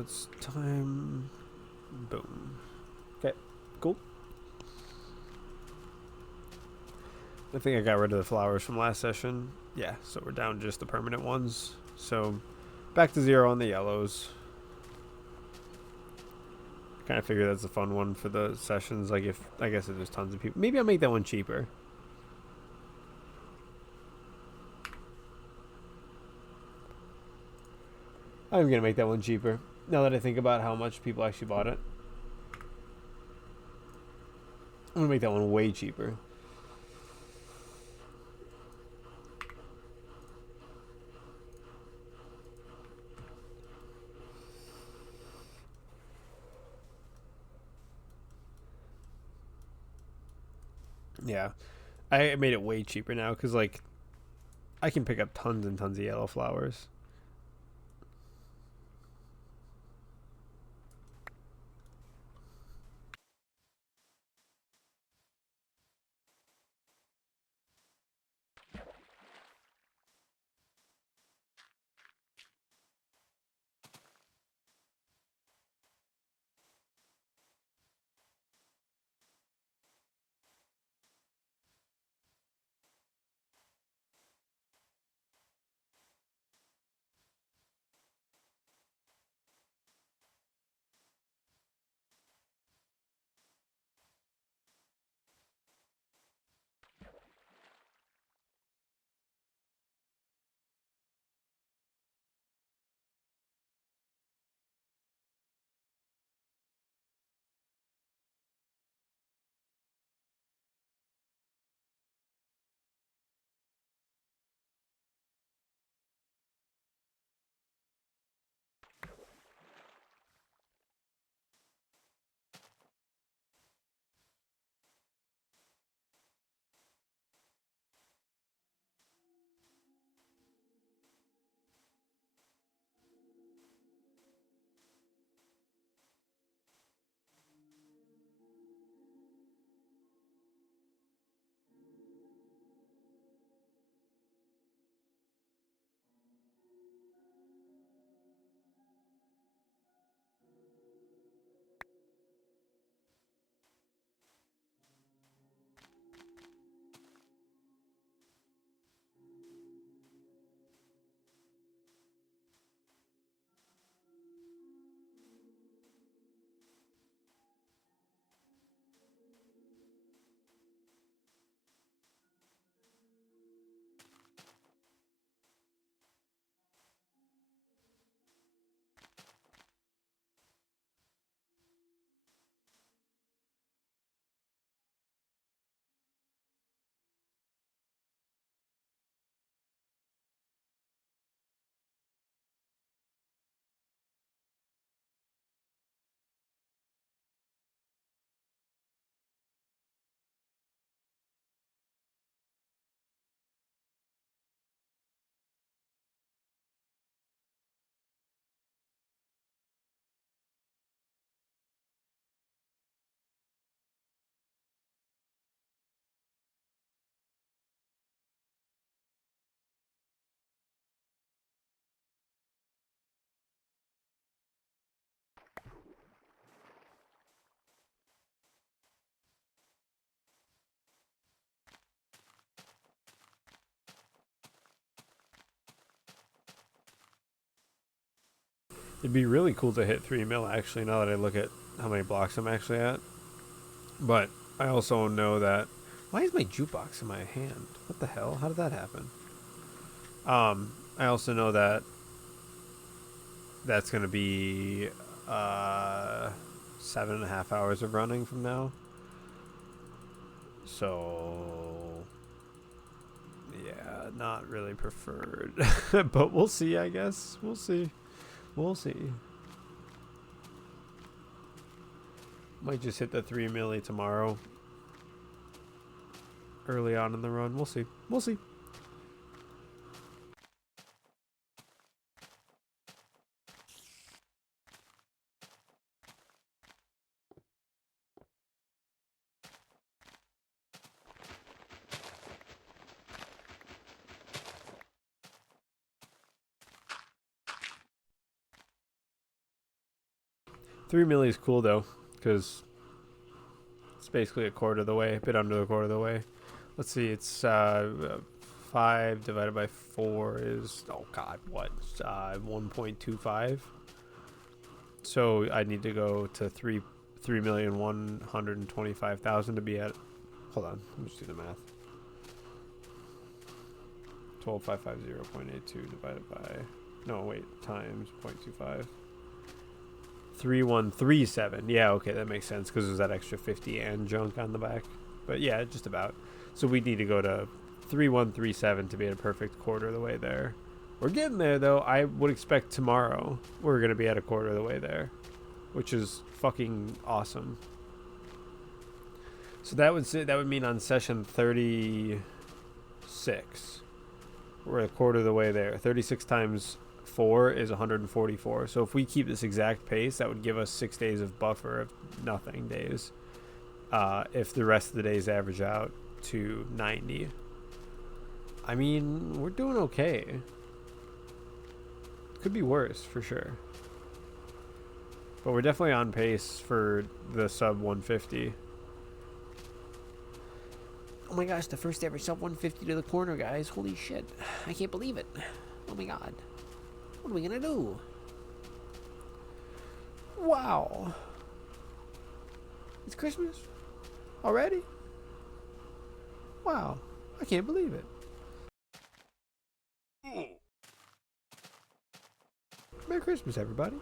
it's time. Boom. Okay, cool. I think I got rid of the flowers from last session. Yeah, so we're down to just the permanent ones. So back to 0 on the yellows. Kind of figure that's a fun one for the sessions. Like I guess if there's tons of people, maybe I'll make that one cheaper. I'm gonna make that one cheaper. Now that I think about how much people actually bought it, I'm gonna make that one way cheaper. Yeah, I made it way cheaper now because like I can pick up tons and tons of yellow flowers. It'd be really cool to hit 3 mil actually. Now that I look at how many blocks I'm actually at, but I also know that. Why is my jukebox in my hand? What the hell? How did that happen? I also know that that's gonna be 7.5 hours of running from now. So yeah, not really preferred, but we'll see. I guess we'll see. We'll see. Might just hit the 3 milli tomorrow. Early on in the run. We'll see. We'll see. 3 milli is cool though, because it's basically a quarter of the way, a bit under a quarter of the way. Let's see, it's 5 divided by 4 is, oh god, what? 1.25. So I need to go to 3,125,000 to be at, hold on, let me just do the math. 12,550.82 divided by, no wait, times 0.25. 3137. Yeah, okay, that makes sense because there's that extra 50 and junk on the back. But yeah, just about. So we need to go to 3137 to be at a perfect quarter of the way there. We're getting there though. I would expect tomorrow we're gonna be at a quarter of the way there, which is fucking awesome. So that would mean on session 36 we're a quarter of the way there. 36 times 4 is 144. So if we keep this exact pace, that would give us 6 days of buffer of nothing days. If the rest of the days average out to 90. I mean, we're doing okay. Could be worse for sure. But we're definitely on pace for the sub 150. Oh my gosh, the first ever sub 150 to the corner, guys. Holy shit. I can't believe it. Oh my god. What are we gonna do? Wow. It's Christmas? Already? Wow. I can't believe it. Merry Christmas, everybody.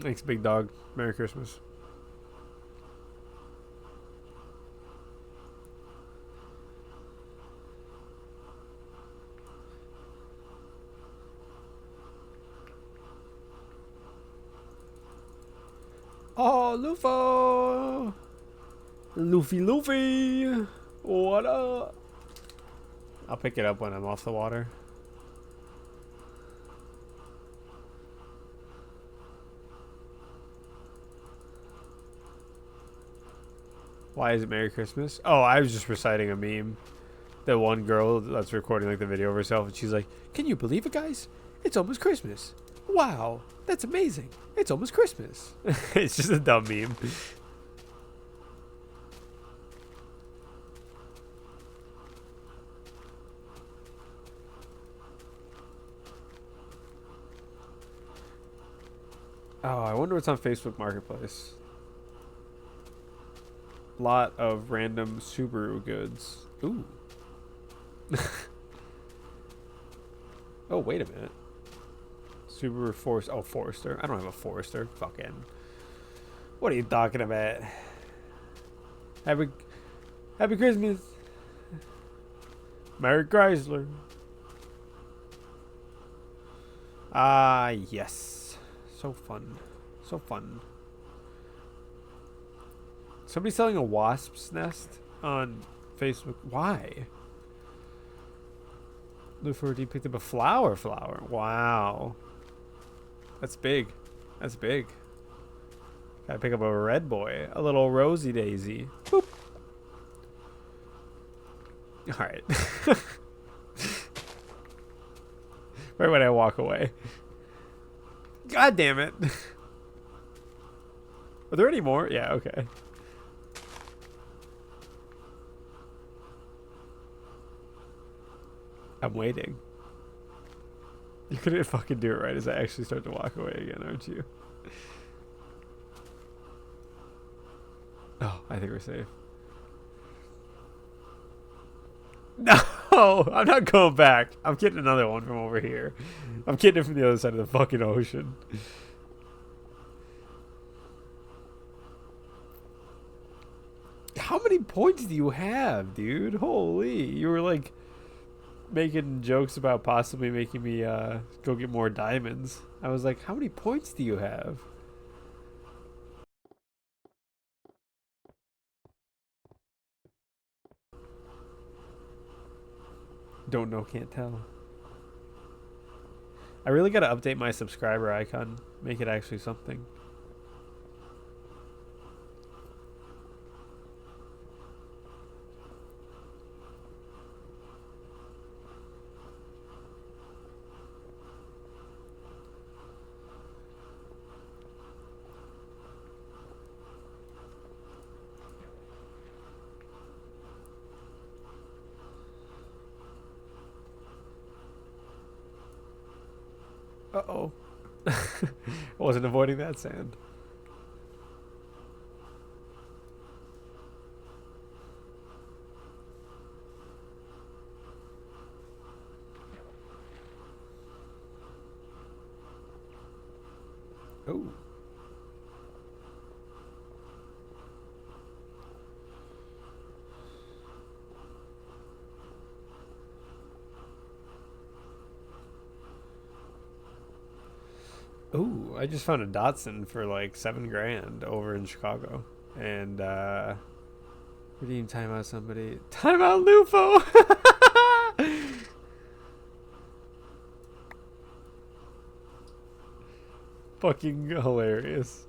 Thanks, big dog. Merry Christmas. Oh, Lufo! Luffy! What up? I'll pick it up when I'm off the water. Why is it Merry Christmas? Oh, I was just reciting a meme. The one girl that's recording like the video of herself, and she's like, "Can you believe it, guys? It's almost Christmas. Wow, that's amazing. It's almost Christmas." It's just a dumb meme. Oh, I wonder what's on Facebook Marketplace. Lot of random Subaru goods. Ooh. Oh, wait a minute. Subaru Forester. Oh, Forester. I don't have a Forester. Fucking. What are you talking about? Happy Christmas. Merry Chrysler. Ah, yes. So fun. So fun. Somebody's selling a wasp's nest on Facebook. Why? Luffy picked up a flower. Wow. That's big. That's big. Gotta pick up a red boy. A little rosy daisy. Boop. Alright. Right when I walk away. God damn it. Are there any more? Yeah, okay. I'm waiting. You're gonna fucking do it right as I actually start to walk away again, aren't you? Oh, I think we're safe. No, I'm not going back. I'm getting another one from over here. I'm getting it from the other side of the fucking ocean. How many points do you have, dude? Holy, you were like making jokes about possibly making me go get more diamonds. I was like, how many points do you have? Don't know, can't tell. I really gotta update my subscriber icon. Make it actually something. Uh-oh. I wasn't avoiding that sand. Oh. Ooh, I just found a Datsun for like $7,000 over in Chicago. And redeem timeout somebody. Timeout Lufo! Fucking hilarious.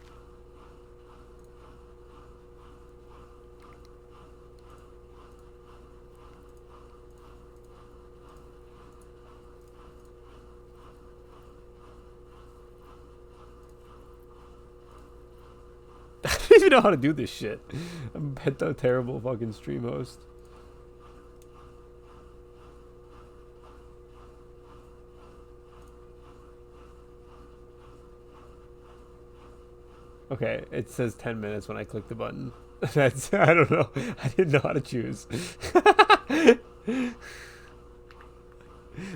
I don't even know how to do this shit. I'm a terrible fucking stream host. Okay, it says 10 minutes when I click the button. That's, I don't know. I didn't know how to choose.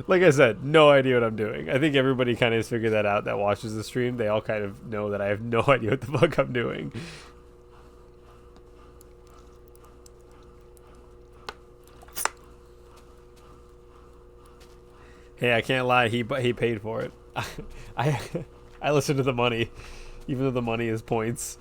Like I said, no idea what I'm doing. I think everybody kind of has figured that out that watches the stream. They all kind of know that I have no idea what the fuck I'm doing. Hey, I can't lie. He paid for it. I I listen to the money, even though the money is points.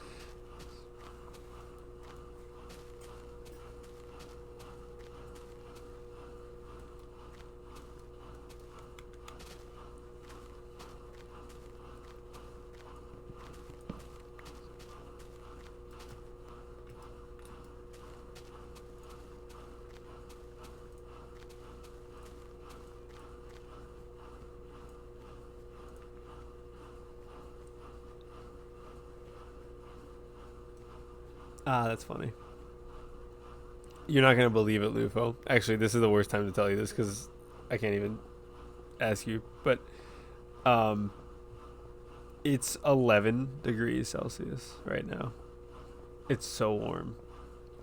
Ah, that's funny. You're not gonna believe it, Lufo. Actually, this is the worst time to tell you this because I can't even ask you. But um, it's 11 degrees Celsius right now. It's so warm.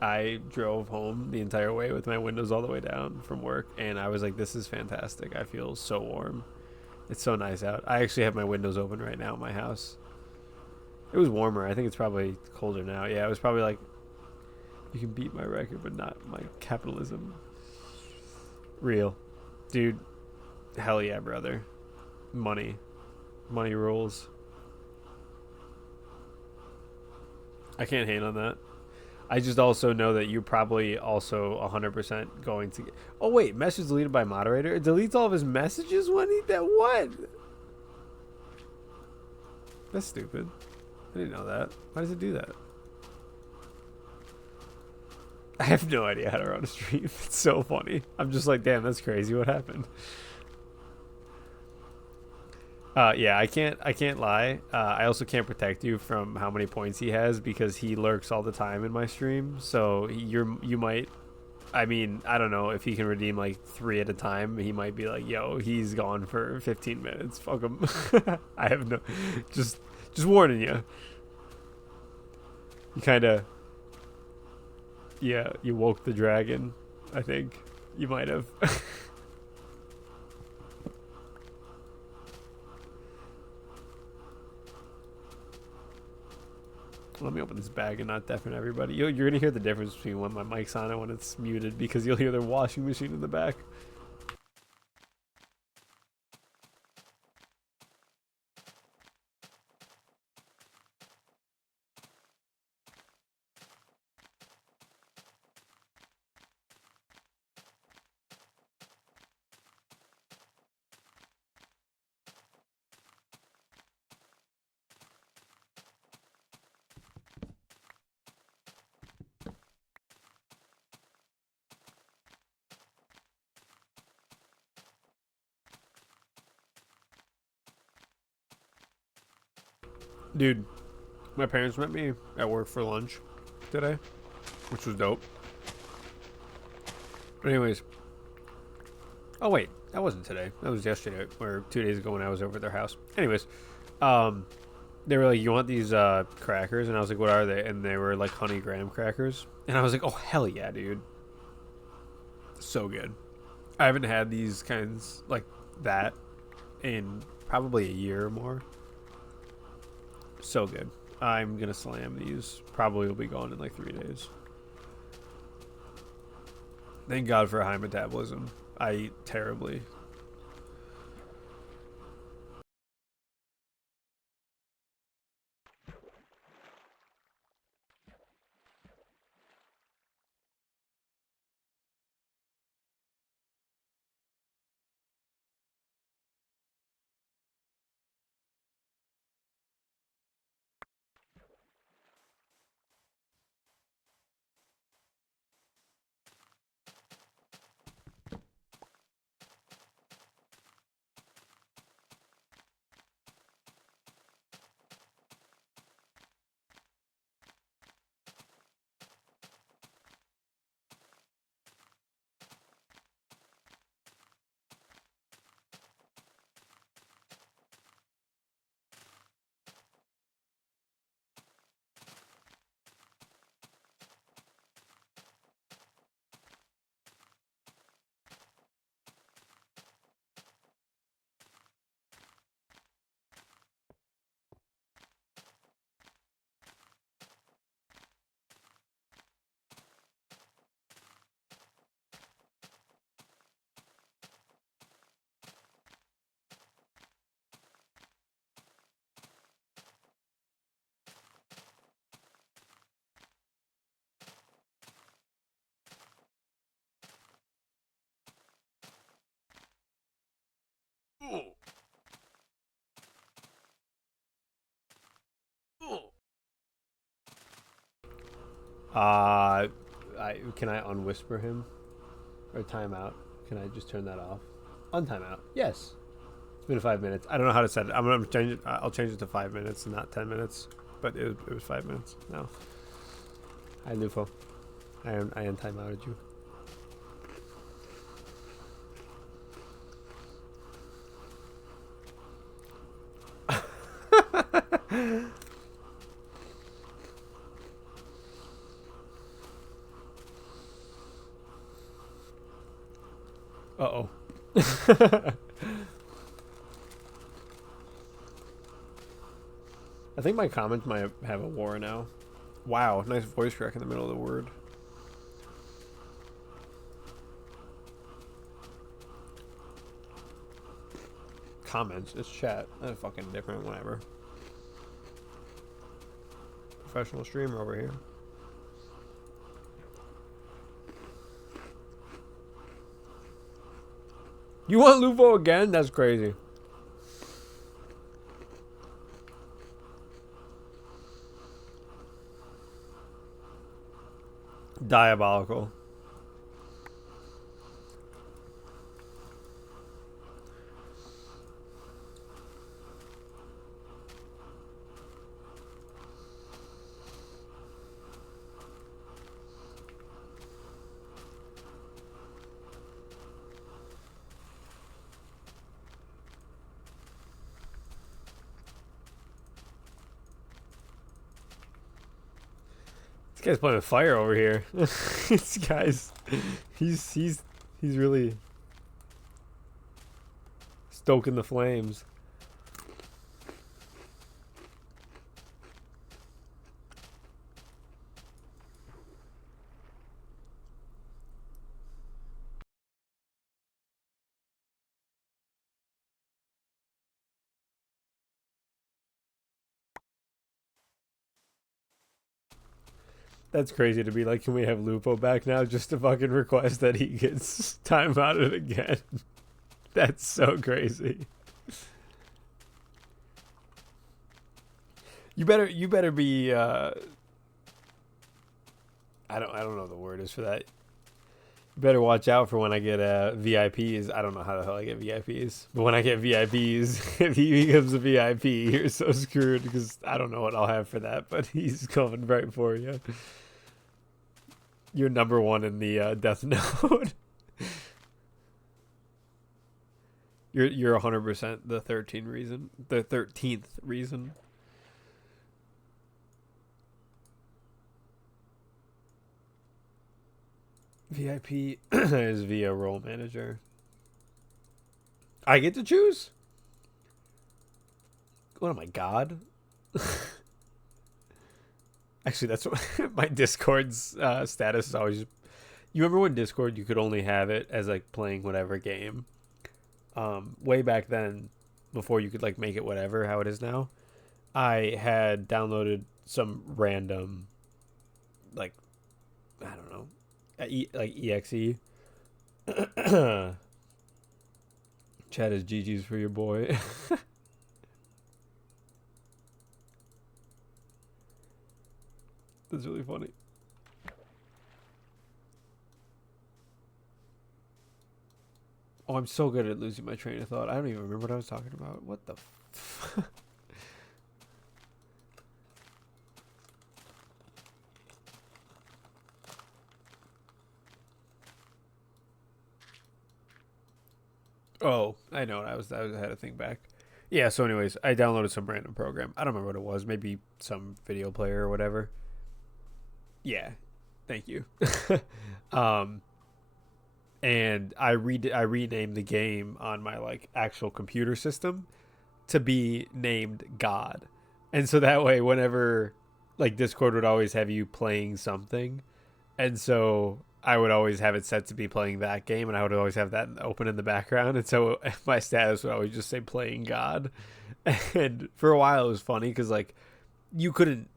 I drove home the entire way with my windows all the way down from work, and I was like, "This is fantastic. I feel so warm. It's so nice out." I actually have my windows open right now in my house. It was warmer. I think it's probably colder now. Yeah, it was probably like, you can beat my record, but not my capitalism. Real. Dude, hell yeah, brother. Money. Money rules. I can't hate on that. I just also know that you're probably also 100% going to get... Oh, wait. Message deleted by moderator? It deletes all of his messages when he... That what? That's stupid. I didn't know that. Why does it do that? I have no idea how to run a stream. It's so funny. I'm just like, damn, that's crazy. What happened? Yeah, I can't lie. I also can't protect you from how many points he has because he lurks all the time in my stream. So you might, I mean, I don't know if he can redeem like 3 at a time. He might be like, yo, he's gone for 15 minutes. Fuck him. I have no, just warning you. You kind of, yeah, you woke the dragon. I think you might have. Let me open this bag and not deafen everybody. You're going to hear the difference between when my mic's on and when it's muted because you'll hear the washing machine in the back. Dude, my parents met me at work for lunch today, which was dope. But anyways, oh wait, that wasn't today. That was yesterday or 2 days ago when I was over at their house. Anyways, they were like, "You want these crackers?" And I was like, "What are they?" And they were like honey graham crackers. And I was like, "Oh hell yeah, dude! So good." I haven't had these kinds like that in probably a year or more. So good. I'm gonna slam these. Probably will be gone in like 3 days. Thank God for high metabolism. I eat terribly. Uh, can I unwhisper him or time out? Can I just turn that off? Untime out. Yes. It's been 5 minutes. I don't know how to set it. I'm gonna change it. I'll change it to 5 minutes, not 10 minutes. But it was 5 minutes. No. Hi, Lufo. I untime outed you. Uh-oh. I think my comments might have a war now. Wow, nice voice crack in the middle of the word. Comments, it's chat. That's fucking different, whatever. Professional streamer over here. You want Lufo again? That's crazy. Diabolical. This guy's playing with fire over here. This guy's he's really stoking the flames. That's crazy to be like, can we have Lupo back now just to fucking request that he gets time outed again? That's so crazy. You better be I don't know what the word is for that. better watch out for when I get VIPs. I don't know how the hell I get VIPs, but when I get VIPs, if he becomes a VIP, you're so screwed because I don't know what I'll have for that, but he's coming right for you. You're number one in the death note. You're 100% the 13th reason. VIP is via role manager. I get to choose? What am I, God? Actually, that's what my Discord's status is always. You remember when Discord you could only have it as like playing whatever game? Way back then, before you could like make it whatever, how it is now. I had downloaded some random, like, I don't know, like exe. Chat is GG's for your boy. That's really funny. Oh, I'm so good at losing my train of thought. I don't even remember what I was talking about. What the Oh, I know. I had to think back. Yeah, so anyways, I downloaded some random program. I don't remember what it was. Maybe some video player or whatever. Yeah. Thank you. um and I renamed the game on my like actual computer system to be named God. And so that way whenever like Discord would always have you playing something, and so I would always have it set to be playing that game, and I would always have that open in the background, and so my status would always just say playing God. And for a while it was funny because like you couldn't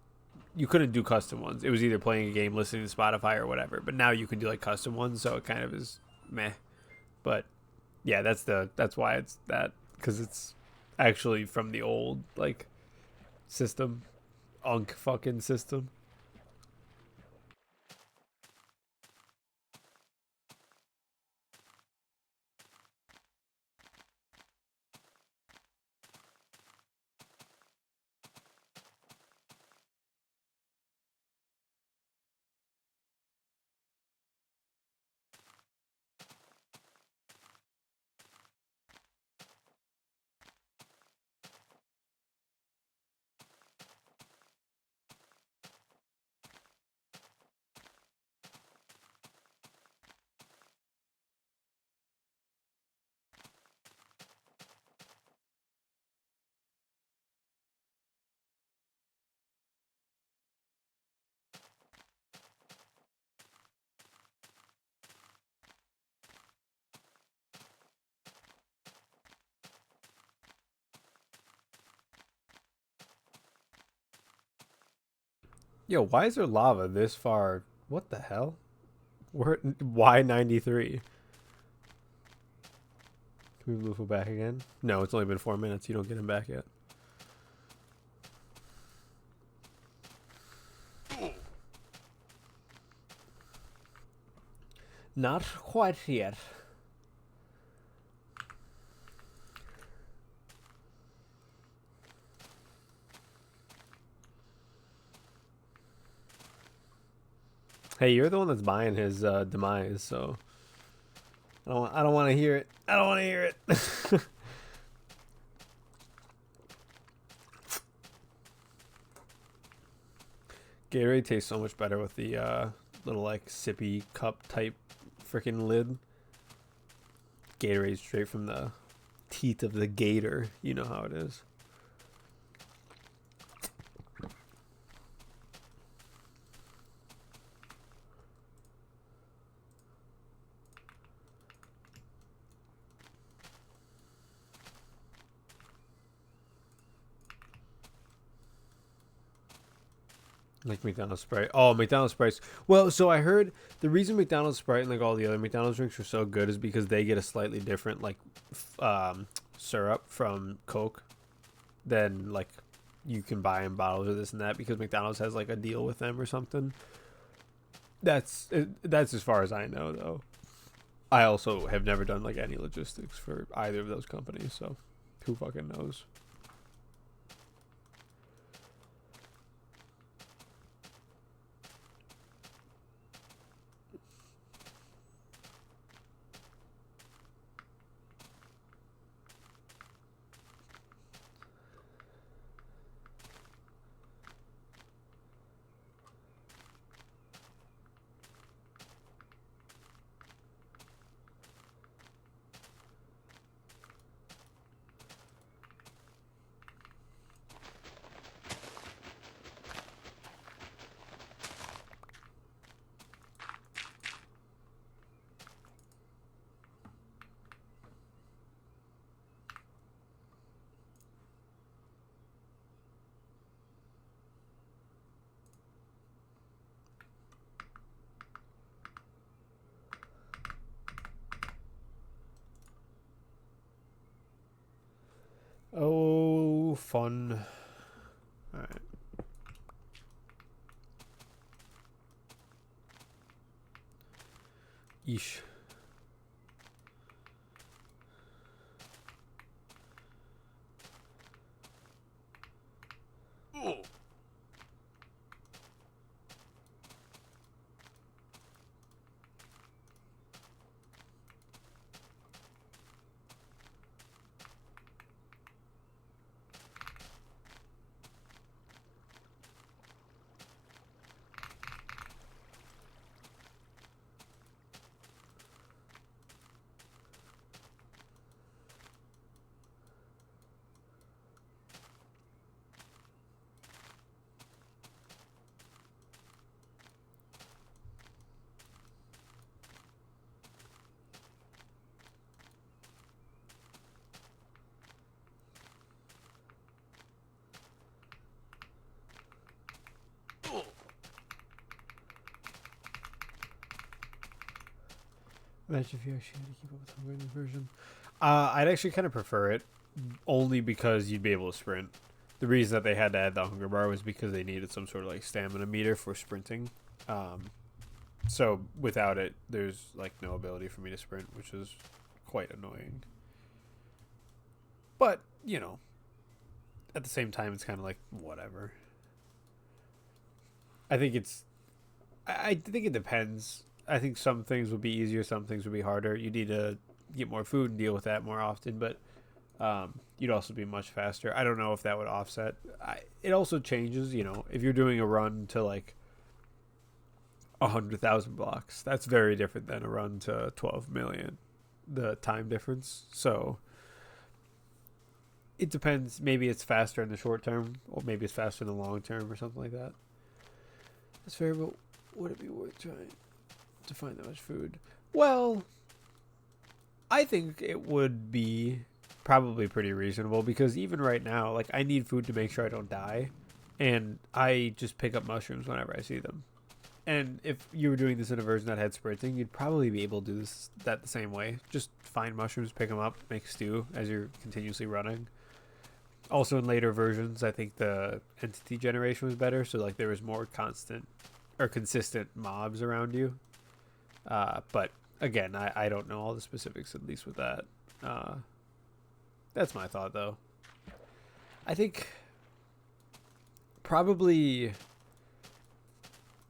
do custom ones. It was either playing a game, listening to Spotify, or whatever. But now you can do like custom ones, so it kind of is meh. But yeah, that's why it's that, because it's actually from the old like system, unk fucking system. Yo, why is there lava this far? What the hell? We're at Y93. Can we move him back again? No, it's only been 4 minutes. You don't get him back yet. Not quite yet. Hey, you're the one that's buying his demise, so I don't want to hear it. I don't want to hear it. Gatorade tastes so much better with the little like sippy cup type freaking lid. Gatorade straight from the teeth of the gator. You know how it is. Like McDonald's Sprite. Oh, McDonald's Sprites. Well, so I heard the reason McDonald's Sprite and like all the other McDonald's drinks are so good is because they get a slightly different like syrup from Coke than like you can buy in bottles or this and that, because McDonald's has like a deal with them or something. That's as far as I know though. I also have never done like any logistics for either of those companies, so who fucking knows? Oh, fun. Alright. Yeesh. Oh. Imagine if you actually had to keep up with hunger in this version. I'd actually kind of prefer it, only because you'd be able to sprint. The reason that they had to add the hunger bar was because they needed some sort of like stamina meter for sprinting. So without it, there's like no ability for me to sprint, which is quite annoying. But, you know, at the same time, it's kind of like whatever. I think it's. I think it depends. I think some things would be easier, some things would be harder. You need to get more food and deal with that more often, but you'd also be much faster. I don't know if that would offset. It also changes, you know, if you're doing a run to like 100,000 blocks, that's very different than a run to 12 million, the time difference. So it depends. Maybe it's faster in the short term, or maybe it's faster in the long term, or something like that. That's fair, but would it be worth trying to find that much food? Well, I think it would be probably pretty reasonable, because even right now, like, I need food to make sure I don't die, and I just pick up mushrooms whenever I see them. And if you were doing this in a version that had sprinting, you'd probably be able to do that the same way. Just find mushrooms, pick them up, make stew as you're continuously running. Also, in later versions, I think the entity generation was better, so like there was more constant or consistent mobs around you. But again, I don't know all the specifics, at least with that. That's my thought, though. I think probably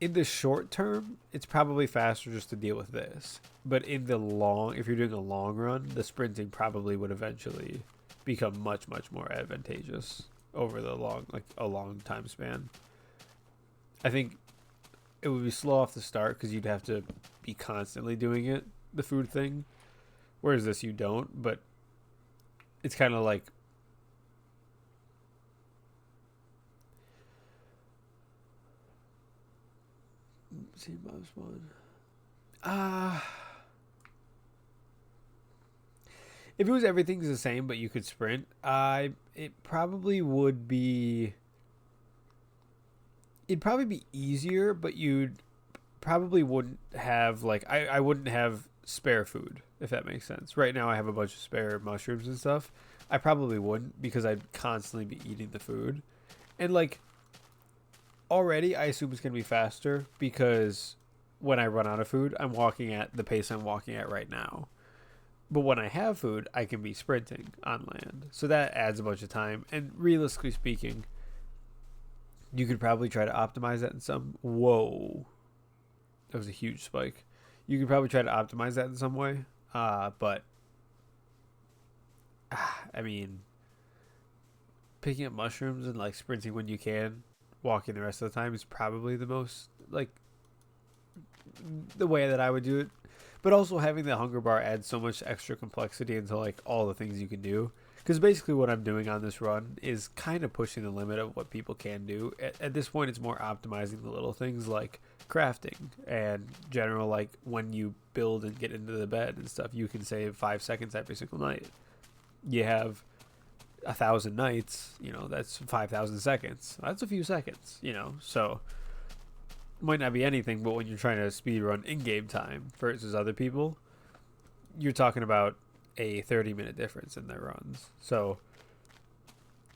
in the short term, it's probably faster just to deal with this. But in the long, if you're doing a long run, the sprinting probably would eventually become much, much more advantageous over the long, like a long time span. I think it would be slow off the start because you'd have to be constantly doing it, the food thing. Whereas this, you don't, but it's kind of like see mouse one. If it was everything's the same but you could sprint, it probably would be. It'd probably be easier, but you'd probably wouldn't have like I wouldn't have spare food, if that makes sense. Right now I have a bunch of spare mushrooms and stuff. I probably wouldn't, because I'd constantly be eating the food. And like already I assume it's gonna be faster, because when I run out of food, I'm walking at the pace I'm walking at right now. But when I have food, I can be sprinting on land. So that adds a bunch of time. And realistically speaking, you could probably try to optimize that in some... Whoa. That was a huge spike. You could probably try to optimize that in some way. But, I mean, picking up mushrooms and, like, sprinting when you can, walking the rest of the time is probably the most, like, the way that I would do it. But also having the hunger bar adds so much extra complexity into, like, all the things you can do. Because basically what I'm doing on this run is kind of pushing the limit of what people can do. At this point, it's more optimizing the little things like crafting and general, like when you build and get into the bed and stuff, you can save 5 seconds every single night. You have 1,000 nights, you know, that's 5,000 seconds. That's a few seconds, you know, so might not be anything, but when you're trying to speed run in-game time versus other people, you're talking about a 30-minute difference in their runs. So,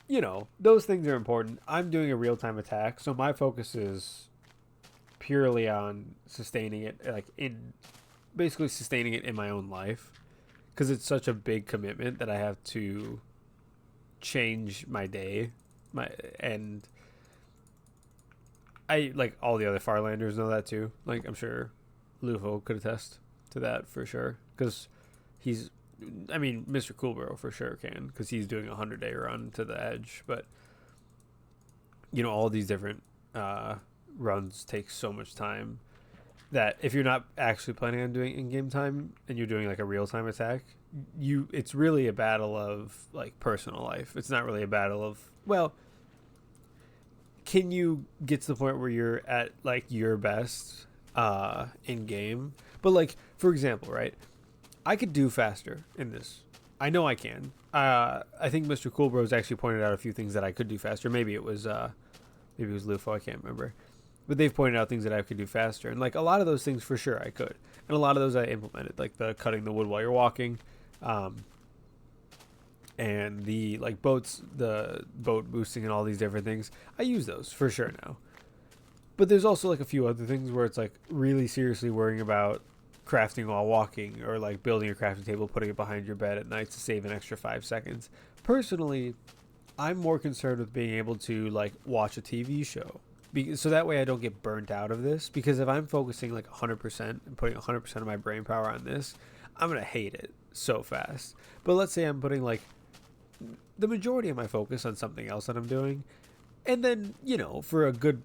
you know, those things are important. I'm doing a real-time attack, so my focus is purely on sustaining it, like in basically sustaining it in my own life, because it's such a big commitment that I have to change my day, and I, like, all the other Farlanders know that too. Like, I'm sure Lufo could attest to that for sure, because he's, I mean, Mr. Coolbro for sure can, because he's doing a 100-day run to the edge. But, you know, all these different runs take so much time that if you're not actually planning on doing in-game time and you're doing like a real-time attack, it's really a battle of like personal life. It's not really a battle of, well, can you get to the point where you're at like your best in game? But like, for example, right, I could do faster in this. I know I can. I think Mr. Coolbros actually pointed out a few things that I could do faster. Maybe it was Lufo, I can't remember. But they've pointed out things that I could do faster. And like a lot of those things for sure I could. And a lot of those I implemented, like the cutting the wood while you're walking. And the like the boat boosting and all these different things. I use those for sure now. But there's also like a few other things where it's like really seriously worrying about crafting while walking, or like building a crafting table, putting it behind your bed at night to save an extra 5 seconds. Personally, I'm more concerned with being able to like watch a TV show. So that way I don't get burnt out of this. Because if I'm focusing like 100% and putting 100% of my brain power on this, I'm going to hate it so fast. But let's say I'm putting like the majority of my focus on something else that I'm doing. And then, you know, for a good...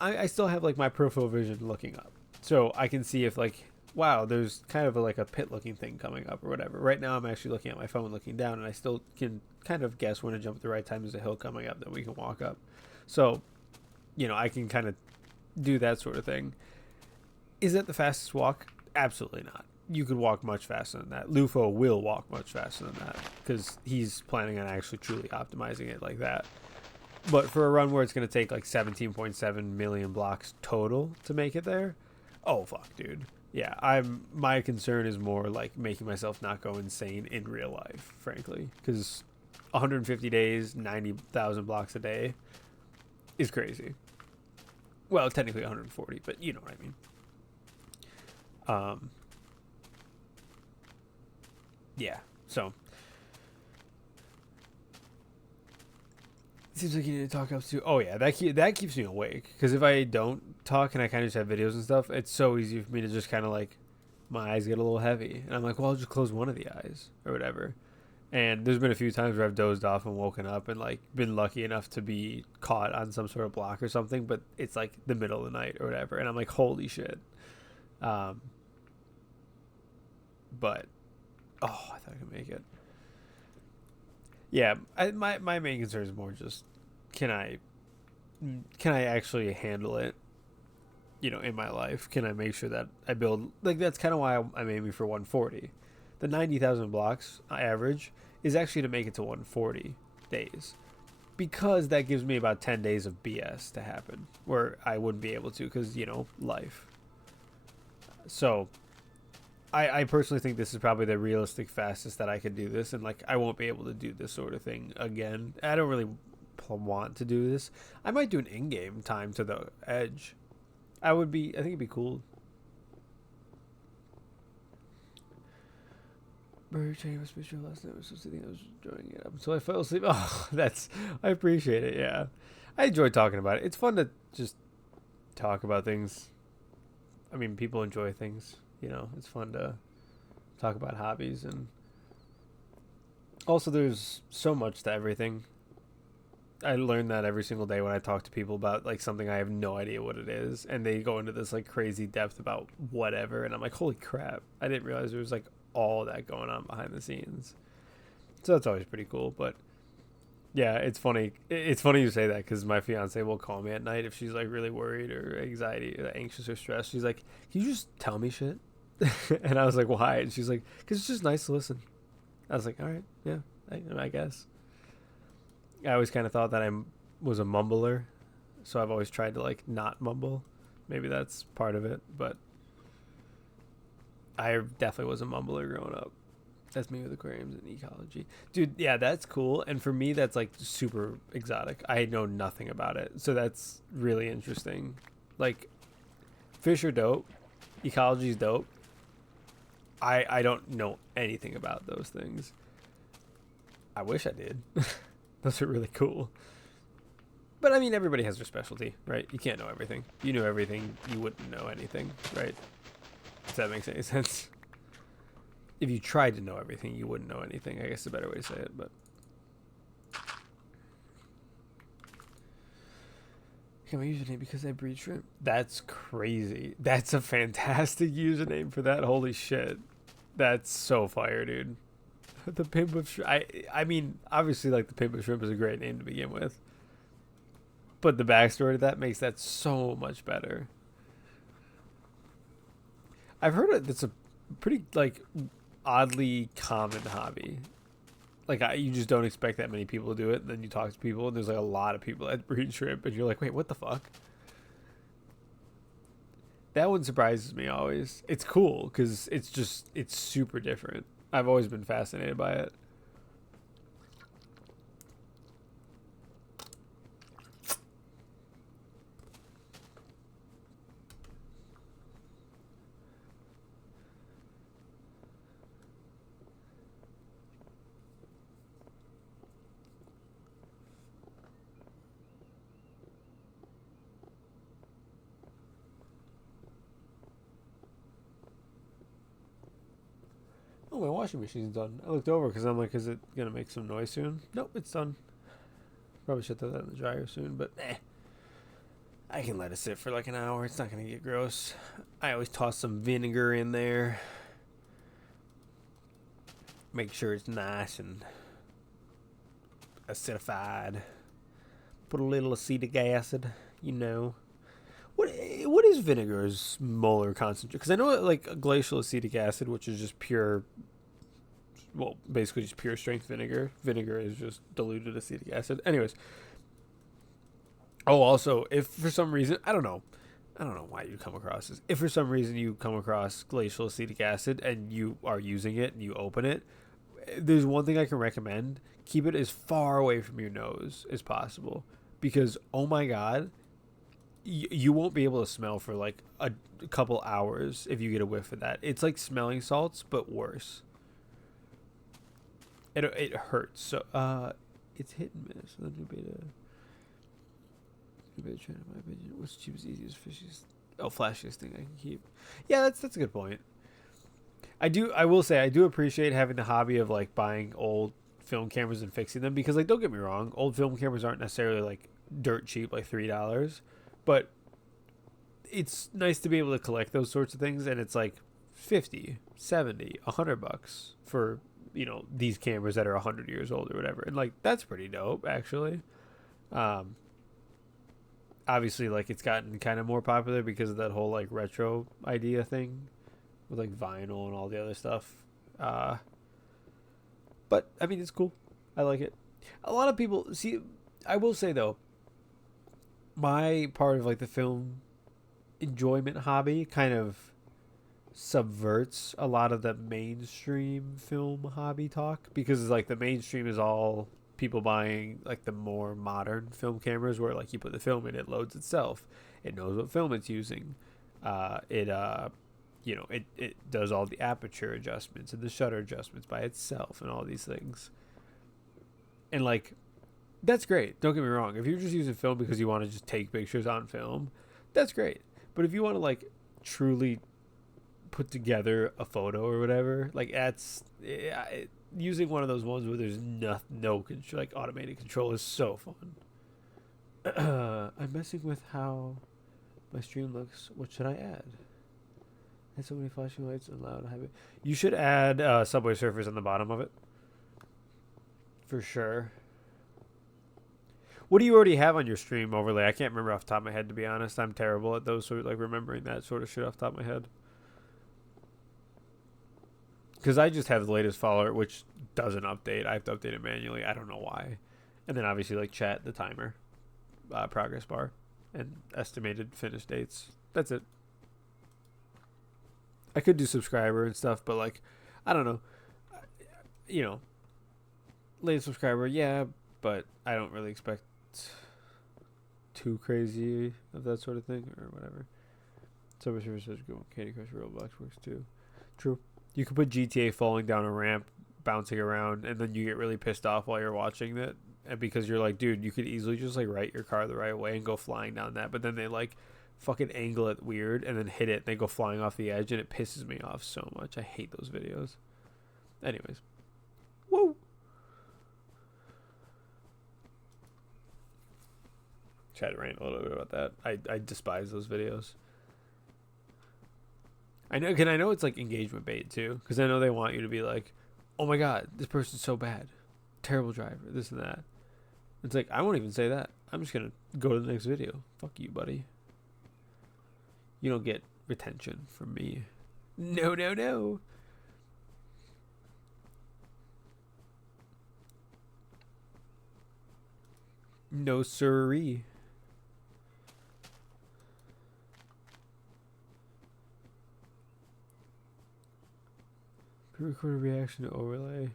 I still have like my peripheral vision looking up. So I can see if like, wow, there's kind of like a pit looking thing coming up or whatever. Right now I'm actually looking at my phone looking down, and I still can kind of guess when to jump at the right time. There's a hill coming up that we can walk up. So, you know, I can kind of do that sort of thing. Is that the fastest walk? Absolutely not. You could walk much faster than that. Lufo will walk much faster than that because he's planning on actually truly optimizing it like that. But for a run where it's going to take like 17.7 million blocks total to make it there, oh fuck, dude. Yeah, my concern is more like making myself not go insane in real life, frankly, because 150 days, 90,000 blocks a day is crazy. Well, technically 140, but you know what I mean. Yeah, so it seems like you need to talk up to. Oh yeah, that keeps me awake, because if I don't talk and I kind of just have videos and stuff, it's so easy for me to just kind of like, my eyes get a little heavy, and I'm like, well, I'll just close one of the eyes or whatever. And there's been a few times where I've dozed off and woken up and like been lucky enough to be caught on some sort of block or something, but it's like the middle of the night or whatever, and I'm like, holy shit. But oh, I thought I could make it. Yeah, my main concern is more just, can I actually handle it, you know, in my life? Can I make sure that I build, like, that's kind of why I'm aiming for 140. The 90,000 blocks average is actually to make it to 140 days, because that gives me about 10 days of BS to happen where I wouldn't be able to, because, you know, life. So I personally think this is probably the realistic fastest that I could do this, and like I won't be able to do this sort of thing again. I don't really want to do this. I might do an in-game time to the edge, I think it'd be cool. Burger Chain was special last night. I was supposed to think I was enjoying it up until I fell asleep. Oh, I appreciate it. Yeah, I enjoy talking about it. It's fun to just talk about things. I mean, people enjoy things. You know, it's fun to talk about hobbies, and also there's so much to everything. I learn that every single day when I talk to people about like something I have no idea what it is, and they go into this like crazy depth about whatever, and I'm like, holy crap! I didn't realize there was like all that going on behind the scenes. So that's always pretty cool. But yeah, it's funny. It's funny you say that because my fiance will call me at night if she's like really worried or anxious or stressed. She's like, "Can you just tell me shit?" And I was like, "Why?" And she's like, "Because it's just nice to listen." I was like, "All right, yeah, I guess." I always kind of thought that I was a mumbler, so I've always tried to like not mumble. Maybe that's part of it, but I definitely was a mumbler growing up. That's me with aquariums and ecology. Dude, yeah, that's cool. And for me, that's like super exotic. I know nothing about it. So that's really interesting. Like, fish are dope. Ecology is dope. I don't know anything about those things. I wish I did. Those are really cool. But I mean, everybody has their specialty, right? You can't know everything. If you knew everything, you wouldn't know anything, right? If that makes any sense. If you tried to know everything, you wouldn't know anything. I guess the better way to say it, but my username because I breed shrimp. That's crazy. That's a fantastic username for that. Holy shit. That's so fire, dude. The pimp of shrimp. I mean, obviously, like the pimp of shrimp is a great name to begin with, but the backstory to that makes that so much better. I've heard it's a pretty like oddly common hobby. Like you just don't expect that many people to do it. And then you talk to people, and there's like a lot of people that breed shrimp, and you're like, wait, what the fuck? That one surprises me always. It's cool because it's super different. I've always been fascinated by it. Oh, my washing machine's done. I looked over because I'm like, is it gonna make some noise soon? Nope, it's done. Probably should throw that in the dryer soon, but I can let it sit for like an hour. It's not gonna get gross. I always toss some vinegar in there. Make sure it's nice and acidified. Put a little acetic acid, you know. What is vinegar's molar concentration? Because I know like glacial acetic acid, which is just pure, well, basically just pure strength vinegar. Vinegar is just diluted acetic acid. Anyways. Oh, also, if for some reason I don't know why you come across this. If for some reason you come across glacial acetic acid and you are using it and you open it, there's one thing I can recommend: keep it as far away from your nose as possible, because oh my god, you won't be able to smell for like a couple hours if you get a whiff of that. It's like smelling salts, but worse. It hurts. So it's hit and miss. The new beta. New beta trend, in my opinion. What's the cheapest, easiest, fishiest? Oh, flashiest thing I can keep. Yeah, that's a good point. I will say I do appreciate having the hobby of like buying old film cameras and fixing them, because like don't get me wrong, old film cameras aren't necessarily like dirt cheap, like $3. But it's nice to be able to collect those sorts of things, and it's like 50, 70, $100 for, these cameras that are 100 years old or whatever. And like that's pretty dope actually. Obviously like it's gotten kind of more popular because of that whole like retro idea thing with like vinyl and all the other stuff. But I mean it's cool. I like it. A lot of people see, I will say though, my part of like the film enjoyment hobby kind of subverts a lot of the mainstream film hobby talk, because like the mainstream is all people buying like the more modern film cameras where like you put the film in, it loads itself, It knows what film it's using. It it does all the aperture adjustments and the shutter adjustments by itself and all these things. And like, that's great. Don't get me wrong. If you're just using film because you want to just take pictures on film, that's great. But if you want to like truly put together a photo or whatever, like that's using one of those ones where there's no control, like automated control, is so fun. I'm messing with how my stream looks. What should I add? I had so many flashing lights and loud. You should add Subway Surfers on the bottom of it. For sure. What do you already have on your stream overlay? I can't remember off the top of my head, to be honest. I'm terrible at those sort of, like, remembering that sort of shit off the top of my head. Because I just have the latest follower, which doesn't update. I have to update it manually. I don't know why. And then obviously, like, chat, the timer, progress bar, and estimated finish dates. That's it. I could do subscriber and stuff, but, like, I don't know. You know, latest subscriber, yeah, but I don't really expect too crazy of that sort of thing or whatever. Subway Surfer says go. Candy Crush Roblox works too. True. You could put GTA falling down a ramp, bouncing around, and then you get really pissed off while you're watching it, and because you're like, dude, you could easily just like right your car the right way and go flying down that, but then they like fucking angle it weird and then hit it and they go flying off the edge, and it pisses me off so much. I hate those videos. Anyways. Whoa. Try to rant a little bit about that. I despise those videos. I know it's like engagement bait too, because I know they want you to be like, oh my god, this person's so bad, terrible driver, this and that. It's like, I won't even say that. I'm just gonna go to the next video. Fuck you, buddy. You don't get retention from me. No. No siree. Pre-record a reaction to overlay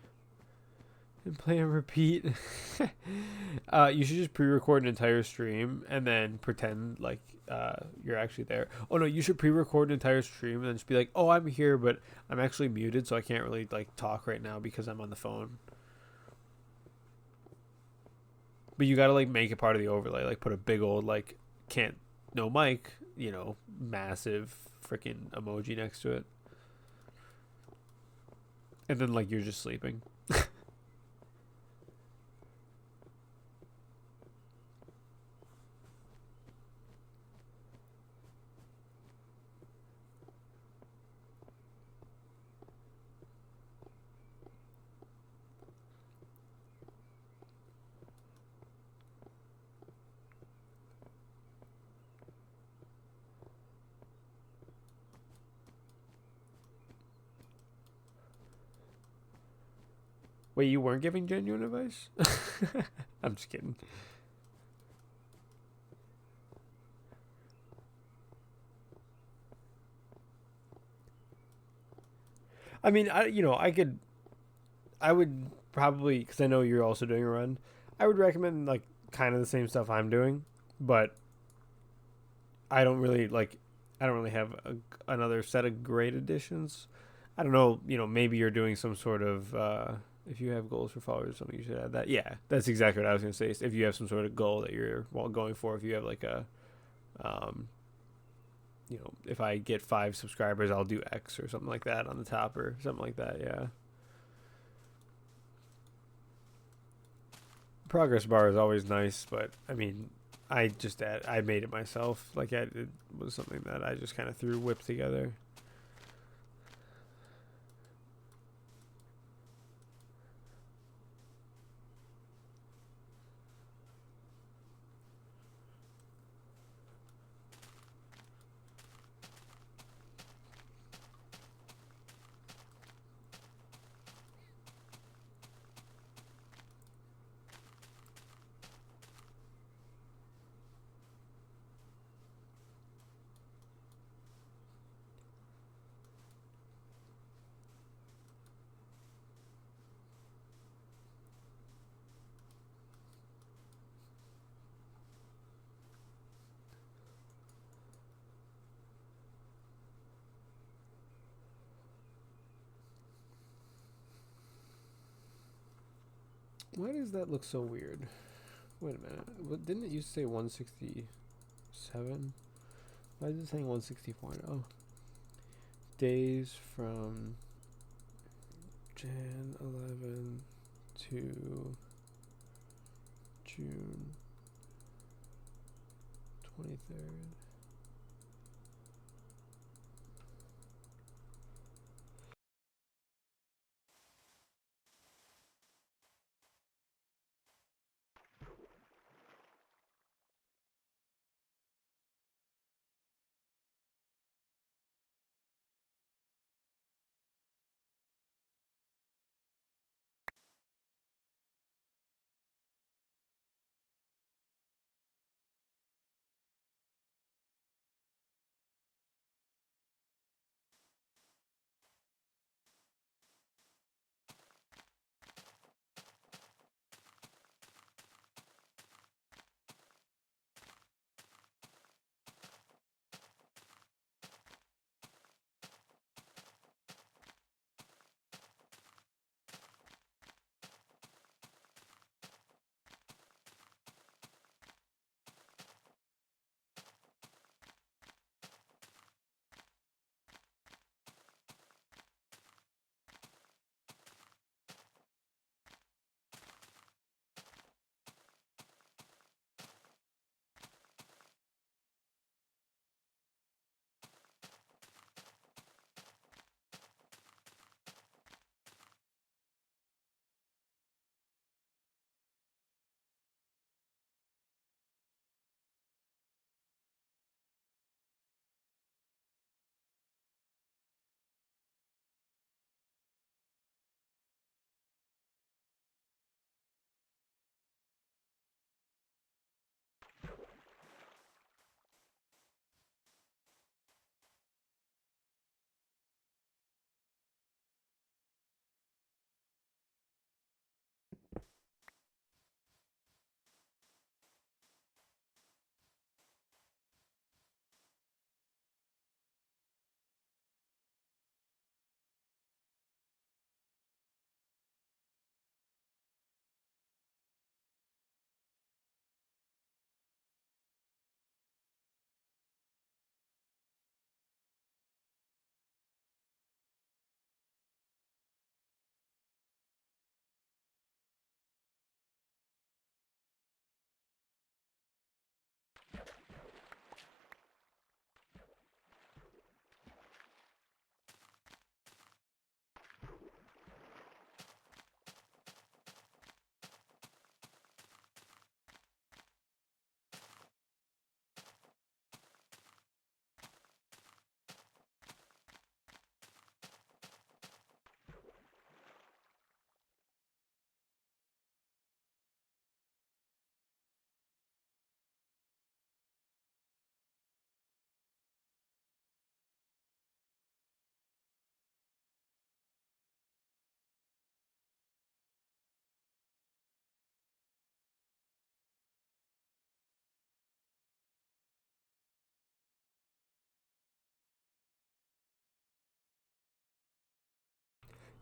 and play and repeat. You should just pre-record an entire stream and then pretend like you're actually there. Oh no, you should pre-record an entire stream and then just be like, oh, I'm here, but I'm actually muted, so I can't really like talk right now because I'm on the phone. But you gotta like make it part of the overlay, like put a big old like no mic, massive freaking emoji next to it. And then, like, you're just sleeping. Wait, you weren't giving genuine advice? I'm just kidding. I mean, I would probably, because I know you're also doing a run, I would recommend like kind of the same stuff I'm doing, but I don't really have another set of great additions. I don't know, maybe you're doing some sort of, if you have goals for followers or something, you should add that. Yeah, that's exactly what I was going to say. If you have some sort of goal that you're going for, if you have like a, if I get 5 subscribers, I'll do X or something like that on the top or something like that. Yeah. Progress bar is always nice, but I mean, I made it myself. Like it was something that I just kind of whipped together. Why does that look so weird? Wait a minute. What, didn't it used to say 167? Why is it saying 164 now? Days from Jan 11 to June 23rd.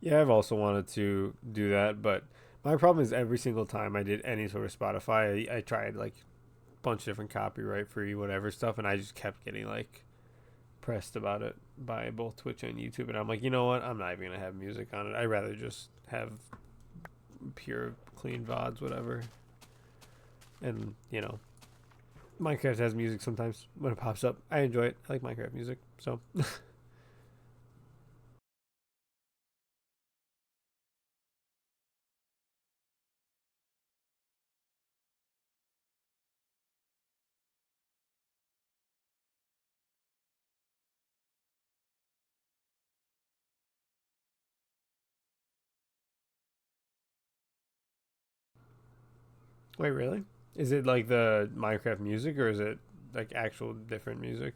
Yeah, I've also wanted to do that, but my problem is every single time I did any sort of Spotify, I tried like a bunch of different copyright free whatever stuff, and I just kept getting like pressed about it by both Twitch and YouTube. And I'm like, you know what? I'm not even gonna have music on it. I'd rather just have pure clean VODs, whatever. And Minecraft has music sometimes when it pops up. I enjoy it. I like Minecraft music, so. Wait, really? Is it like the Minecraft music, or is it like actual different music?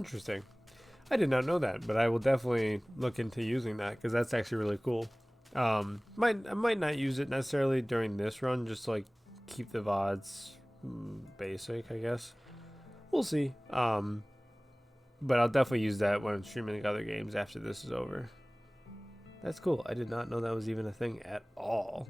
Interesting. I did not know that, but I will definitely look into using that because that's actually really cool. I might not use it necessarily during this run, just to like keep the VODs basic, I guess. We'll see. But I'll definitely use that when I'm streaming other games after this is over. That's cool. I did not know that was even a thing at all.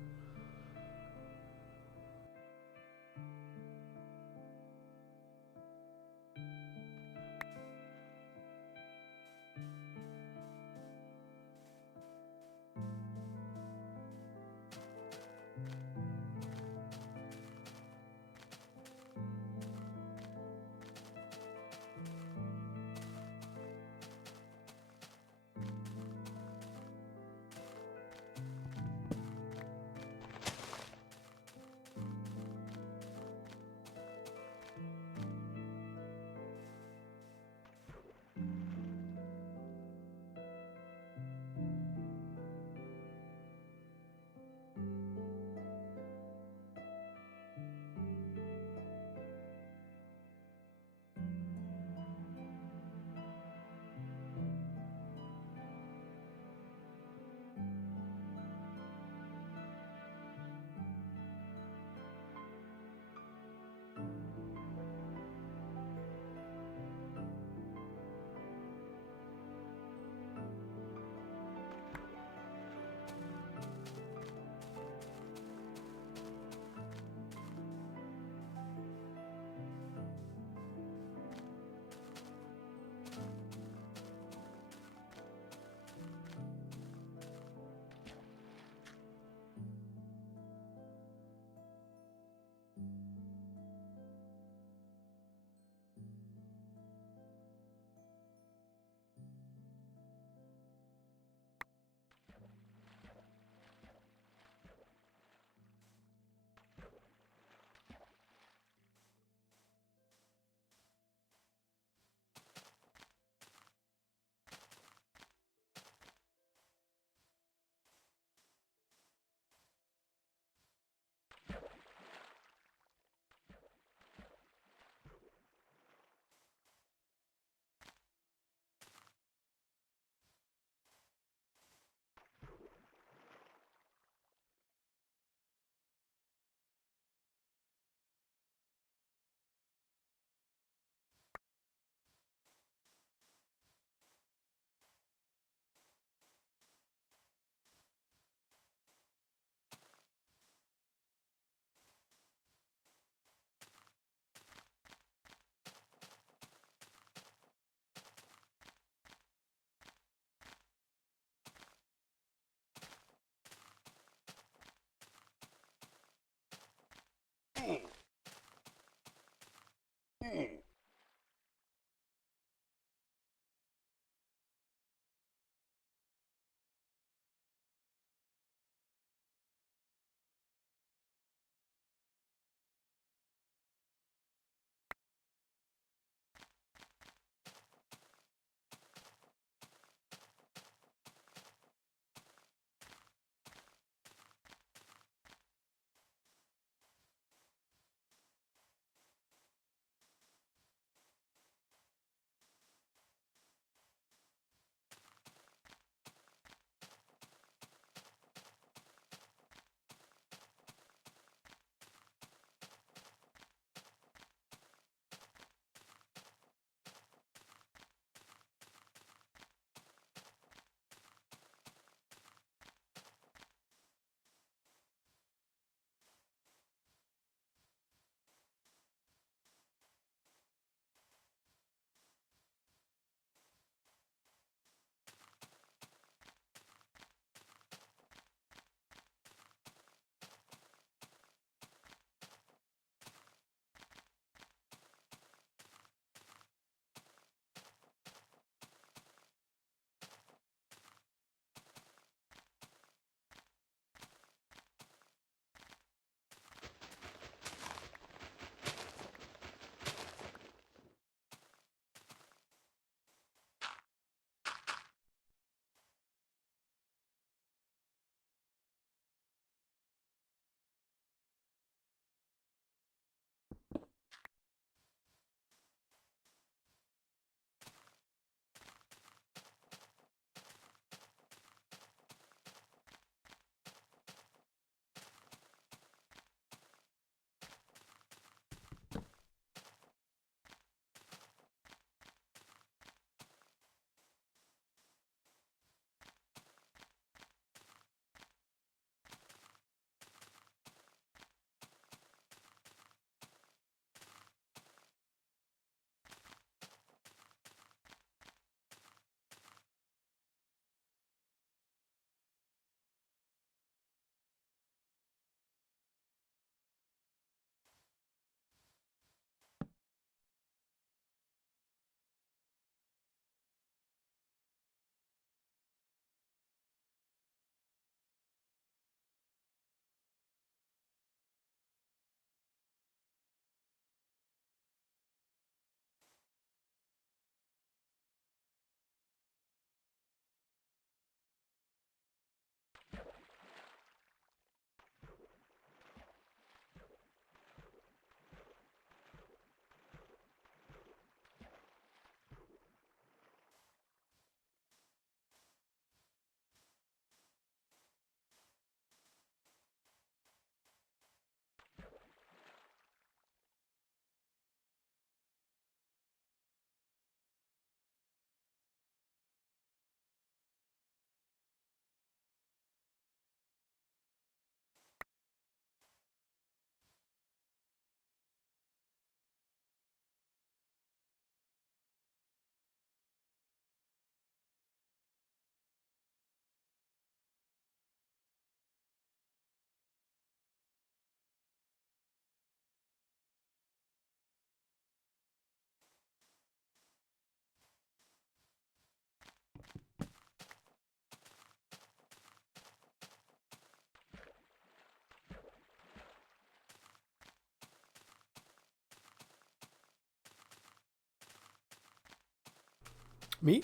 Me?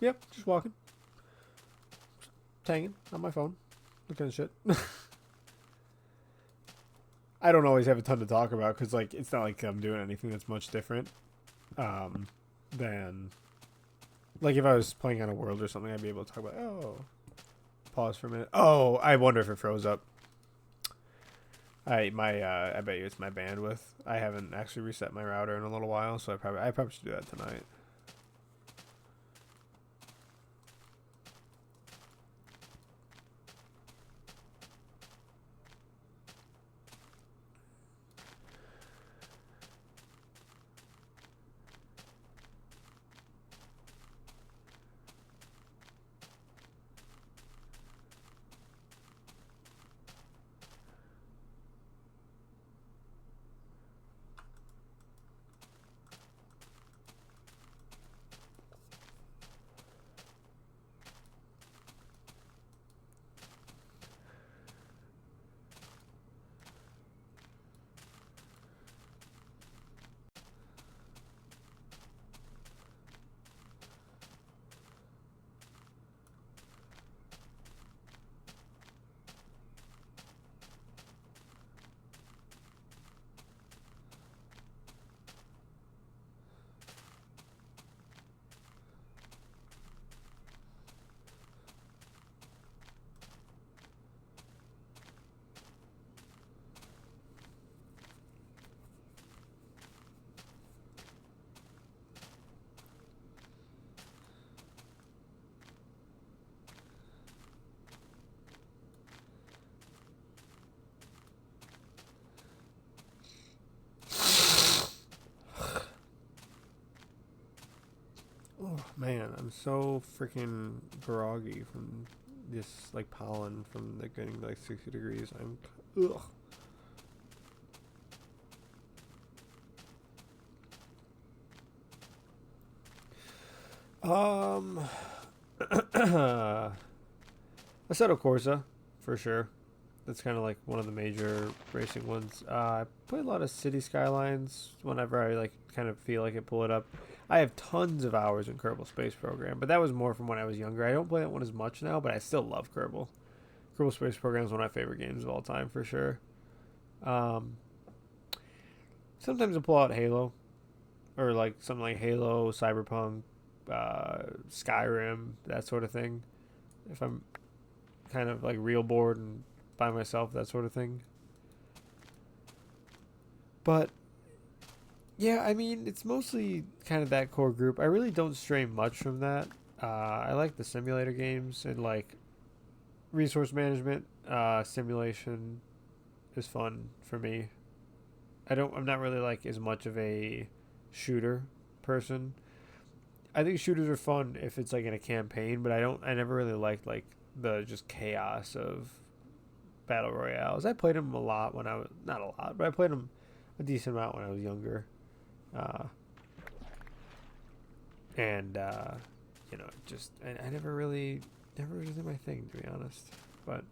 Yep, just walking. Just hanging on my phone. Looking at shit. I don't always have a ton to talk about because, like, it's not like I'm doing anything that's much different than... Like, if I was playing on a world or something, I'd be able to talk about, oh... Pause for a minute. Oh, I wonder if it froze up. I bet you it's my bandwidth. I haven't actually reset my router in a little while, so I probably should do that tonight. Oh, man, I'm so freaking groggy from this, like, pollen from the getting like 60 degrees. Ugh. Assetto Corsa, for sure. That's kind of like one of the major racing ones. I play a lot of City Skylines whenever I like kind of feel like it, pull it up. I have tons of hours in Kerbal Space Program, but that was more from when I was younger. I don't play that one as much now, but I still love Kerbal. Kerbal Space Program is one of my favorite games of all time, for sure. Um, Sometimes I pull out Halo, or like something like Halo, Cyberpunk, Skyrim, that sort of thing. If I'm kind of like real bored and by myself, that sort of thing. But yeah, I mean, it's mostly kind of that core group. I really don't stray much from that. I like the simulator games and like resource management. Simulation is fun for me. I'm not really like as much of a shooter person. I think shooters are fun if it's like in a campaign, but I never really liked like the just chaos of battle royales. I played them a lot when I was not a lot, but I played them a decent amount when I was younger. Uh, and you know, just I never really did my thing, to be honest. But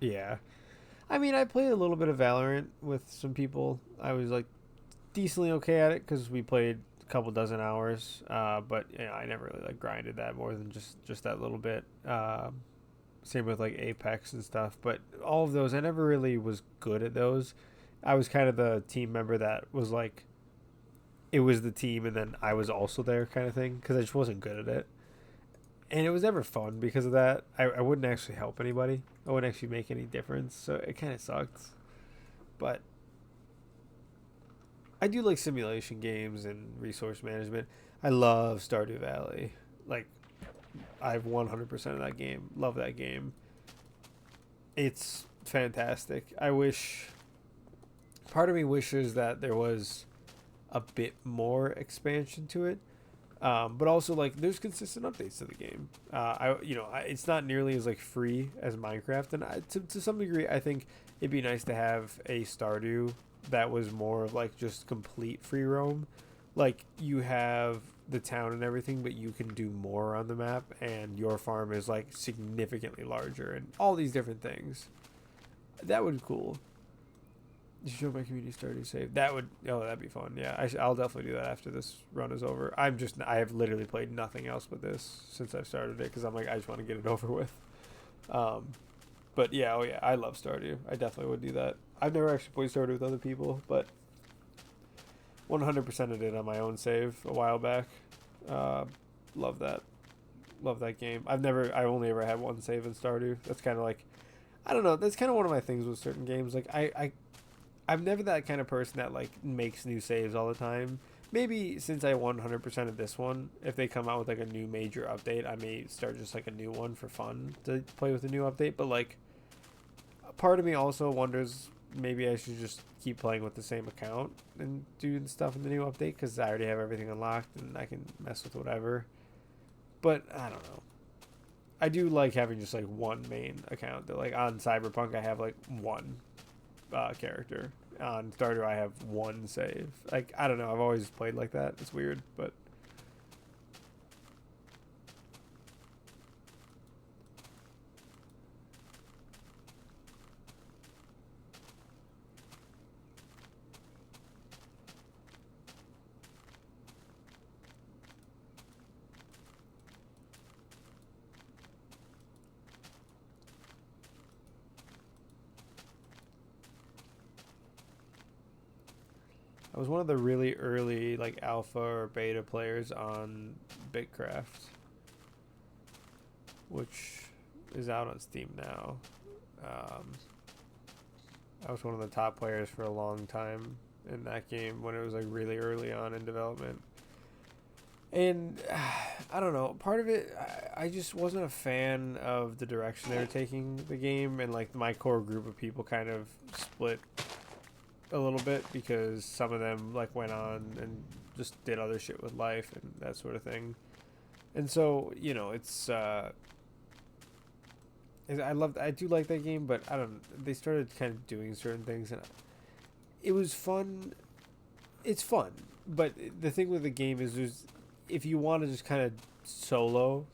yeah, I mean, I played a little bit of Valorant with some people. I was like decently okay at it because we played a couple dozen hours. But you know, I never really like grinded that more than just that little bit. Same with like Apex and stuff. But all of those, I never really was good at those. I was kind of the team member that was like, it was the team and then I was also there kind of thing because I just wasn't good at it. And it was never fun because of that. I wouldn't actually help anybody. I wouldn't actually make any difference. So it kind of sucked. But I do like simulation games and resource management. I love Stardew Valley. Like, I've 100% of that game. Love that game. It's fantastic. I wish. Part of me wishes that there was a bit more expansion to it. But also, like, there's consistent updates to the game. It's not nearly as like free as Minecraft, and to some degree, I think it'd be nice to have a Stardew that was more of like just complete free roam. Like you have the town and everything, but you can do more on the map, and your farm is like significantly larger, and all these different things. That would be cool. You should show my community Stardew save. That would, oh, that'd be fun. Yeah, I'll definitely do that after this run is over. I have literally played nothing else but this since I've started it because I'm like, I just want to get it over with. But yeah, oh yeah, I love Stardew. I definitely would do that. I've never actually played Stardew with other people, but 100% did on my own save a while back. Love that. Love that game. I only ever had one save in Stardew. That's kind of like, I don't know. That's kind of one of my things with certain games. Like I'm never that kind of person that like makes new saves all the time. Maybe since I 100% of this one, if they come out with like a new major update, I may start just like a new one for fun to play with a new update. But like, a part of me also wonders maybe I should just keep playing with the same account and doing stuff in the new update because I already have everything unlocked and I can mess with whatever. But I don't know. I do like having just like one main account. Like on Cyberpunk, I have like one character. On Stardew, I have one save. Like, I don't know. I've always played like that. It's weird, but I was one of the really early like alpha or beta players on Bitcraft, which is out on Steam now. Um, I was one of the top players for a long time in that game when it was like really early on in development. And I don't know, part of it, I just wasn't a fan of the direction they were taking the game, and like my core group of people kind of split a little bit because some of them like went on and just did other shit with life and that sort of thing. And so, you know, I do like that game, but I don't, they started kind of doing certain things and it was fun. It's fun, but the thing with the game is if you want to just kind of solo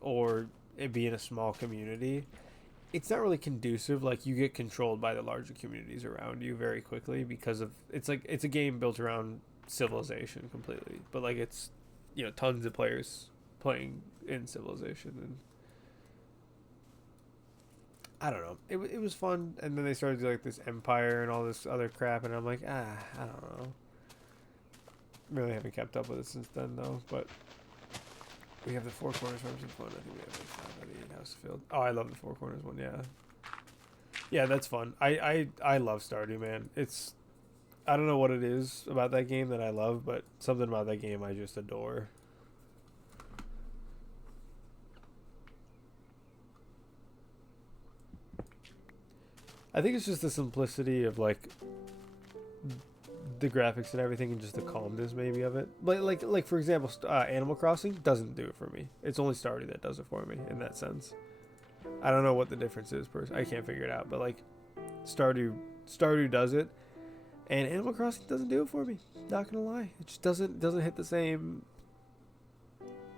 or it be in a small community, it's not really conducive. Like you get controlled by the larger communities around you very quickly because of it's a game built around civilization completely, but like it's, you know, tons of players playing in civilization, and I don't know. It was fun, and then they started to do like this empire and all this other crap, and I'm like, I don't know. Really haven't kept up with it since then though, but we have the Four Corners Farms and Fun. I think we have like 5 of the 8 House Field. Oh, I love the Four Corners one. Yeah, yeah, that's fun. I love Stardew, man. It's, I don't know what it is about that game that I love, but something about that game I just adore. I think it's just the simplicity of like the graphics and everything, and just the calmness maybe of it. But like for example, Animal Crossing doesn't do it for me. It's only Stardew that does it for me in that sense. I don't know what the difference is. I can't figure it out. But like Stardew does it, and Animal Crossing doesn't do it for me. Not gonna lie, it just doesn't hit the same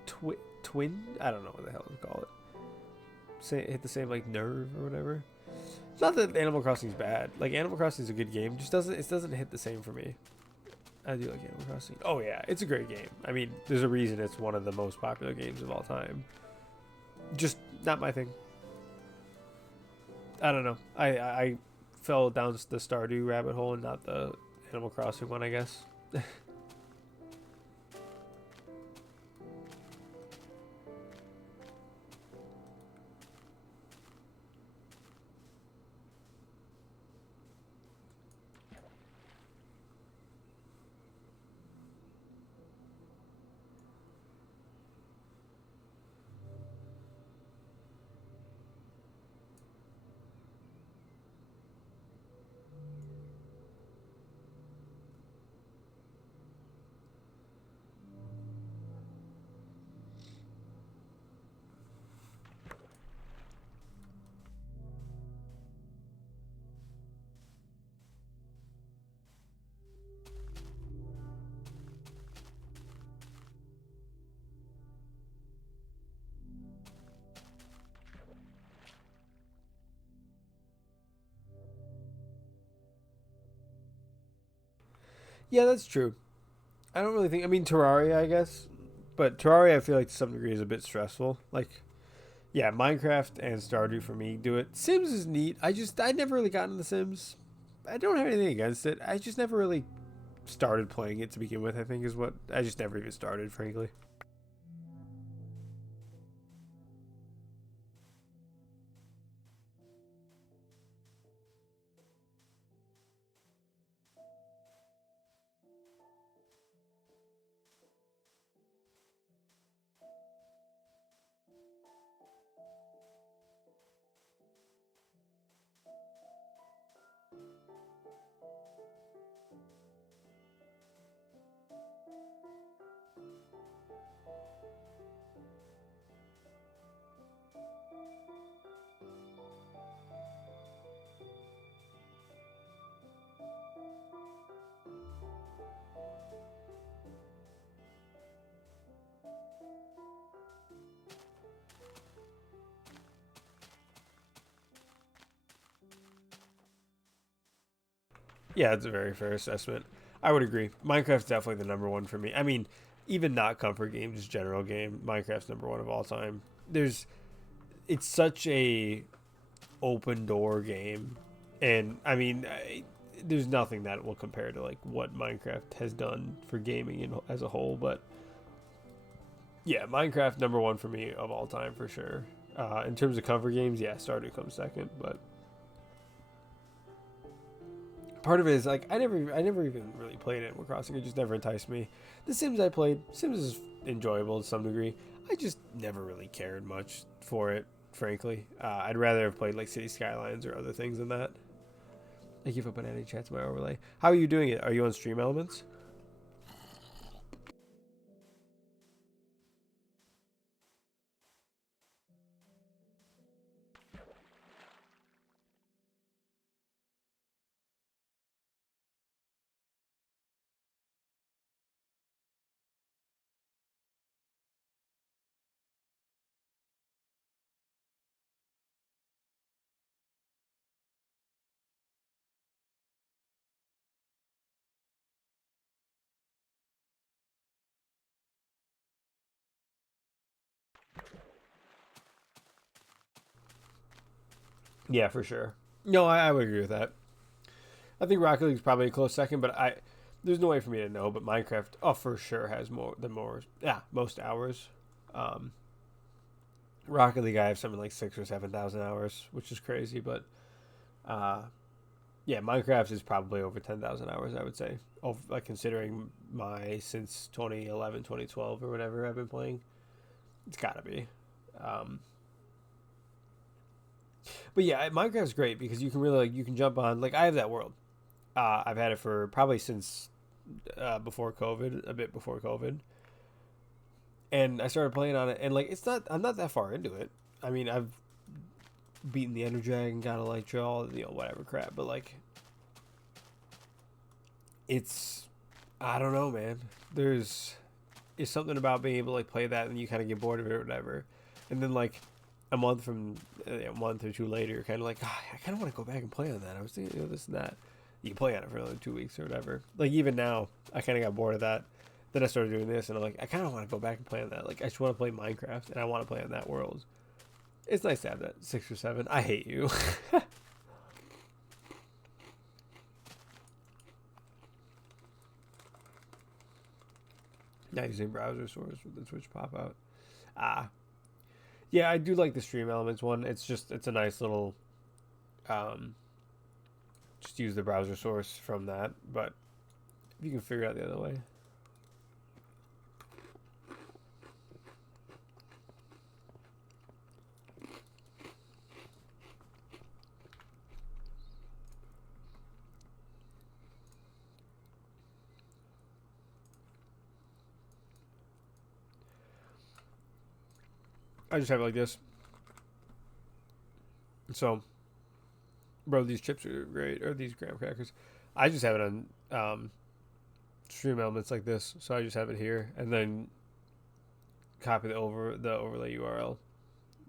twin. I don't know what the hell to call it. Say hit the same like nerve or whatever. It's not that Animal Crossing is bad. Like Animal Crossing is a good game. Just doesn't hit the same for me. I do like Animal Crossing. Oh yeah, it's a great game. I mean, there's a reason it's one of the most popular games of all time. Just not my thing. I don't know. I fell down the Stardew rabbit hole and not the Animal Crossing one, I guess. Yeah, that's true. I don't really think. I mean, Terraria, I guess, but Terraria, I feel like to some degree is a bit stressful. Like, yeah, Minecraft and Stardew for me do it. Sims is neat. I never really got into Sims. I don't have anything against it. I just never really started playing it to begin with. I think is what I just never even started, frankly. Yeah, it's a very fair assessment. I would agree. Minecraft's definitely the number one for me. I mean, even not comfort game, just general game. Minecraft's number one of all time. It's such a open door game, and I mean, there's nothing that will compare to like what Minecraft has done for gaming as a whole. But yeah, Minecraft number one for me of all time for sure. In terms of comfort games, yeah, Stardew comes second, but part of it is like I never even really played Animal Crossing. It just never enticed me. The Sims I played, Sims is enjoyable to some degree. I just never really cared much for it, frankly. I'd rather have played like City Skylines or other things than that. I give up on any chance my overlay. How are you doing it? Are you on Stream Elements? Yeah, for sure. No, I would agree with that. I think Rocket League's probably a close second, but I there's no way for me to know. But Minecraft, oh, for sure has most hours. Um, Rocket League, I have something like 6 or 7 thousand hours, which is crazy. But uh, yeah, Minecraft is probably over 10,000 hours. I would say, like considering my since 2011, 2012 or whatever I've been playing, it's gotta be. Um, but yeah, Minecraft's great because you can really like you can jump on like I have that world. I've had it for probably since before COVID, a bit before COVID, and I started playing on it. And like, I'm not that far into it. I mean, I've beaten the Ender Dragon, got Elytra, all whatever crap. But like, it's I don't know, man. There's is something about being able to like play that, and you kind of get bored of it or whatever, and then like a month or two later, you're kind of like, I kind of want to go back and play on that. I was thinking this and that. You play on it for another 2 weeks or whatever. Like even now, I kind of got bored of that. Then I started doing this, and I'm like, I kind of want to go back and play on that. Like I just want to play Minecraft, and I want to play on that world. It's nice to have that 6 or 7. I hate you. Not using browser source with the Twitch pop out. Ah, yeah, I do like the Stream Elements one. It's a nice little um, just use the browser source from that. But if you can figure out the other way, I just have it like this. So, bro, these chips are great, or these graham crackers. I just have it on Stream Elements like this. So I just have it here, and then copy the overlay URL.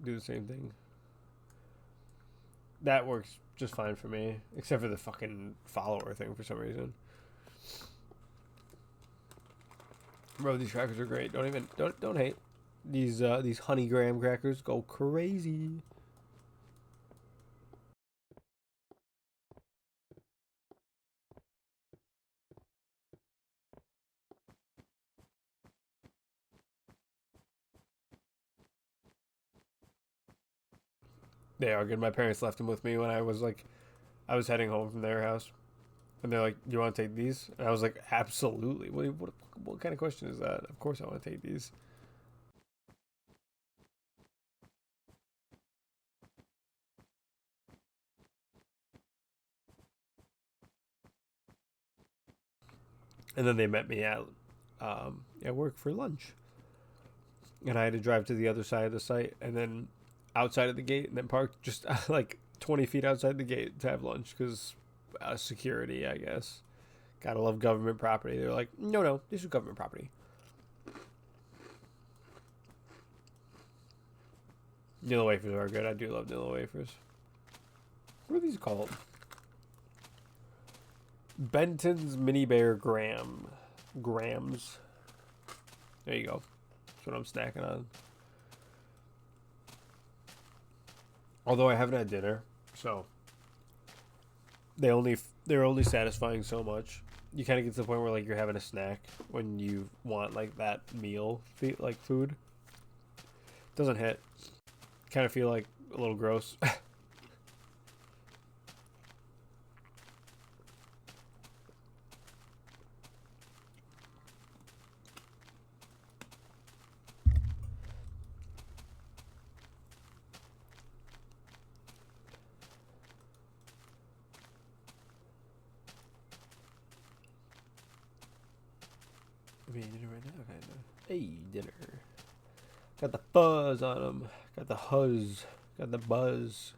Do the same thing. That works just fine for me, except for the fucking follower thing for some reason. Bro, these crackers are great. Don't hate. These honey graham crackers go crazy. They are good. My parents left them with me when I was heading home from their house, and they're like, "You want to take these?" And I was like, "Absolutely." What kind of question is that? Of course I want to take these. And then they met me at work for lunch, and I had to drive to the other side of the site, and then outside of the gate, and then park just like 20 feet outside the gate to have lunch because security, I guess. Gotta love government property. They're like, no, this is government property. Nilla wafers are good. I do love Nilla wafers. What are these called? Benton's Mini Bear Grams. There you go. That's what I'm snacking on. Although I haven't had dinner, so they're only satisfying so much. You kind of get to the point where like you're having a snack when you want like that meal like food. Doesn't hit. Kind of feel like a little gross. I mean, dinner right now, kind of. Hey, dinner. Got the fuzz on them. Got the huzz. Got the buzz.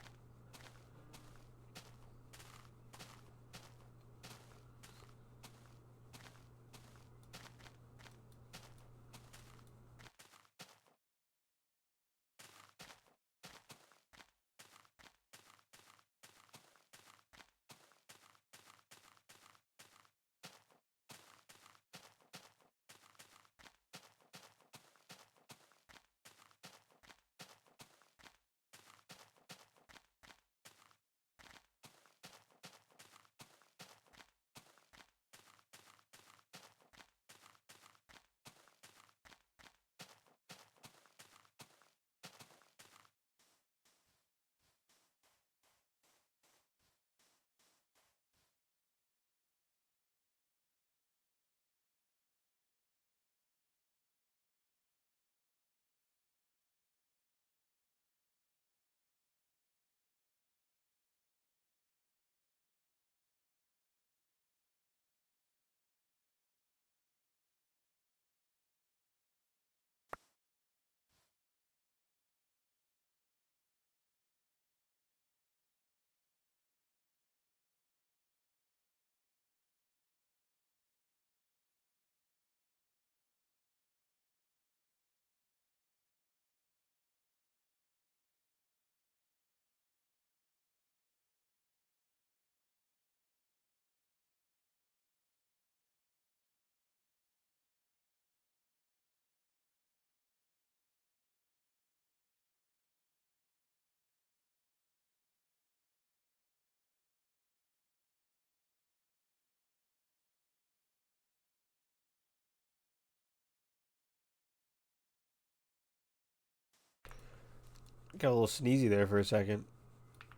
Got a little sneezy there for a second.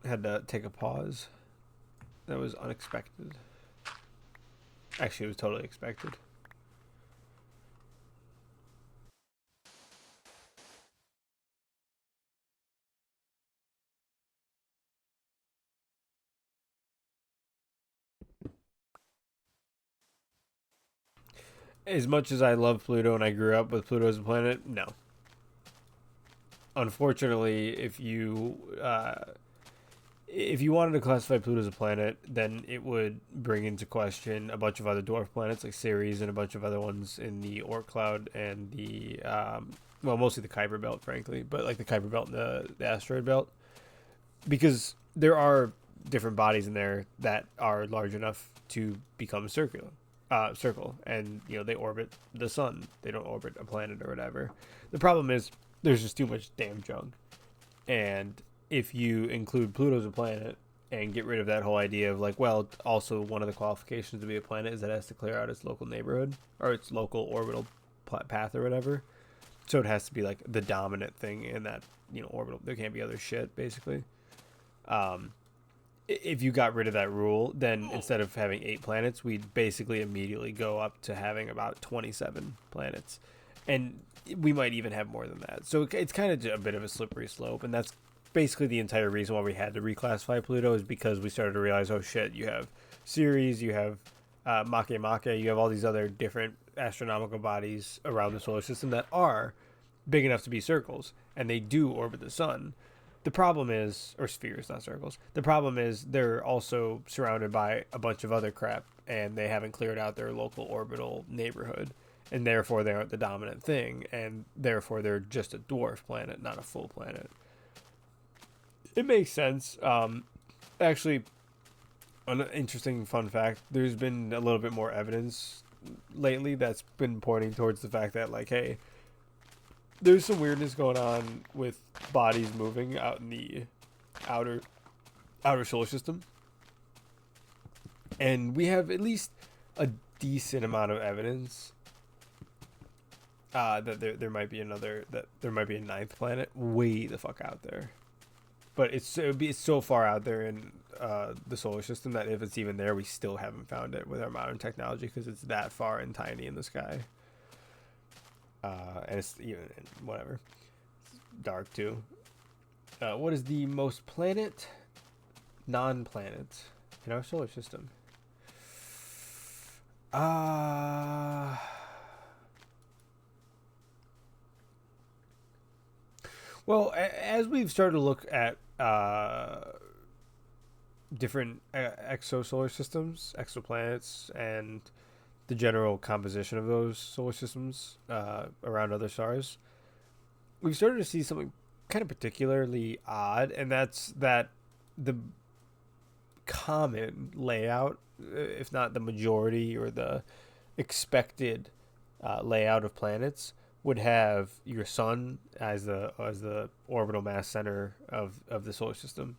Had to take a pause. That was unexpected. Actually, it was totally expected. As much as I love Pluto and I grew up with Pluto as a planet, no. Unfortunately, if you wanted to classify Pluto as a planet, then it would bring into question a bunch of other dwarf planets like Ceres and a bunch of other ones in the Oort cloud and the well, mostly the Kuiper belt, frankly, but like the Kuiper belt and the asteroid belt, because there are different bodies in there that are large enough to become circular. circle, and they orbit the sun. They don't orbit a planet or whatever. The problem is there's just too much damn junk, and if you include Pluto as a planet and get rid of that whole idea of like, well, also one of the qualifications to be a planet is that it has to clear out its local neighborhood or its local orbital path or whatever. So it has to be like the dominant thing in that orbital. There can't be other shit basically. If you got rid of that rule, then instead of having 8 planets, we'd basically immediately go up to having about 27 planets, and we might even have more than that. So it's kind of a bit of a slippery slope, and that's basically the entire reason why we had to reclassify Pluto, is because we started to realize, oh shit, you have Ceres, you have Makemake, you have all these other different astronomical bodies around the solar system that are big enough to be circles, and they do orbit the sun. The problem is, or spheres, not circles. The problem is they're also surrounded by a bunch of other crap, and they haven't cleared out their local orbital neighborhood, and therefore they aren't the dominant thing, and therefore they're just a dwarf planet, not a full planet. It makes sense. Actually, an interesting fun fact, there's been a little bit more evidence lately that's been pointing towards the fact that, like, hey, there's some weirdness going on with bodies moving out in the outer solar system, and we have at least a decent amount of evidence that there might be there might be a 9th planet way the fuck out there, but it's so far out there in the solar system that if it's even there, we still haven't found it with our modern technology, because it's that far and tiny in the sky. And it's whatever. It's dark too. What is the most non-planet in our solar system? Well, as we've started to look at different exosolar systems, exoplanets, and the general composition of those solar systems around other stars, we've started to see something kind of particularly odd, and that's that the common layout, if not the majority or the expected layout of planets, would have your sun as the orbital mass center of the solar system,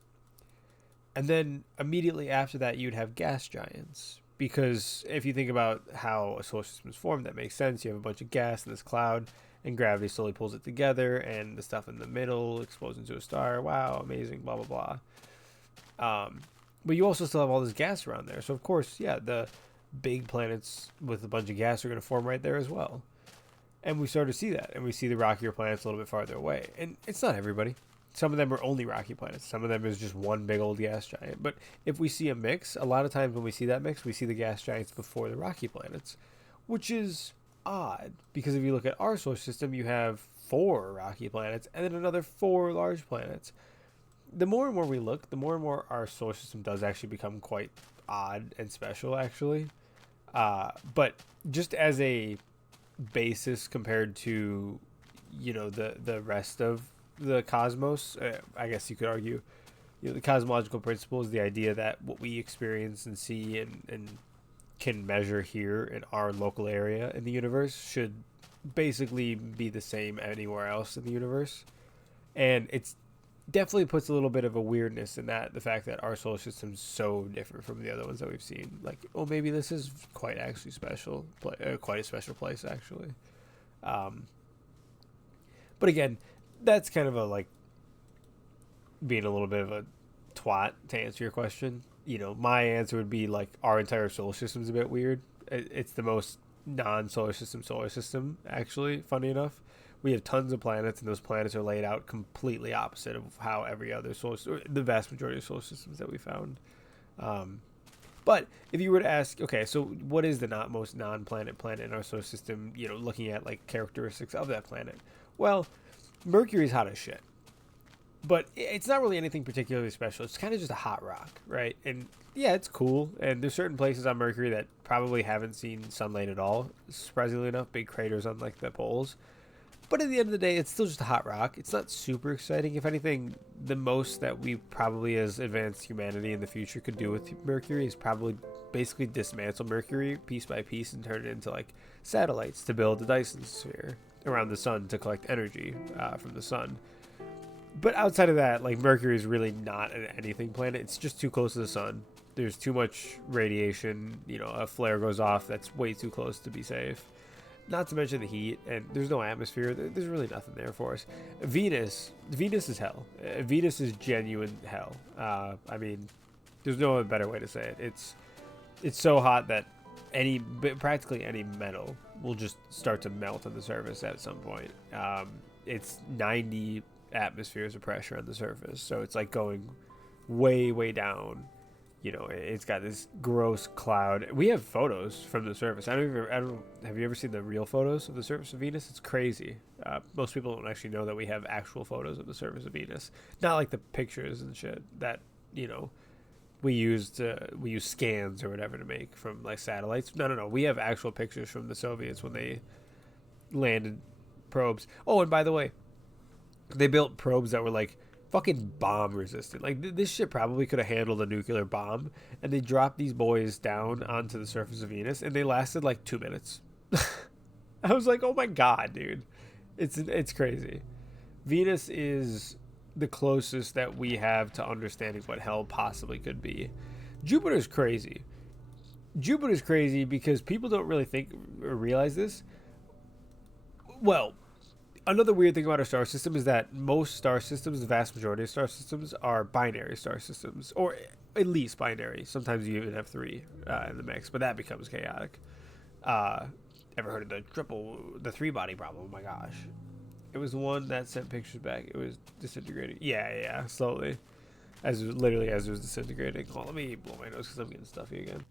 and then immediately after that you'd have gas giants. Because if you think about how a solar system is formed, that makes sense. You have a bunch of gas in this cloud, and gravity slowly pulls it together, and the stuff in the middle explodes into a star. Wow, amazing, blah, blah, blah. But you also still have all this gas around there. So, of course, yeah, the big planets with a bunch of gas are going to form right there as well. And we start to see that, and we see the rockier planets a little bit farther away. And it's not everybody. Some of them are only rocky planets. Some of them is just one big old gas giant. But if we see a mix, a lot of times when we see that mix, we see the gas giants before the rocky planets, which is odd. Because if you look at our solar system, you have 4 rocky planets and then another 4 large planets. The more and more we look, the more and more our solar system does actually become quite odd and special, actually. But just as a basis compared to, the rest of the cosmos, I guess you could argue, the cosmological principle is the idea that what we experience and see and can measure here in our local area in the universe should basically be the same anywhere else in the universe. And it's definitely puts a little bit of a weirdness in that, the fact that our solar system's so different from the other ones that we've seen. Like, oh, maybe this is quite actually special, quite a special place actually. But again, that's kind of a, like, being a little bit of a twat to answer your question. My answer would be, like, our entire solar system is a bit weird. It's the most non-solar system, actually, funny enough. We have tons of planets, and those planets are laid out completely opposite of how every other the vast majority of solar systems that we found. But if you were to ask, okay, so what is the most non-planet planet in our solar system, looking at, like, characteristics of that planet? Well, Mercury's hot as shit. But it's not really anything particularly special. It's kind of just a hot rock, right? And yeah, it's cool. And there's certain places on Mercury that probably haven't seen sunlight at all, surprisingly enough, big craters on, like, the poles. But at the end of the day, it's still just a hot rock. It's not super exciting. If anything, the most that we probably as advanced humanity in the future could do with Mercury is probably basically dismantle Mercury piece by piece and turn it into like satellites to build the Dyson sphere around the sun to collect energy from the sun. But outside of that, like Mercury is really not an anything planet. It's just too close to the sun. There's too much radiation. You know, a flare goes off that's way too close to be safe. Not to mention the heat, and there's no atmosphere. There's really nothing there for us. Venus is hell. Venus is genuine hell. I mean, there's no better way to say it. It's so hot that practically any metal will just start to melt on the surface at some point. It's 90 atmospheres of pressure on the surface, so it's like going way down. You know, it's got this gross cloud. We have photos from the surface. Have you ever seen the real photos of the surface of Venus? It's crazy. Most people don't actually know that we have actual photos of the surface of Venus. Not like the pictures and shit that, you know, we use scans or whatever to make from like satellites. No. We have actual pictures from the Soviets when they landed probes. Oh, and by the way, they built probes that were like fucking bomb resistant. Like this shit probably could have handled a nuclear bomb, and they dropped these boys down onto the surface of Venus, and they lasted like 2 minutes. I was like, oh my god, dude, it's crazy. Venus is the closest that we have to understanding what hell possibly could be. Jupiter's crazy. Jupiter's crazy because people don't really think or realize this. Well, another weird thing about our star system is that most star systems, the vast majority of star systems, are binary star systems, or at least binary. Sometimes you even have three in the mix, but that becomes chaotic. Ever heard of the three body problem? Oh my gosh. It was the one that sent pictures back. It was disintegrating. Yeah, slowly. Literally as it was disintegrating. Oh, let me blow my nose because I'm getting stuffy again.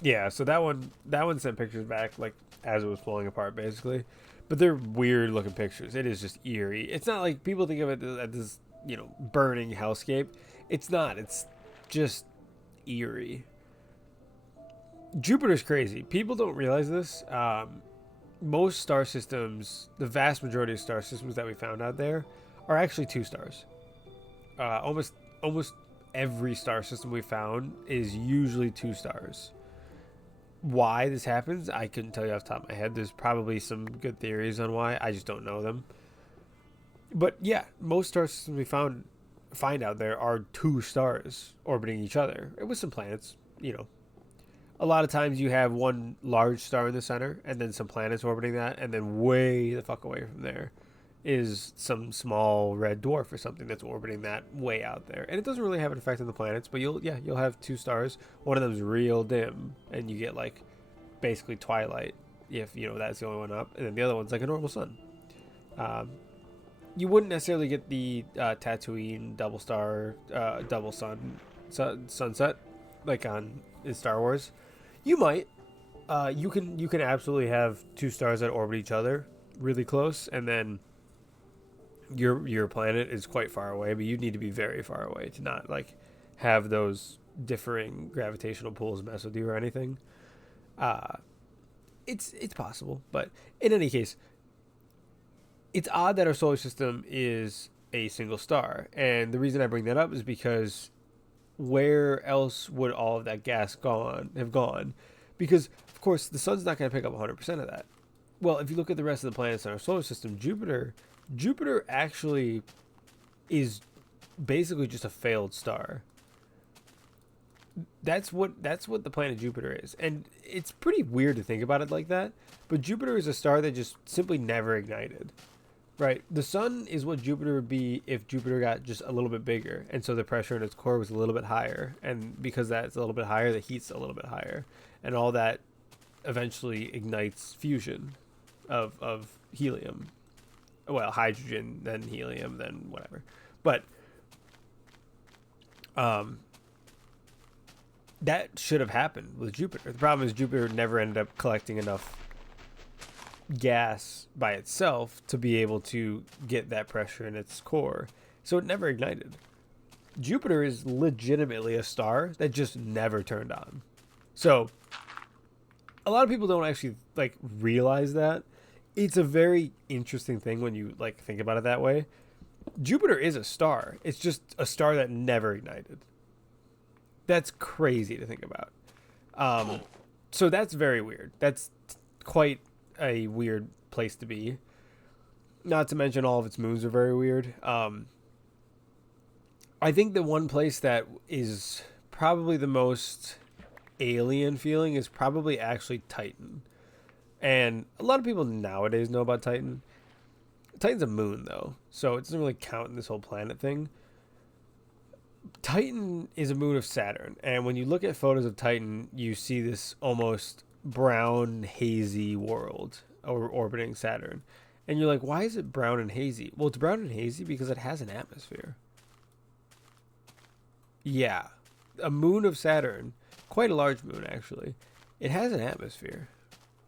Yeah, so that one sent pictures back like as it was falling apart, basically. But they're weird looking pictures. It is just eerie. It's not like people think of it as this, you know, burning hellscape. It's not. It's just eerie. Jupiter's crazy. People don't realize this. Most star systems, the vast majority of star systems that we found out there, are actually 2 stars. Almost every star system we found is usually 2 stars. Why this happens, I couldn't tell you off the top of my head. There's probably some good theories on why. I just don't know them. But yeah, most star systems we find out there are 2 stars orbiting each other. With some planets, you know. A lot of times you have one large star in the center and then some planets orbiting that, and then way the fuck away from there is some small red dwarf or something that's orbiting that way out there. And it doesn't really have an effect on the planets, but you'll have 2 stars. One of them's real dim, and you get like basically twilight if, you know, that's the only one up, and then the other one's like a normal sun. You wouldn't necessarily get the Tatooine double star, double sunset like in Star Wars. You might. You can absolutely have 2 stars that orbit each other really close, and then your planet is quite far away, but you need to be very far away to not like have those differing gravitational pools mess with you or anything. It's possible, but in any case, it's odd that our solar system is a single star, and the reason I bring that up is because where else would all of that gas have gone? Because of course the sun's not going to pick up 100% of that. Well, if you look at the rest of the planets in our solar system, Jupiter actually is basically just a failed star. That's what the planet Jupiter is. And it's pretty weird to think about it like that, but Jupiter is a star that just simply never ignited. Right? The sun is what Jupiter would be if Jupiter got just a little bit bigger, and so the pressure in its core was a little bit higher, and because that's a little bit higher, the heat's a little bit higher, and all that eventually ignites fusion of helium. Well, hydrogen, then helium, then whatever. But that should have happened with Jupiter. The problem is Jupiter never ended up collecting enough gas by itself to be able to get that pressure in its core. So it never ignited. Jupiter is legitimately a star that just never turned on. So a lot of people don't actually like realize that. It's a very interesting thing when you like think about it that way. Jupiter is a star. It's just a star that never ignited. That's crazy to think about. So that's very weird. That's quite a weird place to be. Not to mention all of its moons are very weird. I think the one place that is probably the most alien feeling is probably actually Titan. And a lot of people nowadays know about Titan. Titan's a moon, though, so it doesn't really count in this whole planet thing. Titan is a moon of Saturn, and when you look at photos of Titan, you see this almost brown, hazy world orbiting Saturn. And you're like, why is it brown and hazy? Well, it's brown and hazy because it has an atmosphere. Yeah, a moon of Saturn, quite a large moon, actually. It has an atmosphere.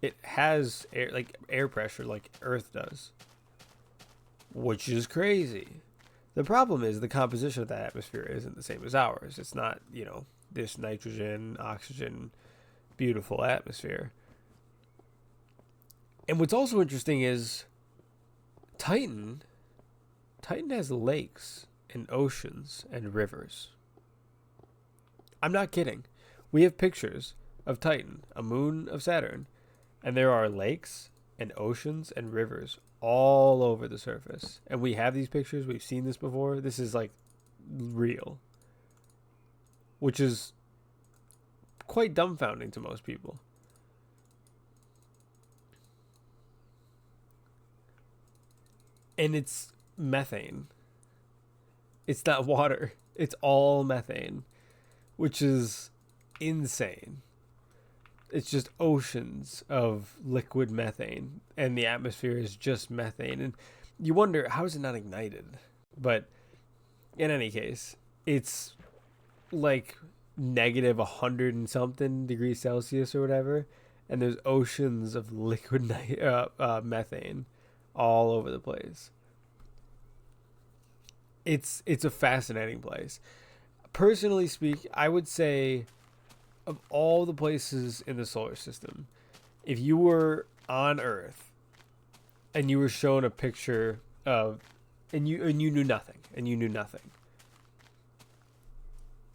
It has air, like air pressure like Earth does, which is crazy. The problem is the composition of that atmosphere isn't the same as ours. It's not, this nitrogen, oxygen, beautiful atmosphere. And what's also interesting is Titan has lakes and oceans and rivers. I'm not kidding. We have pictures of Titan, a moon of Saturn, and there are lakes and oceans and rivers all over the surface. And we have these pictures. We've seen this before. This is like real, which is quite dumbfounding to most people. And it's methane. It's not water. It's all methane, which is insane. It's just oceans of liquid methane, and the atmosphere is just methane. And you wonder, how is it not ignited? But in any case, it's like negative 100 and something degrees Celsius or whatever, and there's oceans of liquid methane all over the place. It's a fascinating place. Personally speaking, I would say of all the places in the solar system, if you were on Earth and you were shown a picture of and you knew nothing,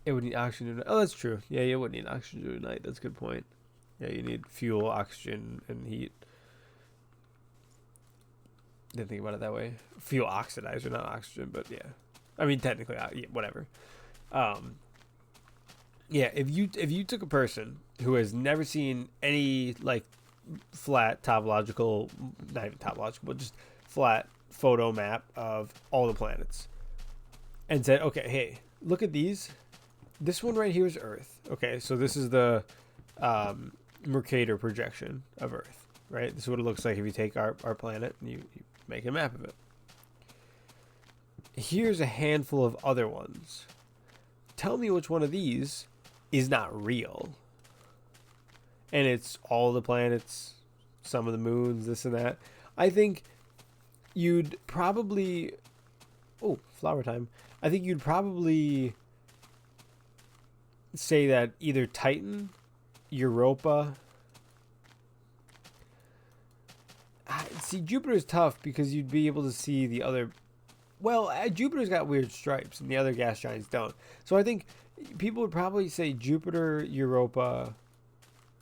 it would need oxygen to, oh, that's true. Yeah, you would need oxygen to ignite. That's a good point. Yeah, you need fuel, oxygen, and heat. Didn't think about it that way. Fuel oxidizer, not oxygen, but yeah. I mean, technically, yeah, whatever. Yeah, if you took a person who has never seen any like flat topological, not even topological, but just flat photo map of all the planets, and said, okay, hey, look at these. This one right here is Earth. Okay, so this is the Mercator projection of Earth, right? This is what it looks like if you take our planet and you make a map of it. Here's a handful of other ones. Tell me which one of these is not real. And it's all the planets, some of the moons, this and that. I think you'd probably... Oh, flower time. I think you'd probably say that either Titan, Europa... See, Jupiter's tough because you'd be able to see the other... Well, Jupiter's got weird stripes and the other gas giants don't. So I think people would probably say Jupiter, Europa,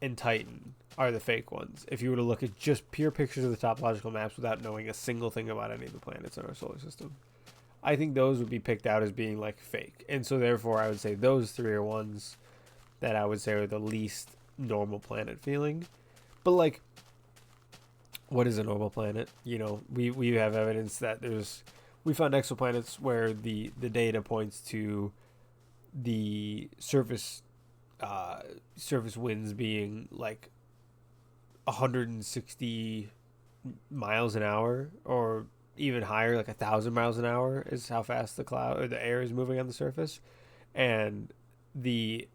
and Titan are the fake ones if you were to look at just pure pictures of the topological maps without knowing a single thing about any of the planets in our solar system. I think those would be picked out as being like fake. And so therefore I would say those three are ones that I would say are the least normal planet feeling. But like, what is a normal planet? We have evidence that we found exoplanets where the data points to the surface winds being like 160 miles an hour, or even higher, like 1,000 miles an hour is how fast the cloud or the air is moving on the surface, and the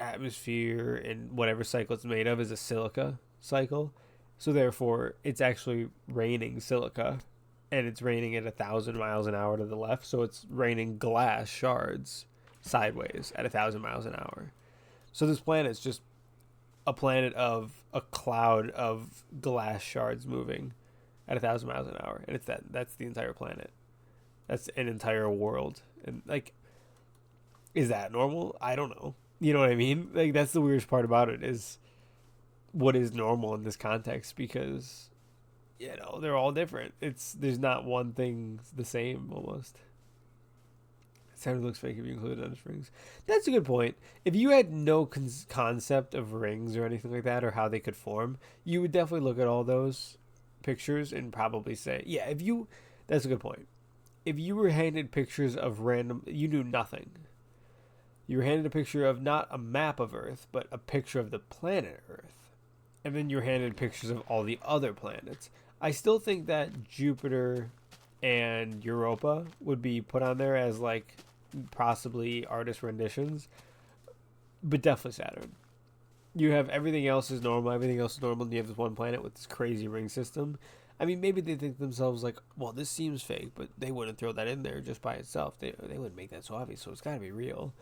atmosphere and whatever cycle it's made of is a silica cycle. So therefore, it's actually raining silica, and it's raining at 1,000 miles an hour to the left. So it's raining glass shards sideways at 1,000 miles an hour. So this planet's just a planet of a cloud of glass shards moving at 1,000 miles an hour, and it's that's the entire planet. That's an entire world, and like, is that normal? I don't know. You know what I mean? Like, that's the weirdest part about it is what is normal in this context, because they're all different. There's not one thing the same almost. Saturn looks fake if you include it on its rings. That's a good point. If you had no concept of rings or anything like that, or how they could form, you would definitely look at all those pictures and probably say, yeah, that's a good point. If you were handed pictures of random, you knew nothing. You were handed a picture of not a map of Earth, but a picture of the planet Earth. And then you're handed pictures of all the other planets. I still think that Jupiter and Europa would be put on there as like possibly artist renditions, but definitely Saturn. You have everything else is normal, and you have this one planet with this crazy ring system. I mean, maybe they think to themselves like, well, this seems fake, but they wouldn't throw that in there just by itself. They wouldn't make that so obvious, so it's got to be real.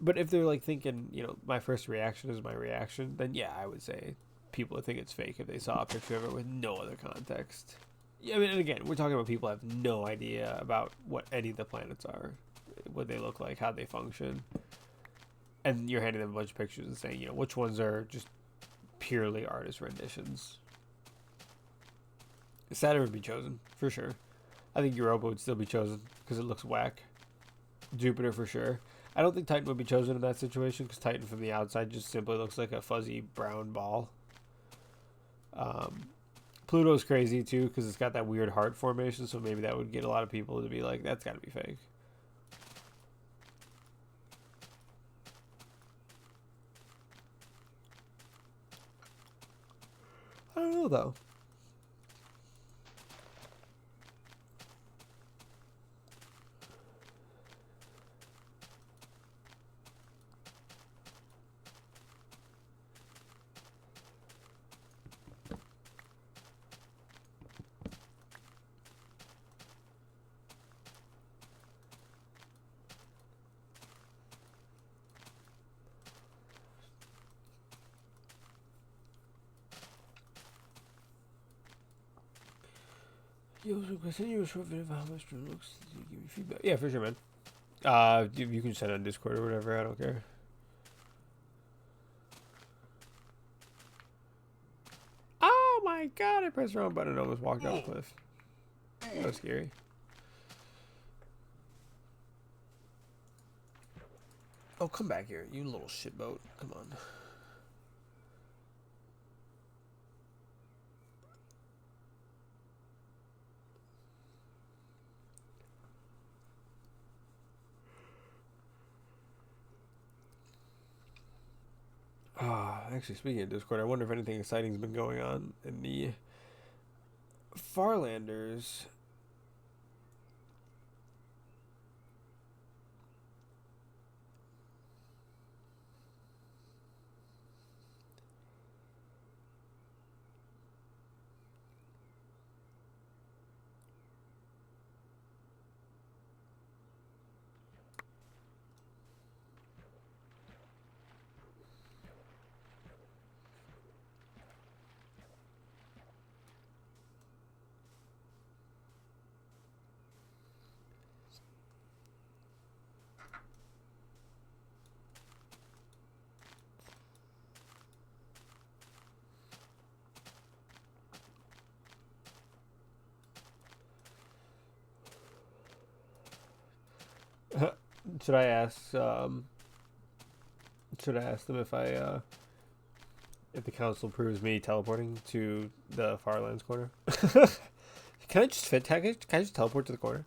But if they're like thinking, my first reaction is my reaction, then yeah, I would say people would think it's fake if they saw a picture of it with no other context. Yeah, I mean, and again, we're talking about people who have no idea about what any of the planets are, what they look like, how they function. And you're handing them a bunch of pictures and saying, which ones are just purely artist renditions. Saturn would be chosen, for sure. I think Europa would still be chosen because it looks whack. Jupiter, for sure. I don't think Titan would be chosen in that situation because Titan from the outside just simply looks like a fuzzy brown ball. Pluto's crazy too because it's got that weird heart formation, so maybe that would get a lot of people to be like, that's got to be fake. I don't know though. You a short video of how my stream looks. Give me feedback. Yeah, for sure, man. You can send on Discord or whatever. I don't care. Oh my god! I pressed the wrong button and almost walked off a cliff. That was scary. Oh, come back here, you little shitboat. Come on. Actually, speaking of Discord, I wonder if anything exciting's been going on in the FarLanders. Should I ask? Should I ask them if if the council approves me teleporting to the FarLands corner? Can I just can I just teleport to the corner?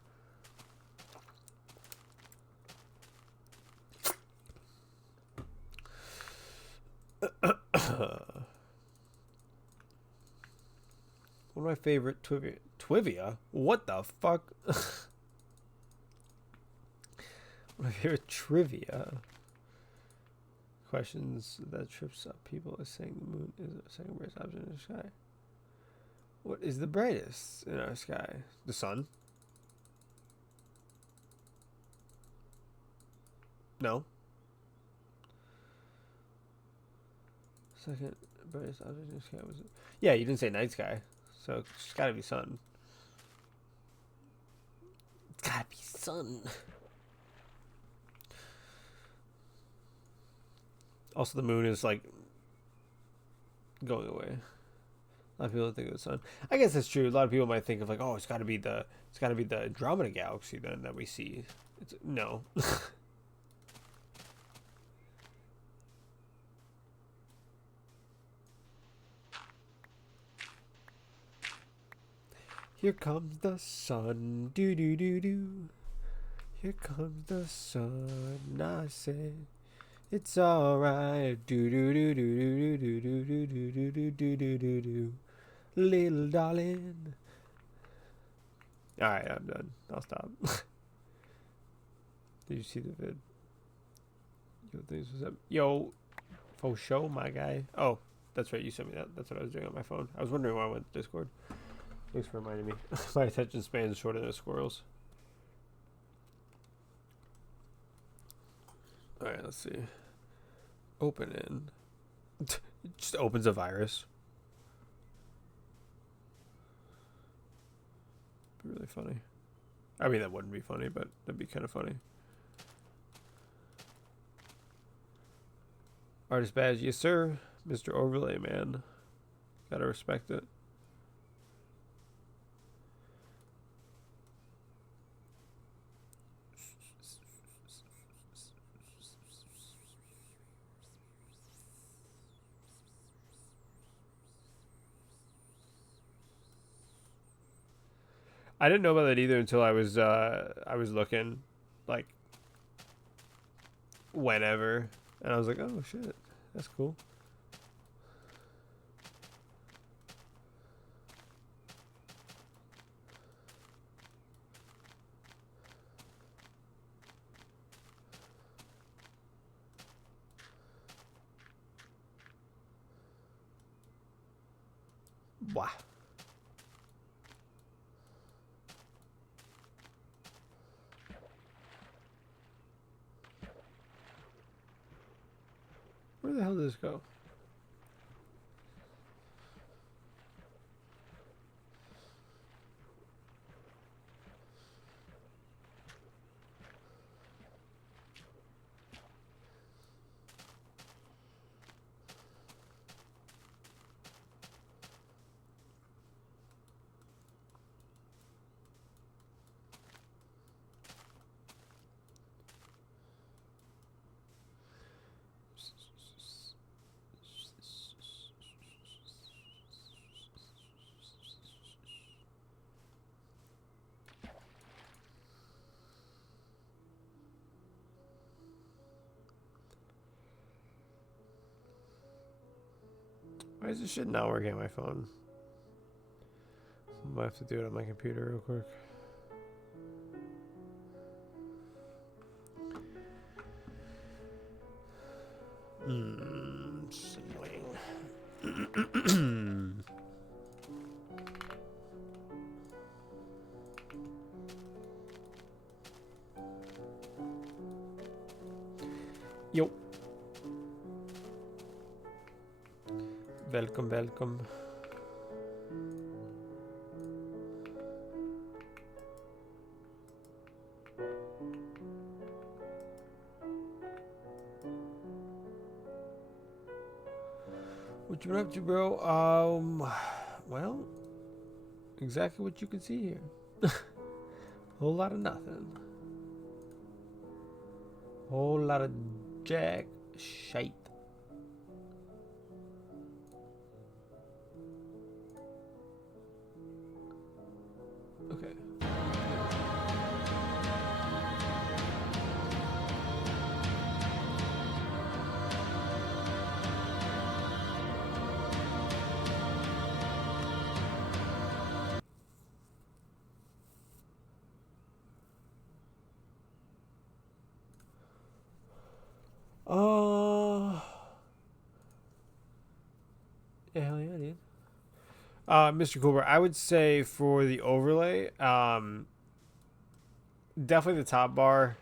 One of my favorite Twivia? What the fuck? My favorite trivia questions that trips up people is saying the moon is a second brightest object in the sky. What is the brightest in our sky? The sun? No. Second brightest object in the sky was it? Yeah, you didn't say night sky, so it's gotta be sun. It's gotta be sun. Also, the moon is like going away. A lot of people think of the sun. I guess that's true. A lot of people might think of like, oh, it's got to be the Andromeda galaxy then that we see. No. Here comes the sun, do do do do. Here comes the sun, I say, it's alright, do do do do do do do do do do do do do do, little darling. All right, I'm done. I'll stop. Did you see the vid? Yo, things was up. Yo, for show, my guy. Oh, that's right. You sent me that. That's what I was doing on my phone. I was wondering why I went to Discord. Thanks for reminding me. My attention span is shorter than a squirrel's. All right, let's see. Open in. It just opens a virus. Be really funny. I mean, that wouldn't be funny, but that'd be kind of funny. Artist badge, yes sir, Mr. Overlay man. Gotta respect it. I didn't know about that either until I was looking, like, whenever, and I was like, oh shit, that's cool. Wow. Where the hell did this go? Why is this shit not working on my phone? I might have to do it on my computer real quick. It's annoying. Yo. Welcome, welcome. What you been up to, bro? Well, exactly what you can see here. Whole lot of nothing. Whole lot of jack shite. Okay. Mr. Cooper, I would say for the overlay, definitely the top bar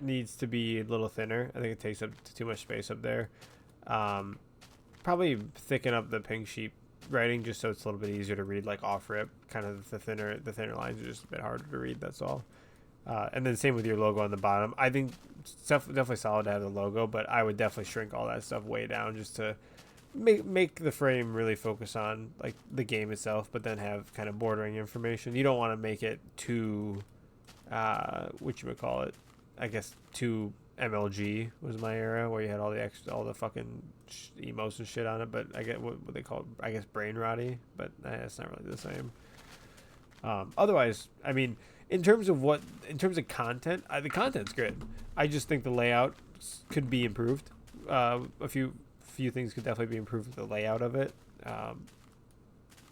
needs to be a little thinner. I think it takes up too much space up there. Um, Probably thicken up the pink sheet writing just so it's a little bit easier to read, like off rip. Kind of the thinner lines are just a bit harder to read. That's all. And then same with your logo on the bottom. I think it's definitely solid to have the logo, but I would definitely shrink all that stuff way down just to make the frame really focus on like the game itself, but then have kind of bordering information. You don't want to make it too, what you would call it, I guess too MLG was my era where you had all the fucking emotes and shit on it. But I get what they call it, I guess brain rotty, but it's not really the same. Otherwise, I mean, in terms of content, the content's good. I just think the layout could be improved. A few things could definitely be improved with the layout of it.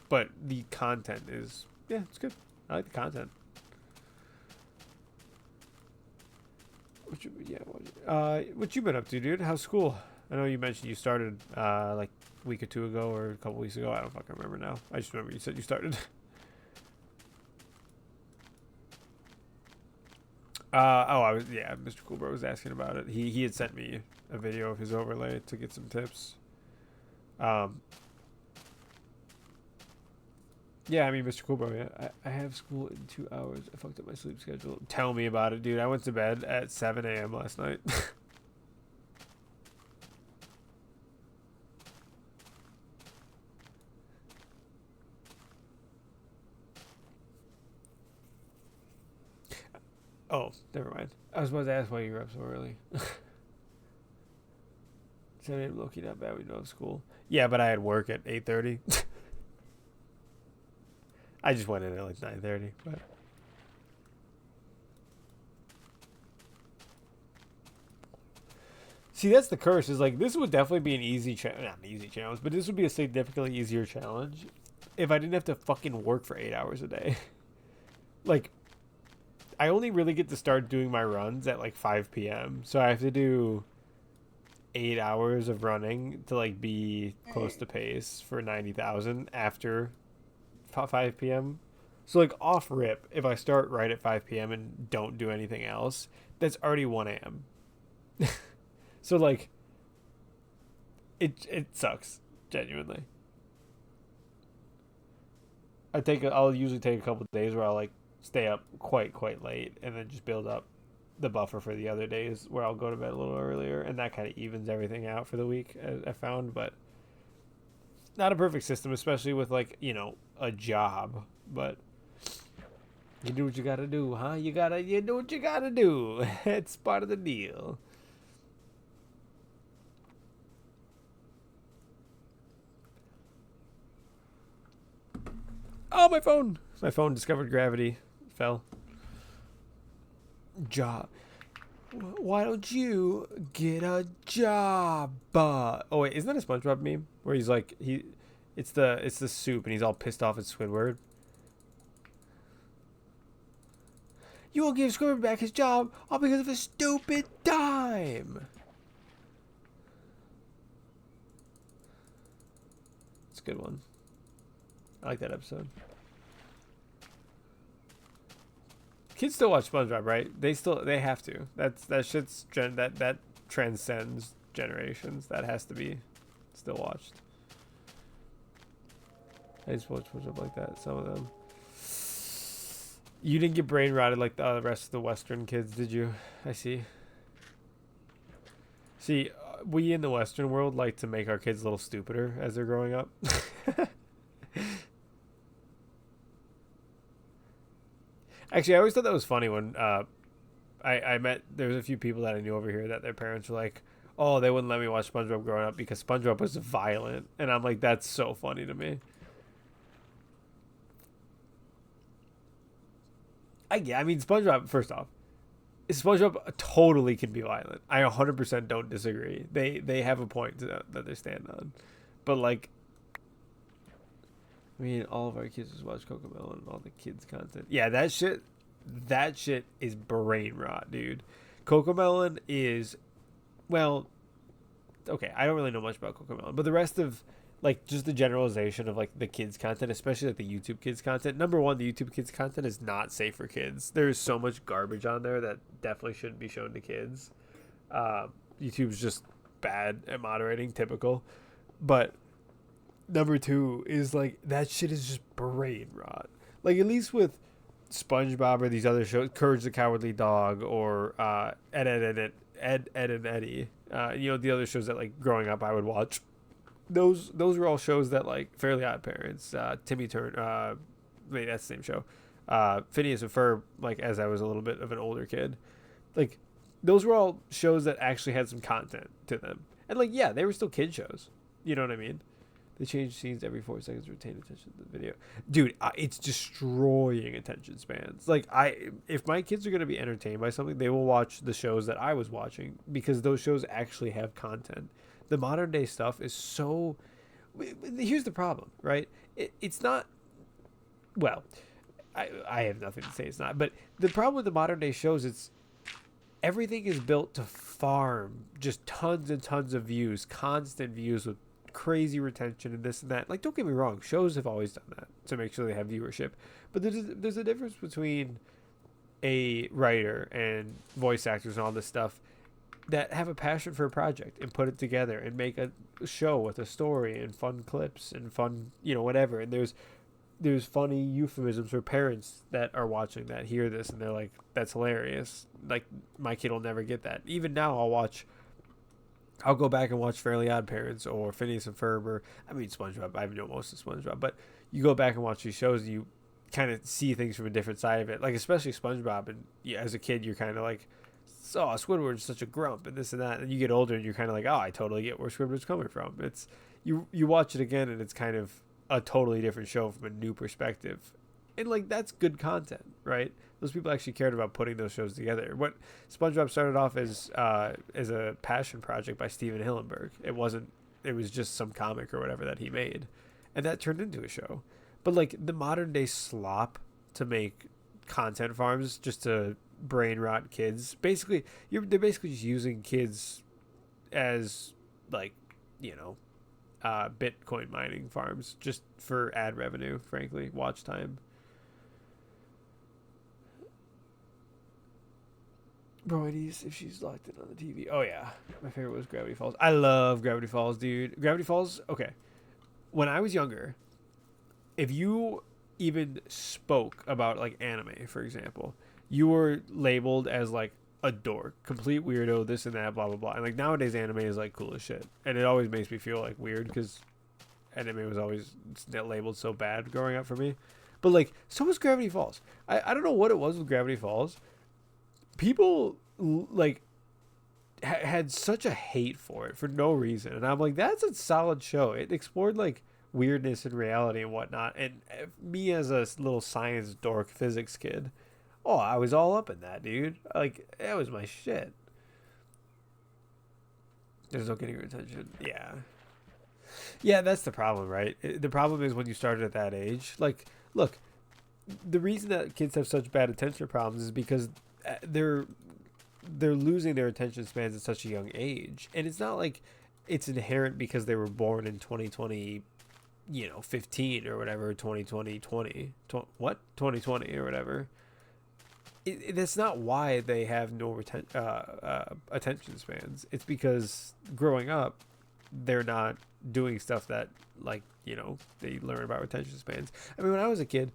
But the content is, yeah, it's good. I like the content. What you been up to, dude? How's school? I know you mentioned you started like a week or two ago or a couple weeks ago. I don't fucking remember now. I just remember you said you started. Mr. Coolbro was asking about it. He had sent me a video of his overlay to get some tips. Yeah, I mean, Mr. Coolbro, yeah. I have school in 2 hours. I fucked up my sleep schedule. Tell me about it, dude. I went to bed at 7 a.m. last night. Oh, never mind. I was about to ask why you were up so early. 7 a.m. Loki, not bad. We don't have school. Yeah, but I had work at 8:30. I just went in at like 9:30. But see, that's the curse. Is like this would definitely be an not an easy challenge, but this would be a significantly easier challenge if I didn't have to fucking work for 8 hours a day. Like, I only really get to start doing my runs at like 5 p.m. So I have to do 8 hours of running to like be close to pace for 90,000 after 5 p.m. So like off rip, if I start right at 5 p.m. and don't do anything else, that's already 1 a.m. So like it sucks genuinely. I'll usually take a couple of days where I'll like stay up quite late and then just build up the buffer for the other days where I'll go to bed a little earlier, and that kind of evens everything out for the week, I found. But not a perfect system, especially with like, a job, but you do what you gotta do, huh? You do what you gotta do. It's part of the deal. Oh, my phone! My phone discovered gravity. Fell. Job. Why don't you get a job? Oh wait, isn't that a SpongeBob meme where he's like it's the soup and he's all pissed off at Squidward? You will give Squidward back his job all because of a stupid dime. It's a good one. I like that episode. Kids still watch SpongeBob, right? They have to. That shit's that transcends generations. That has to be still watched. I just watch SpongeBob like that. Some of them. You didn't get brain rotted like the rest of the Western kids, did you? I see. See, we in the Western world like to make our kids a little stupider as they're growing up. Actually, I always thought that was funny when I met, there was a few people that I knew over here that their parents were like, oh, they wouldn't let me watch SpongeBob growing up because SpongeBob was violent. And I'm like, that's so funny to me. I mean, SpongeBob, first off, SpongeBob totally can be violent. I 100% don't disagree. They have a point that they stand on. But, like, I mean, all of our kids just watch Cocomelon and all the kids' content. Yeah, that shit is brain rot, dude. Cocomelon is, well, okay, I don't really know much about Cocomelon, but the rest of like just the generalization of like the kids content, especially like the YouTube kids content. Number one, the YouTube kids content is not safe for kids. There's so much garbage on there that definitely shouldn't be shown to kids. YouTube's just bad at moderating, typical. But number two is like that shit is just brain rot. Like at least with SpongeBob or these other shows, Courage the Cowardly Dog or Ed and Eddie. The other shows that like growing up I would watch. Those were all shows that like Fairly Odd Parents, Timmy Turner. Wait, that's the same show. Phineas and Ferb. Like as I was a little bit of an older kid, like those were all shows that actually had some content to them. And like yeah, they were still kid shows. You know what I mean? They change scenes every 4 seconds to retain attention to the video. Dude, it's destroying attention spans. Like, if my kids are going to be entertained by something, they will watch the shows that I was watching because those shows actually have content. The modern day stuff is so... Here's the problem, right? It's not... Well, I have nothing to say it's not. But the problem with the modern day shows, it's... Everything is built to farm just tons and tons of views, constant views with crazy retention and this and that. Like, don't get me wrong, shows have always done that to make sure they have viewership, but there's a difference between a writer and voice actors and all this stuff that have a passion for a project and put it together and make a show with a story and fun clips and fun, whatever. And there's funny euphemisms for parents that are watching that hear this and they're like, that's hilarious. Like, my kid will never get that. Even now I'll go back and watch Fairly Odd Parents or Phineas and Ferb or, SpongeBob. I know most of SpongeBob, but you go back and watch these shows and you kind of see things from a different side of it. Like, especially SpongeBob. And yeah, as a kid, you're kind of like, oh, Squidward's such a grump and this and that. And you get older and you're kind of like, oh, I totally get where Squidward's coming from. It's, you watch it again and it's kind of a totally different show from a new perspective. And like, that's good content, right? Those people actually cared about putting those shows together. What SpongeBob started off as a passion project by Steven Hillenburg. It was just some comic or whatever that he made. And that turned into a show. But like the modern day slop to make content farms just to brain rot kids. Basically, they're basically just using kids as like, Bitcoin mining farms just for ad revenue, frankly, watch time. Broidies, if she's locked in on the TV. Oh, yeah. My favorite was Gravity Falls. I love Gravity Falls, dude. Gravity Falls, okay. When I was younger, if you even spoke about, like, anime, for example, you were labeled as, like, a dork. Complete weirdo, this and that, blah, blah, blah. And, like, nowadays anime is, like, cool as shit. And it always makes me feel, like, weird because anime was always labeled so bad growing up for me. But, like, so was Gravity Falls. I don't know what it was with Gravity Falls. People like had such a hate for it for no reason, and I'm like, that's a solid show. It explored like weirdness and reality and whatnot, and me as a little science dork physics kid, oh, I was all up in that, dude. Like, that was my shit. There's no getting your attention. Yeah, that's the problem, right? The problem is when you started at that age. Like, look, the reason that kids have such bad attention problems is because they're losing their attention spans at such a young age. And it's not like it's inherent because they were born in 2020, 15 or whatever, 2020 or whatever. That's not why they have no attention spans. It's because growing up, they're not doing stuff that, like, they learn about attention spans. I mean, when I was a kid,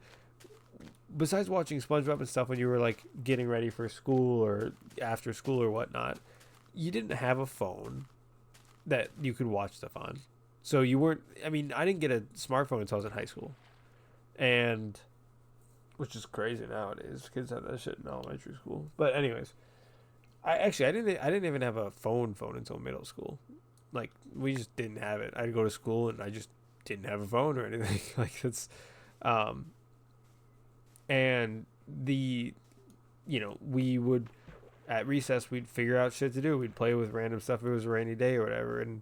besides watching SpongeBob and stuff when you were like getting ready for school or after school or whatnot, you didn't have a phone that you could watch stuff on. So you weren't, I didn't get a smartphone until I was in high school. And, which is crazy nowadays. Kids have that shit in elementary school. But anyways, I didn't even have a phone until middle school. Like, we just didn't have it. I'd go to school and I just didn't have a phone or anything. Like, it's, and we would, at recess, we'd figure out shit to do. We'd play with random stuff if it was a rainy day or whatever. And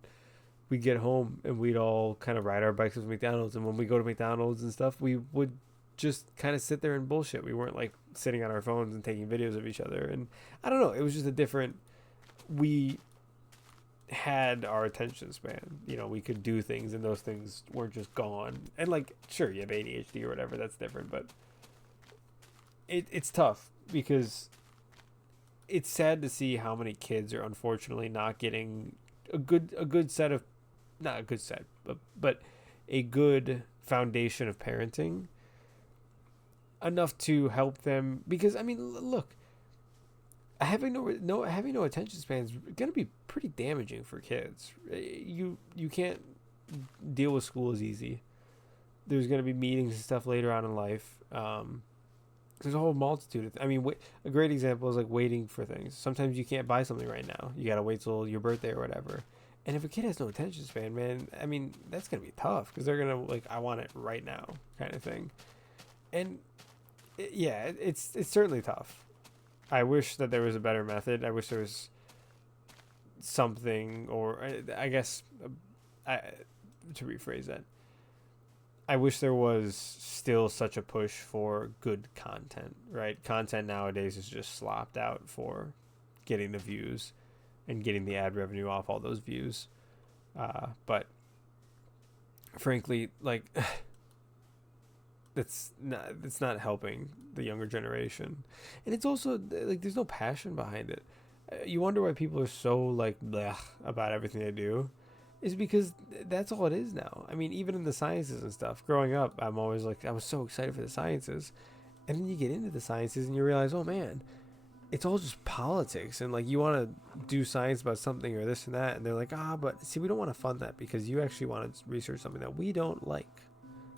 we'd get home and we'd all kind of ride our bikes to McDonald's. And when we go to McDonald's and stuff, we would just kind of sit there and bullshit. We weren't like sitting on our phones and taking videos of each other. And I don't know. It was just a different, had our attention span. You know, we could do things and those things weren't just gone. And like, sure, you have ADHD or whatever, that's different, but it's tough because it's sad to see how many kids are unfortunately not getting a good set of, not a good set, but a good foundation of parenting enough to help them. Because I mean, look, having no attention span is gonna be pretty damaging for kids. You can't deal with school as easy. There's gonna be meetings and stuff later on in life. There's a whole multitude of. I mean, a great example is like waiting for things. Sometimes you can't buy something right now. You gotta wait till your birthday or whatever. And if a kid has no attention span, man, I mean, that's gonna be tough because they're gonna like, I want it right now, kind of thing. And it's certainly tough. I wish that there was a better method. I wish there was something, or I guess, to rephrase that, I wish there was still such a push for good content, right? Content nowadays is just slopped out for getting the views and getting the ad revenue off all those views. But frankly, like, it's not helping the younger generation. And it's also like there's no passion behind it. You wonder why people are so like bleh about everything they do. Is because that's all it is now. I mean, even in the sciences and stuff. Growing up, I'm always like, I was so excited for the sciences. And then you get into the sciences and you realize, oh man, it's all just politics. And like, you want to do science about something or this and that. And they're like, but see, we don't want to fund that because you actually want to research something that we don't like.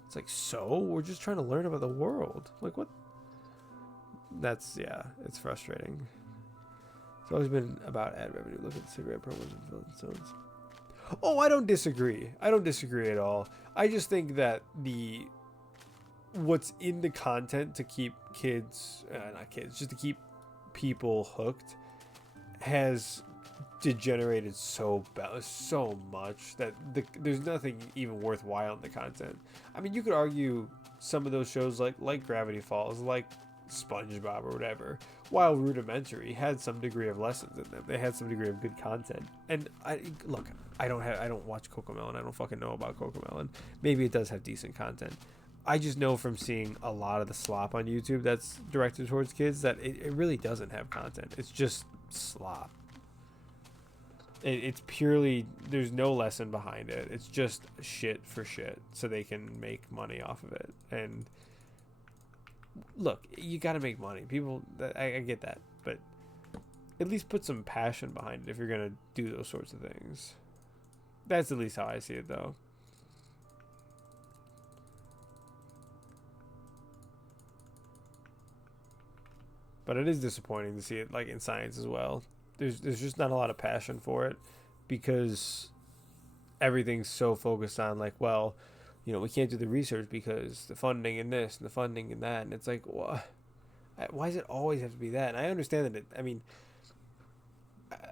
It's like, so we're just trying to learn about the world. Like, what? It's frustrating. It's always been about ad revenue. Look at the cigarette promos and filling zones. Oh, I don't disagree. I don't disagree at all. I just think that what's in the content to keep just to keep people hooked has degenerated so much that there's nothing even worthwhile in the content. I mean, you could argue some of those shows like Gravity Falls, like SpongeBob or whatever, while rudimentary, had some degree of lessons in them. They had some degree of good content. And I don't watch Cocomelon. I don't fucking know about Cocomelon. Maybe it does have decent content. I just know from seeing a lot of the slop on YouTube that's directed towards kids that it really doesn't have content. It's just slop. It's purely, there's no lesson behind it. It's just shit for shit so they can make money off of it. And look, you got to make money. People, I get that, but at least put some passion behind it if you're going to do those sorts of things. That's at least how I see it, though. But it is disappointing to see it like in science as well. There's just not a lot of passion for it because everything's so focused on like, well, you know, we can't do the research because the funding and this and the funding and that. And it's like, why does it always have to be that? And I understand that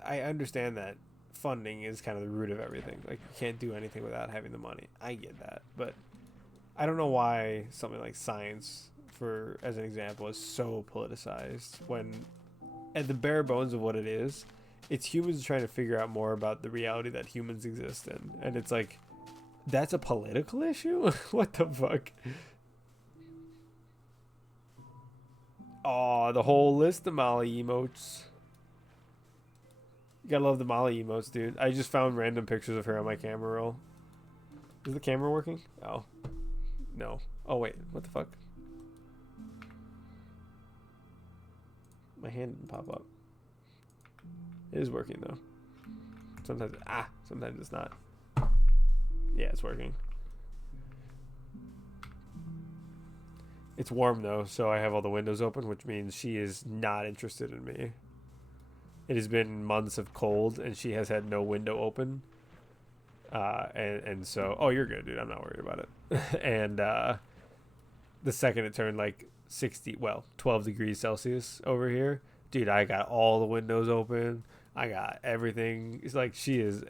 I understand that funding is kind of the root of everything. Like, you can't do anything without having the money. I get that. But I don't know why something like science, for as an example, is so politicized when at the bare bones of what it is, it's humans trying to figure out more about the reality that humans exist in. And it's like, that's a political issue? What the fuck? Oh, the whole list of Molly emotes. You gotta love the Molly emotes, dude. I just found random pictures of her on my camera roll. Is the camera working? Oh. No. Oh, wait. What the fuck? My hand didn't pop up. It is working, though. Sometimes it's not. Yeah, it's working. It's warm, though, so I have all the windows open, which means she is not interested in me. It has been months of cold, and she has had no window open. And so... Oh, you're good, dude. I'm not worried about it. And the second it turned, like, 12 degrees Celsius over here, dude, I got all the windows open. I got everything. It's like she is...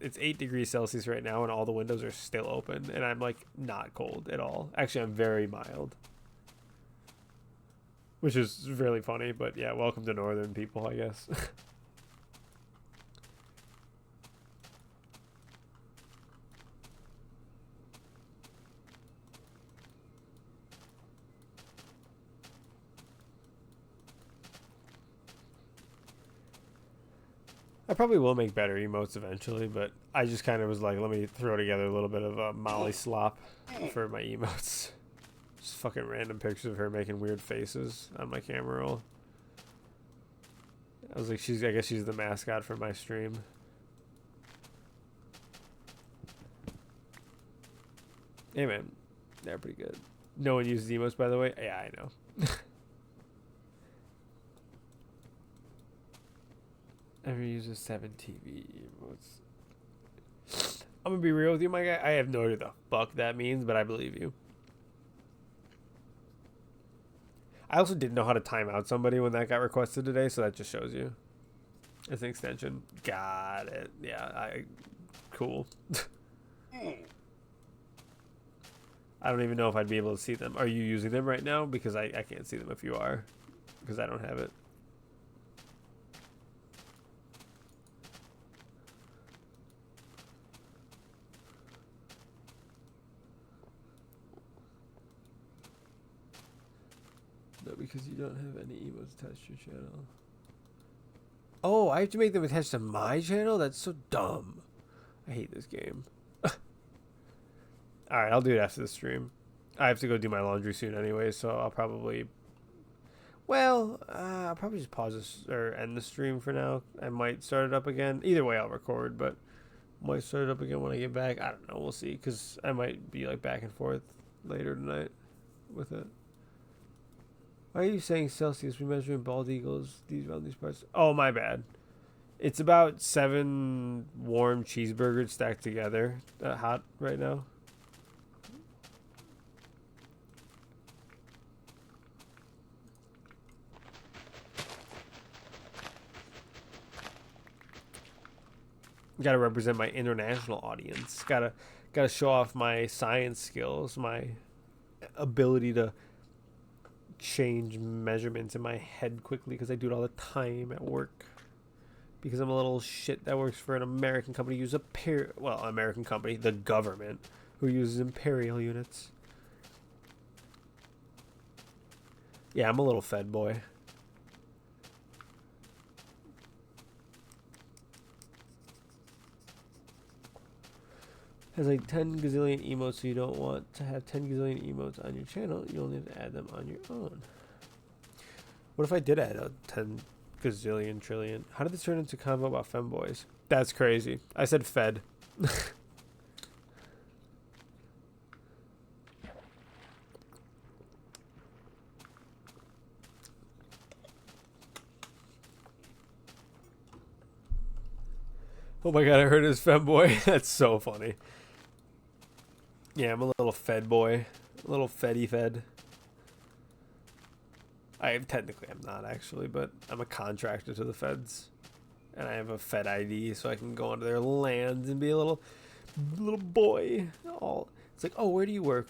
It's 8 degrees Celsius right now, and all the windows are still open, and I'm, like, not cold at all. Actually, I'm very mild. Which is really funny, but yeah, welcome to northern people, I guess. I probably will make better emotes eventually, but I just kind of was like, let me throw together a little bit of a Molly slop for my emotes. Just fucking random pictures of her making weird faces on my camera roll. I was like, I guess she's the mascot for my stream. Hey man, they're pretty good. No one uses emotes, by the way. Yeah, I know. Ever uses 7TV emotes? I'm gonna be real with you, my guy. I have no idea what the fuck that means, but I believe you. I also didn't know how to time out somebody when that got requested today, so that just shows you. It's an extension. Got it. Yeah, cool. I don't even know if I'd be able to see them. Are you using them right now? Because I can't see them if you are. Because I don't have it. No, because you don't have any emotes attached to your channel. Oh, I have to make them attached to my channel? That's so dumb. I hate this game. Alright, I'll do it after the stream. I have to go do my laundry soon anyway, so I'll probably... Well, I'll probably just pause this, or end the stream for now. I might start it up again. Either way, I'll record, but might start it up again when I get back. I don't know, we'll see, because I might be like back and forth later tonight with it. Why are you saying Celsius? We measure in bald eagles these around these parts. Oh, my bad. It's about 7 warm cheeseburgers stacked together. Hot right now. Gotta represent my international audience. Gotta show off my science skills, my ability to change measurements in my head quickly because I do it all the time at work. Because I'm a little shit that works for an American company who uses American company, the government, who uses imperial units. Yeah, I'm a little fed boy. Has like 10 gazillion emotes, so you don't want to have 10 gazillion emotes on your channel. You'll need to add them on your own. What if I did add a 10 gazillion trillion? How did this turn into convo about femboys? That's crazy. I said fed. Oh my god, I heard his femboy. That's so funny. Yeah, I'm a little fed boy. A little feddy fed. Technically I'm not actually, but I'm a contractor to the feds. And I have a Fed ID, so I can go onto their lands and be a little boy. It's like, oh, where do you work?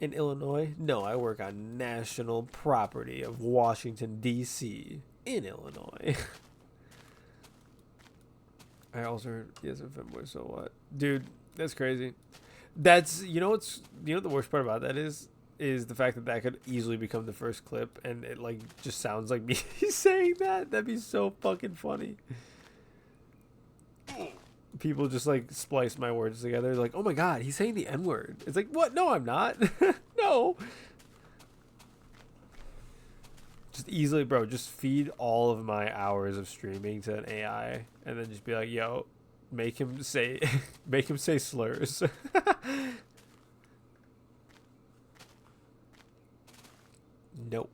In Illinois? No, I work on national property of Washington, D.C. in Illinois. I also heard he has a femboy, so what? Dude, that's crazy. That's, you know what the worst part about that is the fact that could easily become the first clip, and it like just sounds like me saying that. That'd be so fucking funny. People just like splice my words together, like, oh my god, he's saying the N-word. It's like, what? No, I'm not. No. Just easily, bro, just feed all of my hours of streaming to an AI and then just be like, yo, make him say slurs. Nope.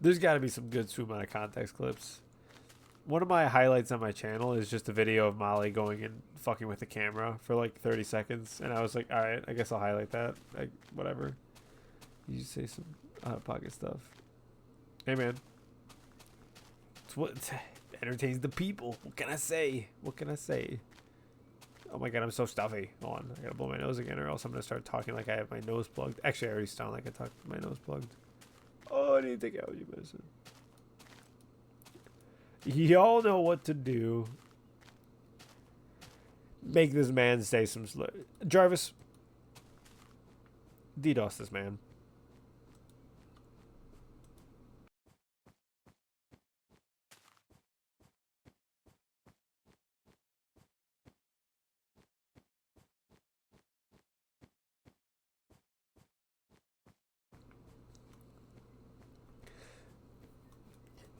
There's got to be some good stream out of context clips. One of my highlights on my channel is just a video of Molly going and fucking with the camera for like 30 seconds. And I was like, all right, I guess I'll highlight that. Like, whatever. You just say some out-of-pocket stuff. Hey, man. It's what entertains the people. What can I say? What can I say? Oh my god, I'm so stuffy. Hold on. I gotta blow my nose again or else I'm gonna start talking like I have my nose plugged. Actually, I already sound like I talk with my nose plugged. Oh, I need to take allergy medicine. Y'all know what to do. Make this man say some slur. Jarvis. DDoS this man.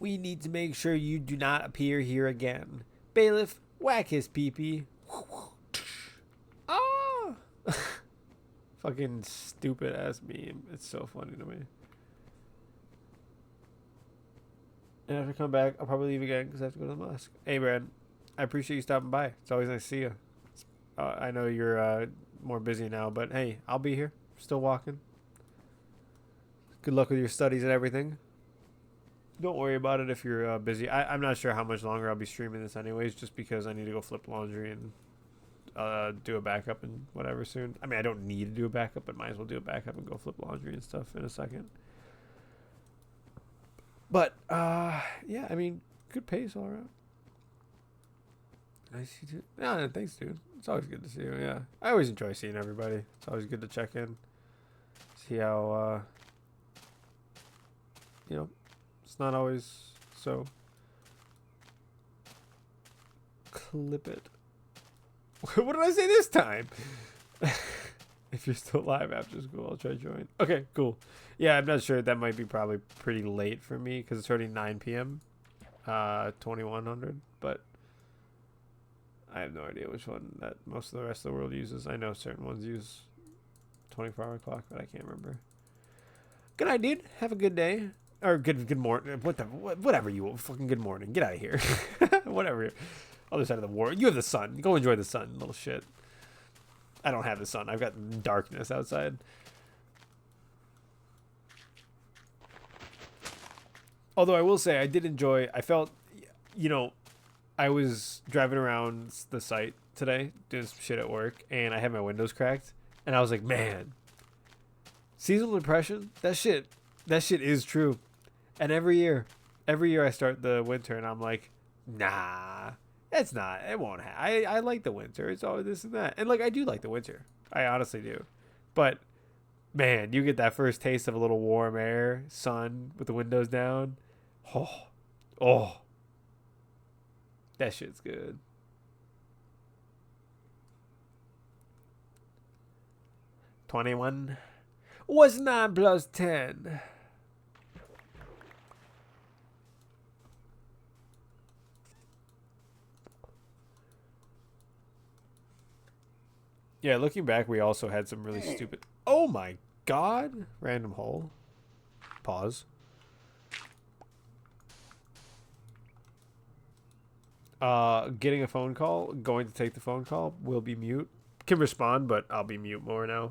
We need to make sure you do not appear here again. Bailiff, whack his pee-pee. Ah! Fucking stupid ass meme. It's so funny to me. And after I come back, I'll probably leave again because I have to go to the mosque. Hey, Brad. I appreciate you stopping by. It's always nice to see you. I know you're more busy now, but hey, I'll be here. Still walking. Good luck with your studies and everything. Don't worry about it if you're busy. I'm not sure how much longer I'll be streaming this anyways, just because I need to go flip laundry and do a backup and whatever soon. I mean, I don't need to do a backup, but might as well do a backup and go flip laundry and stuff in a second. But, yeah, I mean, good pace all around. Nice to see you. Yeah, thanks, dude. It's always good to see you, yeah. I always enjoy seeing everybody. It's always good to check in. See how, you know, it's not always so. Clip it. What did I say this time? If you're still live after school, I'll try to join. Okay, cool. Yeah, I'm not sure. That might be probably pretty late for me because it's already 9 p.m. 2100. But I have no idea which one that most of the rest of the world uses. I know certain ones use 24-hour clock, but I can't remember. Good night, dude. Have a good day. Or good morning. Whatever you fucking good morning. Get out of here. Whatever. Other side of the world. You have the sun. Go enjoy the sun, little shit. I don't have the sun. I've got darkness outside. Although I will say I did enjoy. I felt, you know, I was driving around the site today doing some shit at work, and I had my windows cracked, and I was like, man, seasonal depression. That shit is true. And every year I start the winter, and I'm like, nah. It's not. It won't have. I like the winter. It's always this and that. And, like, I do like the winter. I honestly do. But, man, you get that first taste of a little warm air, sun with the windows down. Oh. Oh. That shit's good. $21. What's 9 plus 10? Yeah, looking back, we also had some really stupid... Oh my god! Random hole. Pause. Getting a phone call, going to take the phone call, will be mute. Can respond, but I'll be mute more now.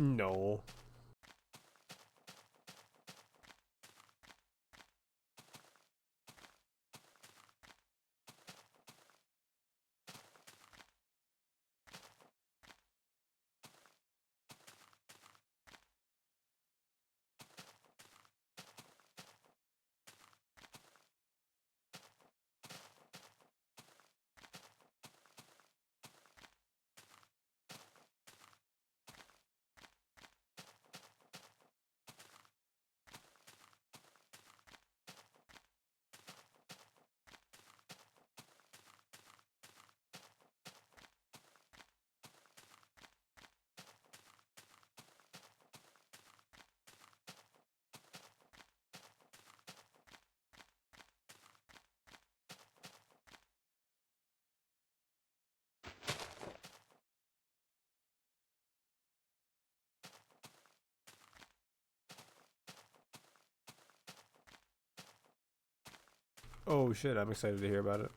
No. Oh shit, I'm excited to hear about it.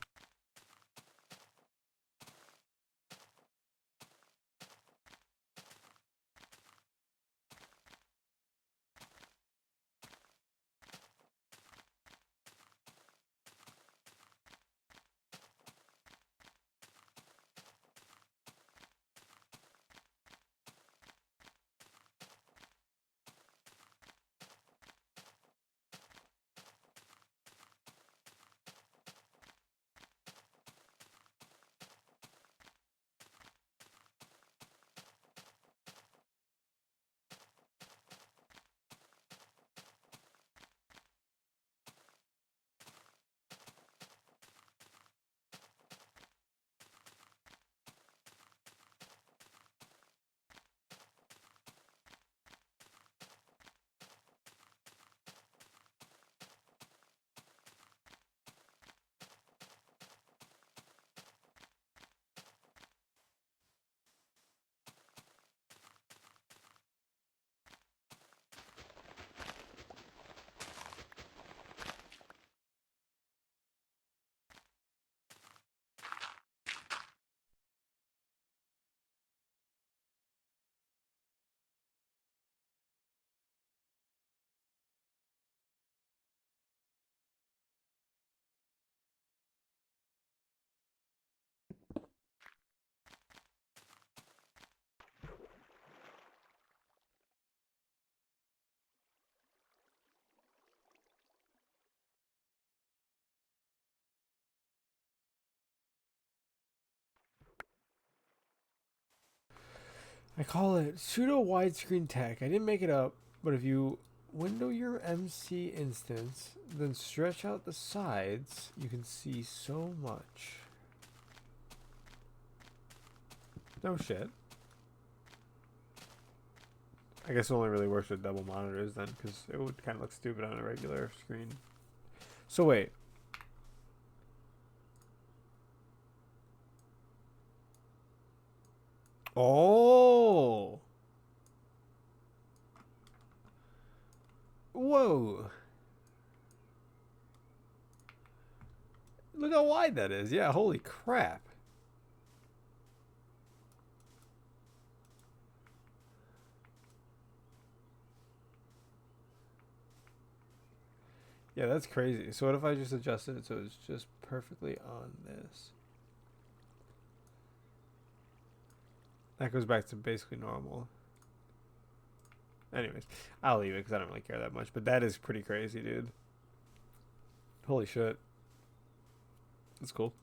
I call it pseudo widescreen tech. I didn't make it up, but if you window your MC instance, then stretch out the sides, you can see so much. No shit. I guess it only really works with double monitors then, because it would kind of look stupid on a regular screen. So wait. Oh. Whoa. Look how wide that is. Yeah, holy crap. Yeah, that's crazy. So what if I just adjusted it so it's just perfectly on this? That goes back to basically normal. Anyways, I'll leave it because I don't really care that much. But that is pretty crazy, dude. Holy shit. That's cool.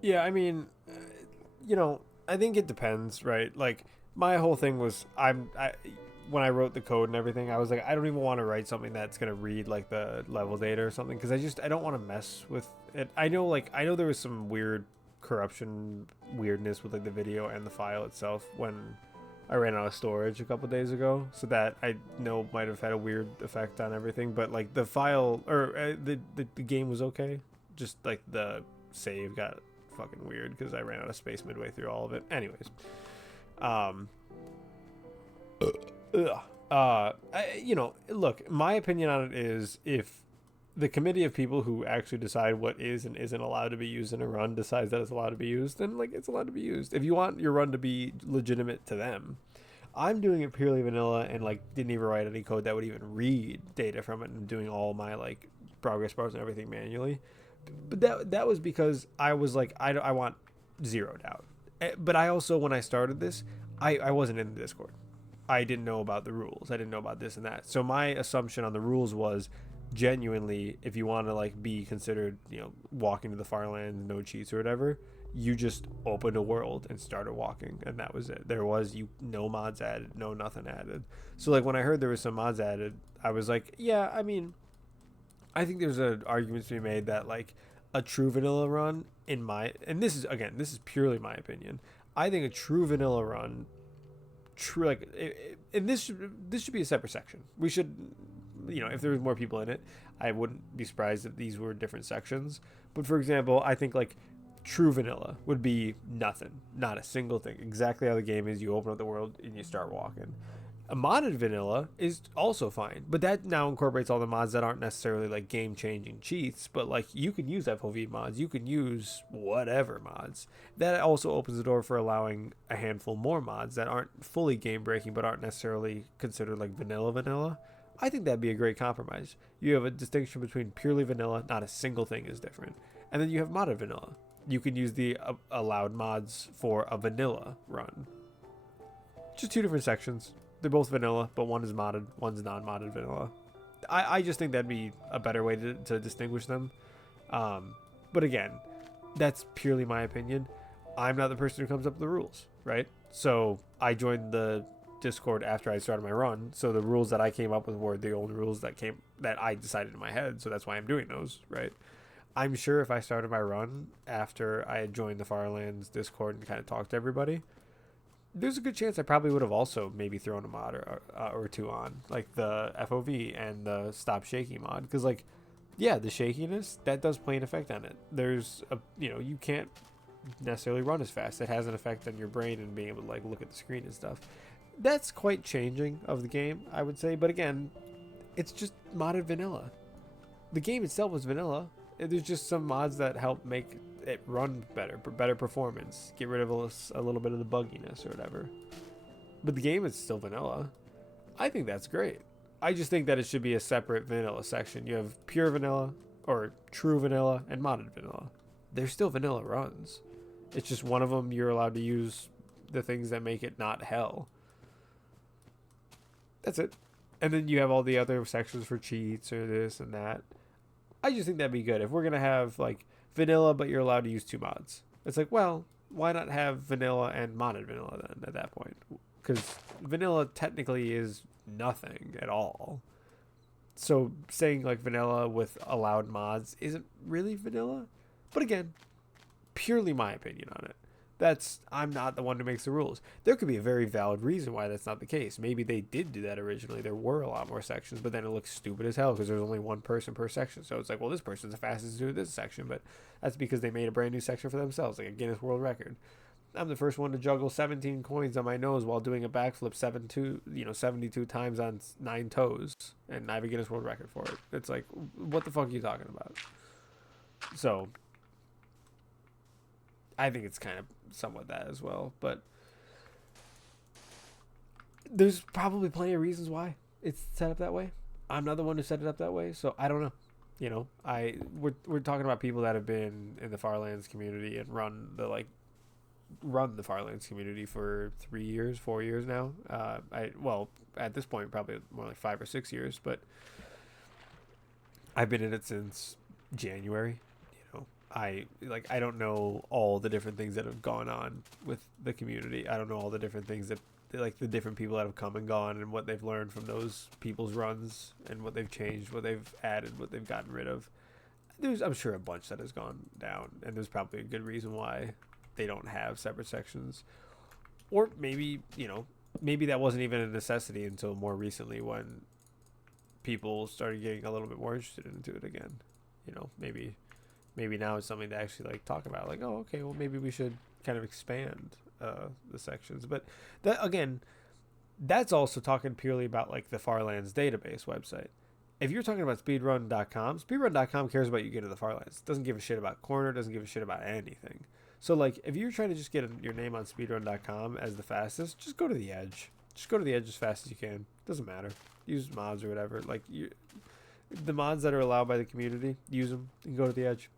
Yeah, I mean, you know, I think it depends, right? Like my whole thing was when I wrote the code and everything, I was like, I don't even want to write something that's gonna read like the level data or something because I don't want to mess with it. I know there was some weird corruption weirdness with like the video and the file itself when I ran out of storage a couple days ago, so that I know might have had a weird effect on everything. But like the file or the game was okay, just like the save got fucking weird because I ran out of space midway through all of it. Anyways, um, look, my opinion on it is if the committee of people who actually decide what is and isn't allowed to be used in a run decides that it's allowed to be used, then like it's allowed to be used. If you want your run to be legitimate to them, I'm doing it purely vanilla and like didn't even write any code that would even read data from it and doing all my like progress bars and everything manually. But that was because I was like I want zeroed out. But I also when I started this, I wasn't in the Discord. I didn't know about the rules. I didn't know about this and that. So my assumption on the rules was genuinely if you want to like be considered, walking to the FarLands, no cheats or whatever, you just opened a world and started walking and that was it. There was no mods added, no nothing added. So like when I heard there was some mods added, I was like, yeah, I mean, I think there's an argument to be made that like a true vanilla run and this is purely my opinion. I think a true vanilla run true like and this should be a separate section. We should if there was more people in it, I wouldn't be surprised if these were different sections. But for example, I think like true vanilla would be nothing, not a single thing. Exactly how the game is. You open up the world and you start walking. A modded vanilla is also fine, but that now incorporates all the mods that aren't necessarily like game changing cheats, but like you can use FOV mods, you can use whatever mods. That also opens the door for allowing a handful more mods that aren't fully game breaking but aren't necessarily considered like vanilla. I think that'd be a great compromise. You have a distinction between purely vanilla, not a single thing is different, and then you have modded vanilla. You can use the allowed mods for a vanilla run. Just two different sections. They're both vanilla, but one is modded, one's non-modded vanilla. I just think that'd be a better way to distinguish them. But again, that's purely my opinion. I'm not the person who comes up with the rules, right? So I joined the Discord after I started my run. So the rules that I came up with were the only rules that I decided in my head. So that's why I'm doing those, right? I'm sure if I started my run after I had joined the FarLands Discord and kind of talked to everybody, there's a good chance I probably would have also maybe thrown a mod or two on, like the FOV and the stop shaking mod, because like, yeah, the shakiness that does play an effect on it. There's you can't necessarily run as fast. It has an effect on your brain and being able to like look at the screen and stuff. That's quite changing of the game, I would say. But again, it's just modded vanilla. The game itself was vanilla. There's just some mods that help make it run better performance, get rid of a little bit of the bugginess or whatever. But the game is still vanilla. I think that's great. I just think that it should be a separate vanilla section. You have pure vanilla or true vanilla and modded vanilla. They're still vanilla runs. It's just one of them you're allowed to use the things that make it not hell. That's it. And then you have all the other sections for cheats or this and that. I just think that'd be good if we're gonna have like vanilla, but you're allowed to use two mods. It's like, well, why not have vanilla and modded vanilla then at that point? Because vanilla technically is nothing at all. So saying like vanilla with allowed mods isn't really vanilla. But again, purely my opinion on it. I'm not the one who makes the rules. There could be a very valid reason why that's not the case. Maybe they did do that originally. There were a lot more sections, but then it looks stupid as hell because there's only one person per section. So it's like, well, this person's the fastest to do this section, but that's because they made a brand new section for themselves, like a Guinness World Record. I'm the first one to juggle 17 coins on my nose while doing a backflip 72 times on 9 toes, and I have a Guinness World Record for it. It's like, what the fuck are you talking about? So I think it's kind of somewhat that as well, but there's probably plenty of reasons why it's set up that way. I'm not the one who set it up that way, so I don't know. We're talking about people that have been in the FarLands community and run the FarLands community for 3 years, 4 years now. At this point probably more like 5 or 6 years, but I've been in it since January. I don't know all the different things that have gone on with the community. I don't know all the different things that like the different people that have come and gone and what they've learned from those people's runs and what they've changed, what they've added, what they've gotten rid of. There's I'm sure a bunch that has gone down, and there's probably a good reason why they don't have separate sections. Or maybe, maybe that wasn't even a necessity until more recently when people started getting a little bit more interested into it again. Maybe now it's something to actually like talk about. Like, oh, okay, well maybe we should kind of expand the sections. But that again, that's also talking purely about like the FarLands database website. If you're talking about speedrun.com cares about you getting to the FarLands. Doesn't give a shit about corner. Doesn't give a shit about anything. So like, if you're trying to just get your name on speedrun.com as the fastest, just go to the edge. Just go to the edge as fast as you can. Doesn't matter. Use mods or whatever. Like the mods that are allowed by the community, use them. You can go to the edge.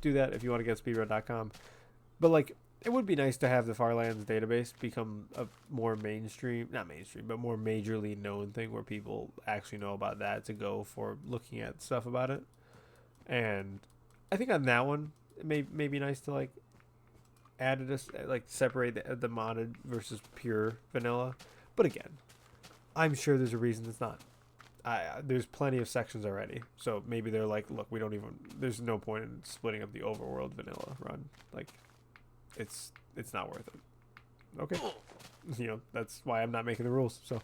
Do that if you want to get speedrun.com. But like, it would be nice to have the FarLands database become a more mainstream, not mainstream, but more majorly known thing where people actually know about that to go for looking at stuff about it. And I think on that one, it may be nice to like add it, like separate the modded versus pure vanilla. But again, I'm sure there's a reason it's not. There's plenty of sections already, so maybe they're like, look, we don't even. There's no point in splitting up the overworld vanilla run. Like, it's not worth it. Okay, that's why I'm not making the rules. So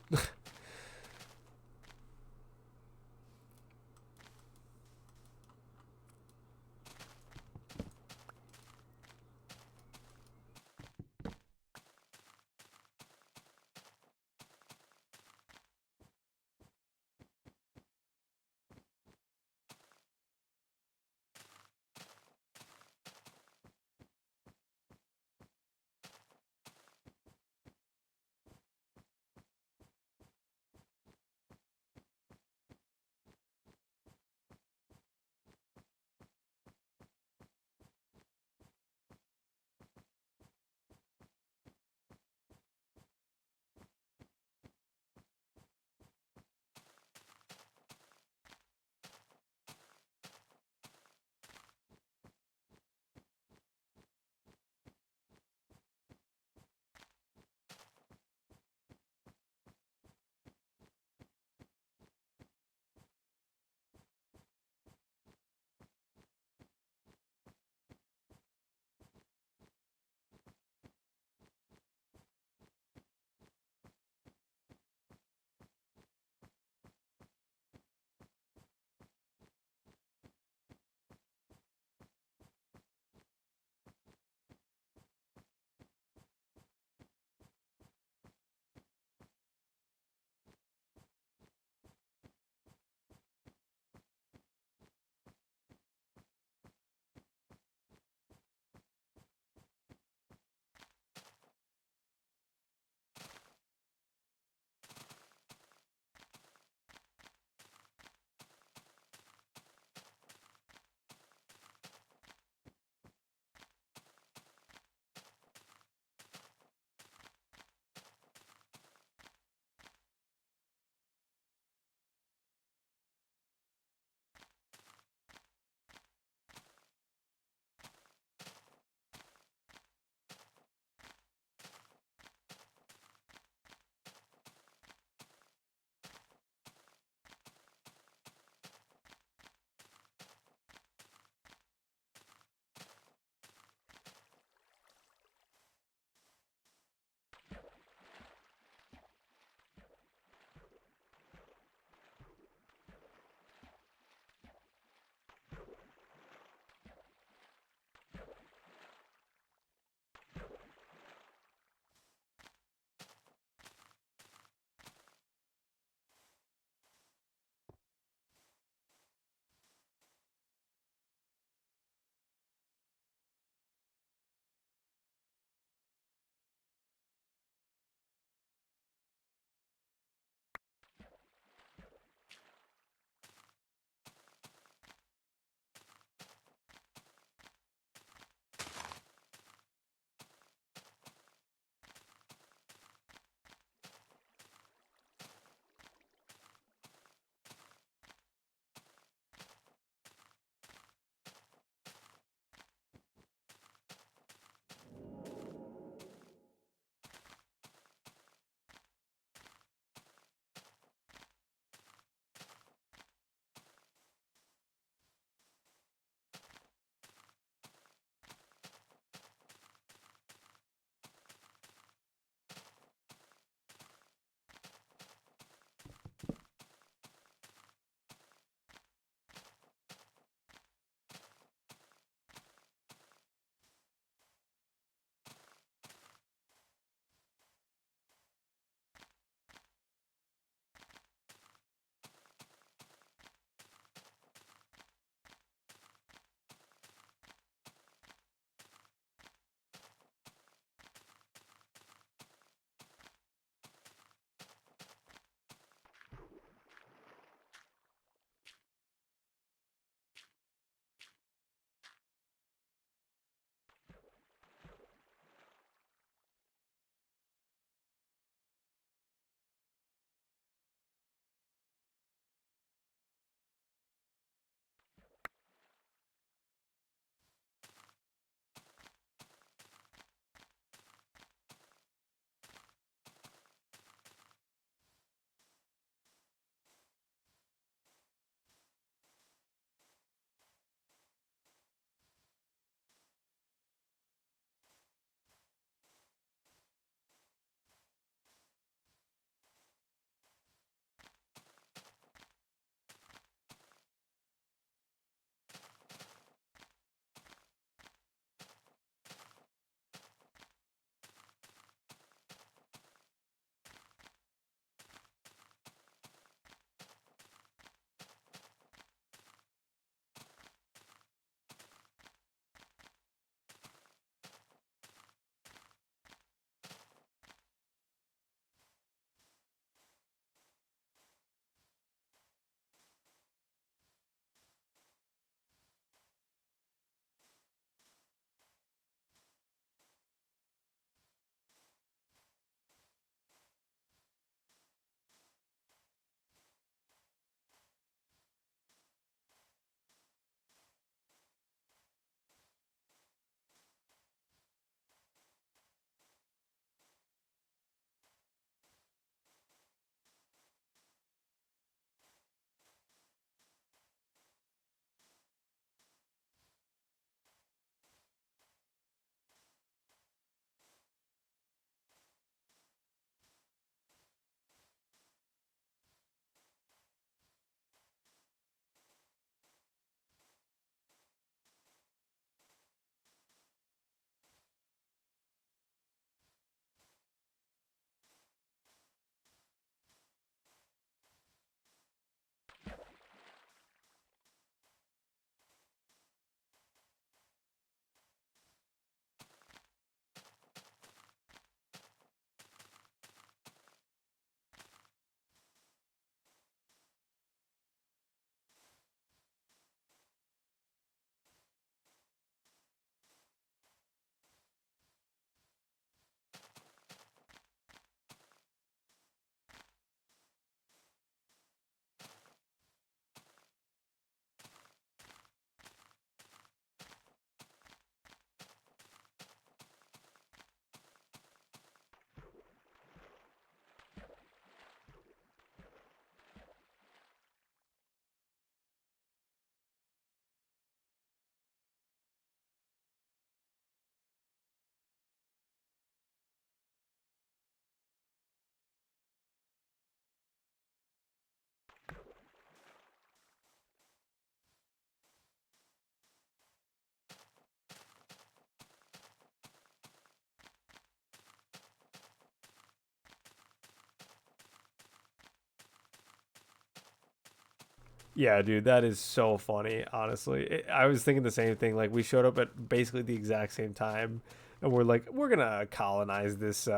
Yeah, dude, that is so funny. Honestly, I was thinking the same thing. Like we showed up at basically the exact same time, and we're like, we're gonna colonize this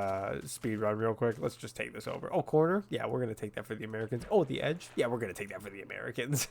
speed run real quick. Let's just take this over. Oh, corner. Yeah, we're gonna take that for the Americans. Oh, the edge. Yeah, we're gonna take that for the Americans.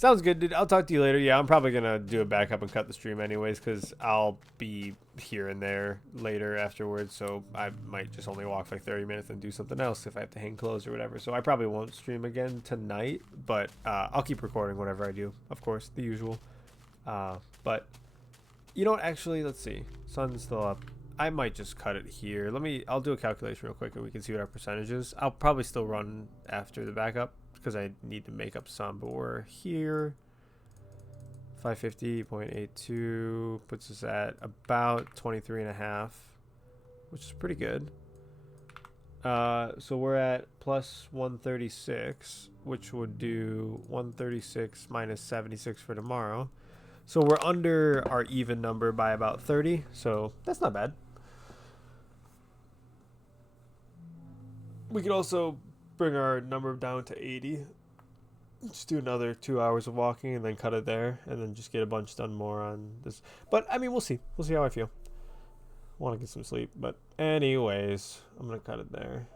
Sounds good, dude. I'll talk to you later. Yeah, I'm probably gonna do a backup and cut the stream anyways, because I'll be here and there later afterwards. So I might just only walk for like 30 minutes and do something else if I have to hang clothes or whatever. So I probably won't stream again tonight, but I'll keep recording whatever I do. Of course, the usual. But you know what? Actually, let's see. Sun's still up. I might just cut it here. I'll do a calculation real quick and we can see what our percentage is. I'll probably still run after the backup because I need to make up some, but we're here. 550.82 puts us at about 23.5, which is pretty good. So we're at plus 136, which would do 136 minus 76 for tomorrow. So we're under our even number by about 30, so that's not bad. We could also bring our number down to 80. Just do another 2 hours of walking and then cut it there, and then just get a bunch done more on this. But I mean, we'll see. We'll see how I feel. Want to get some sleep, but anyways, I'm gonna cut it there.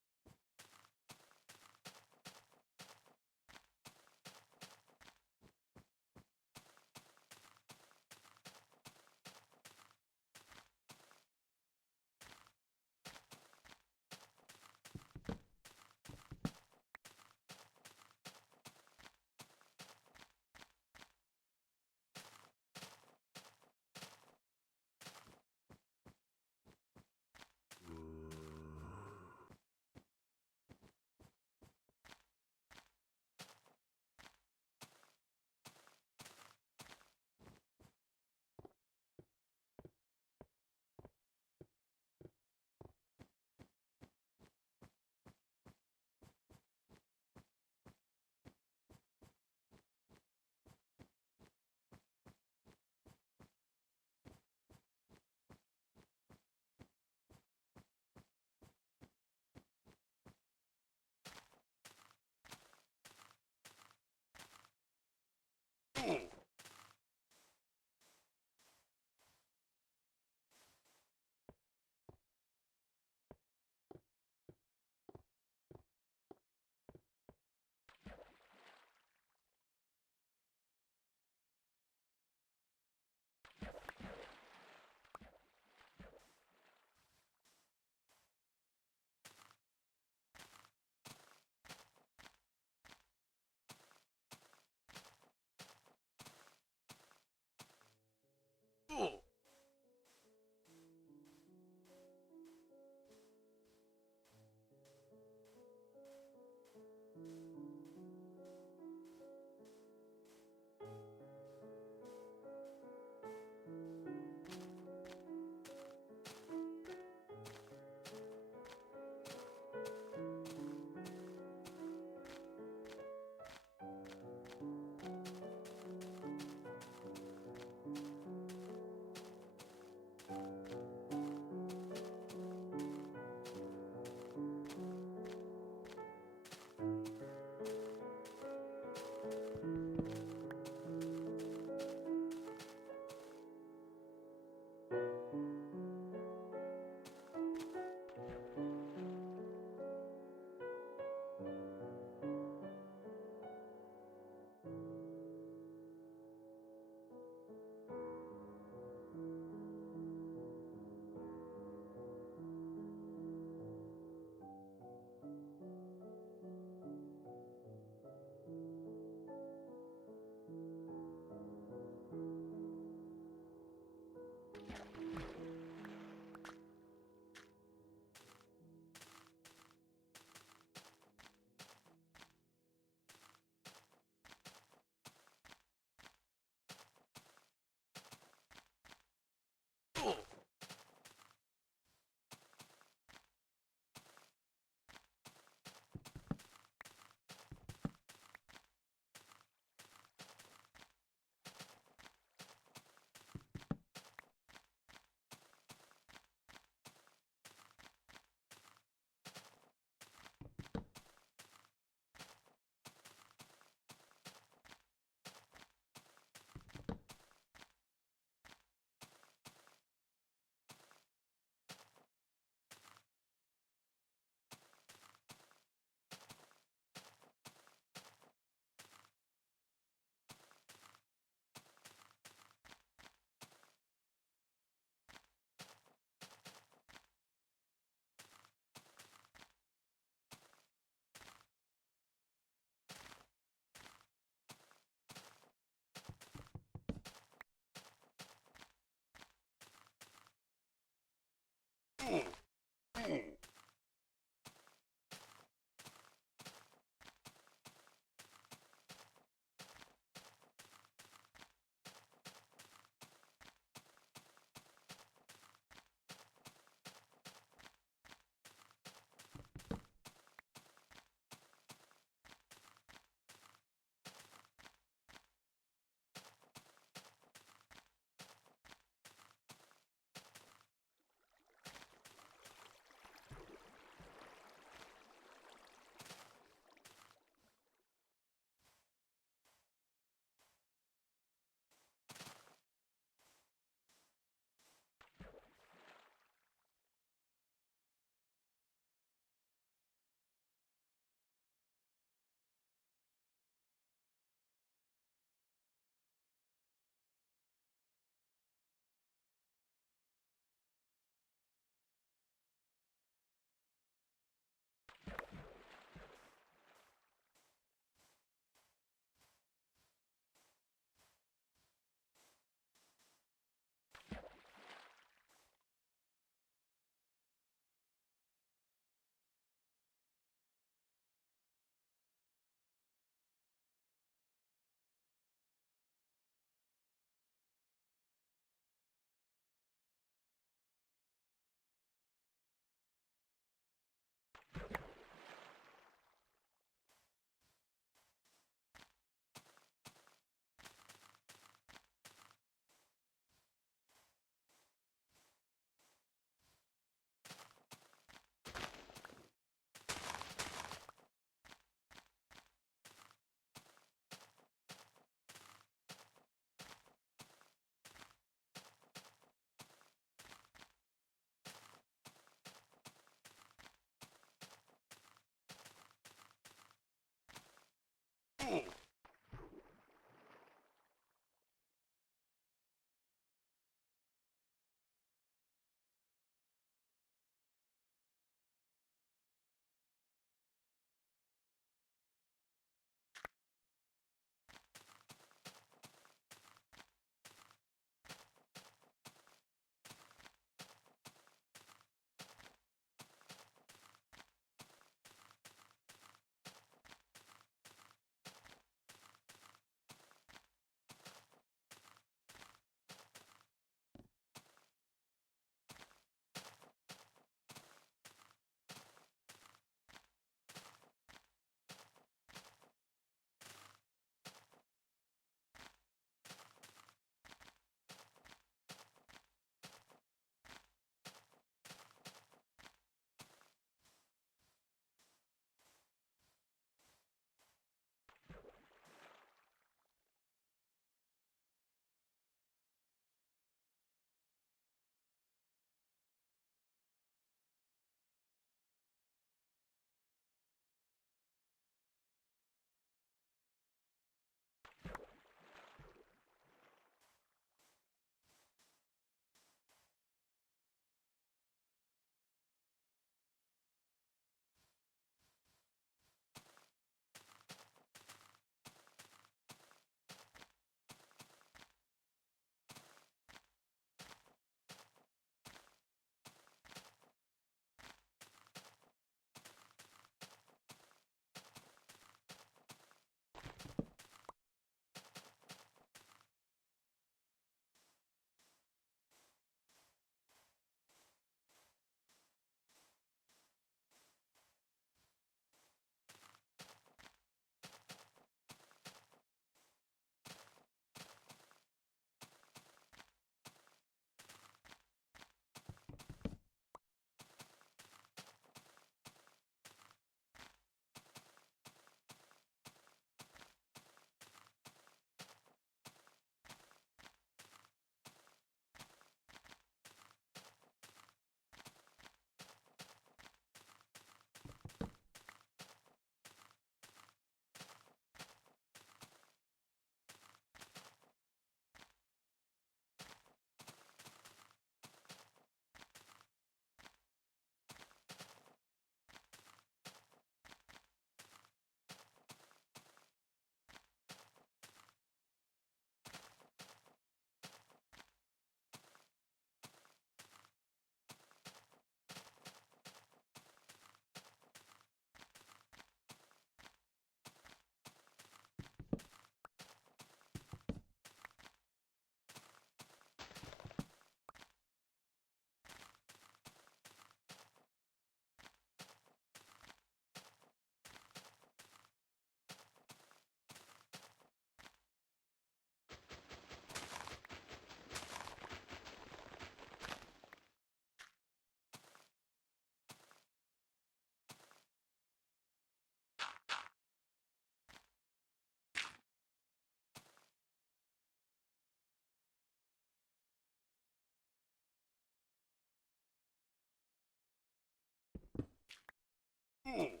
Oh.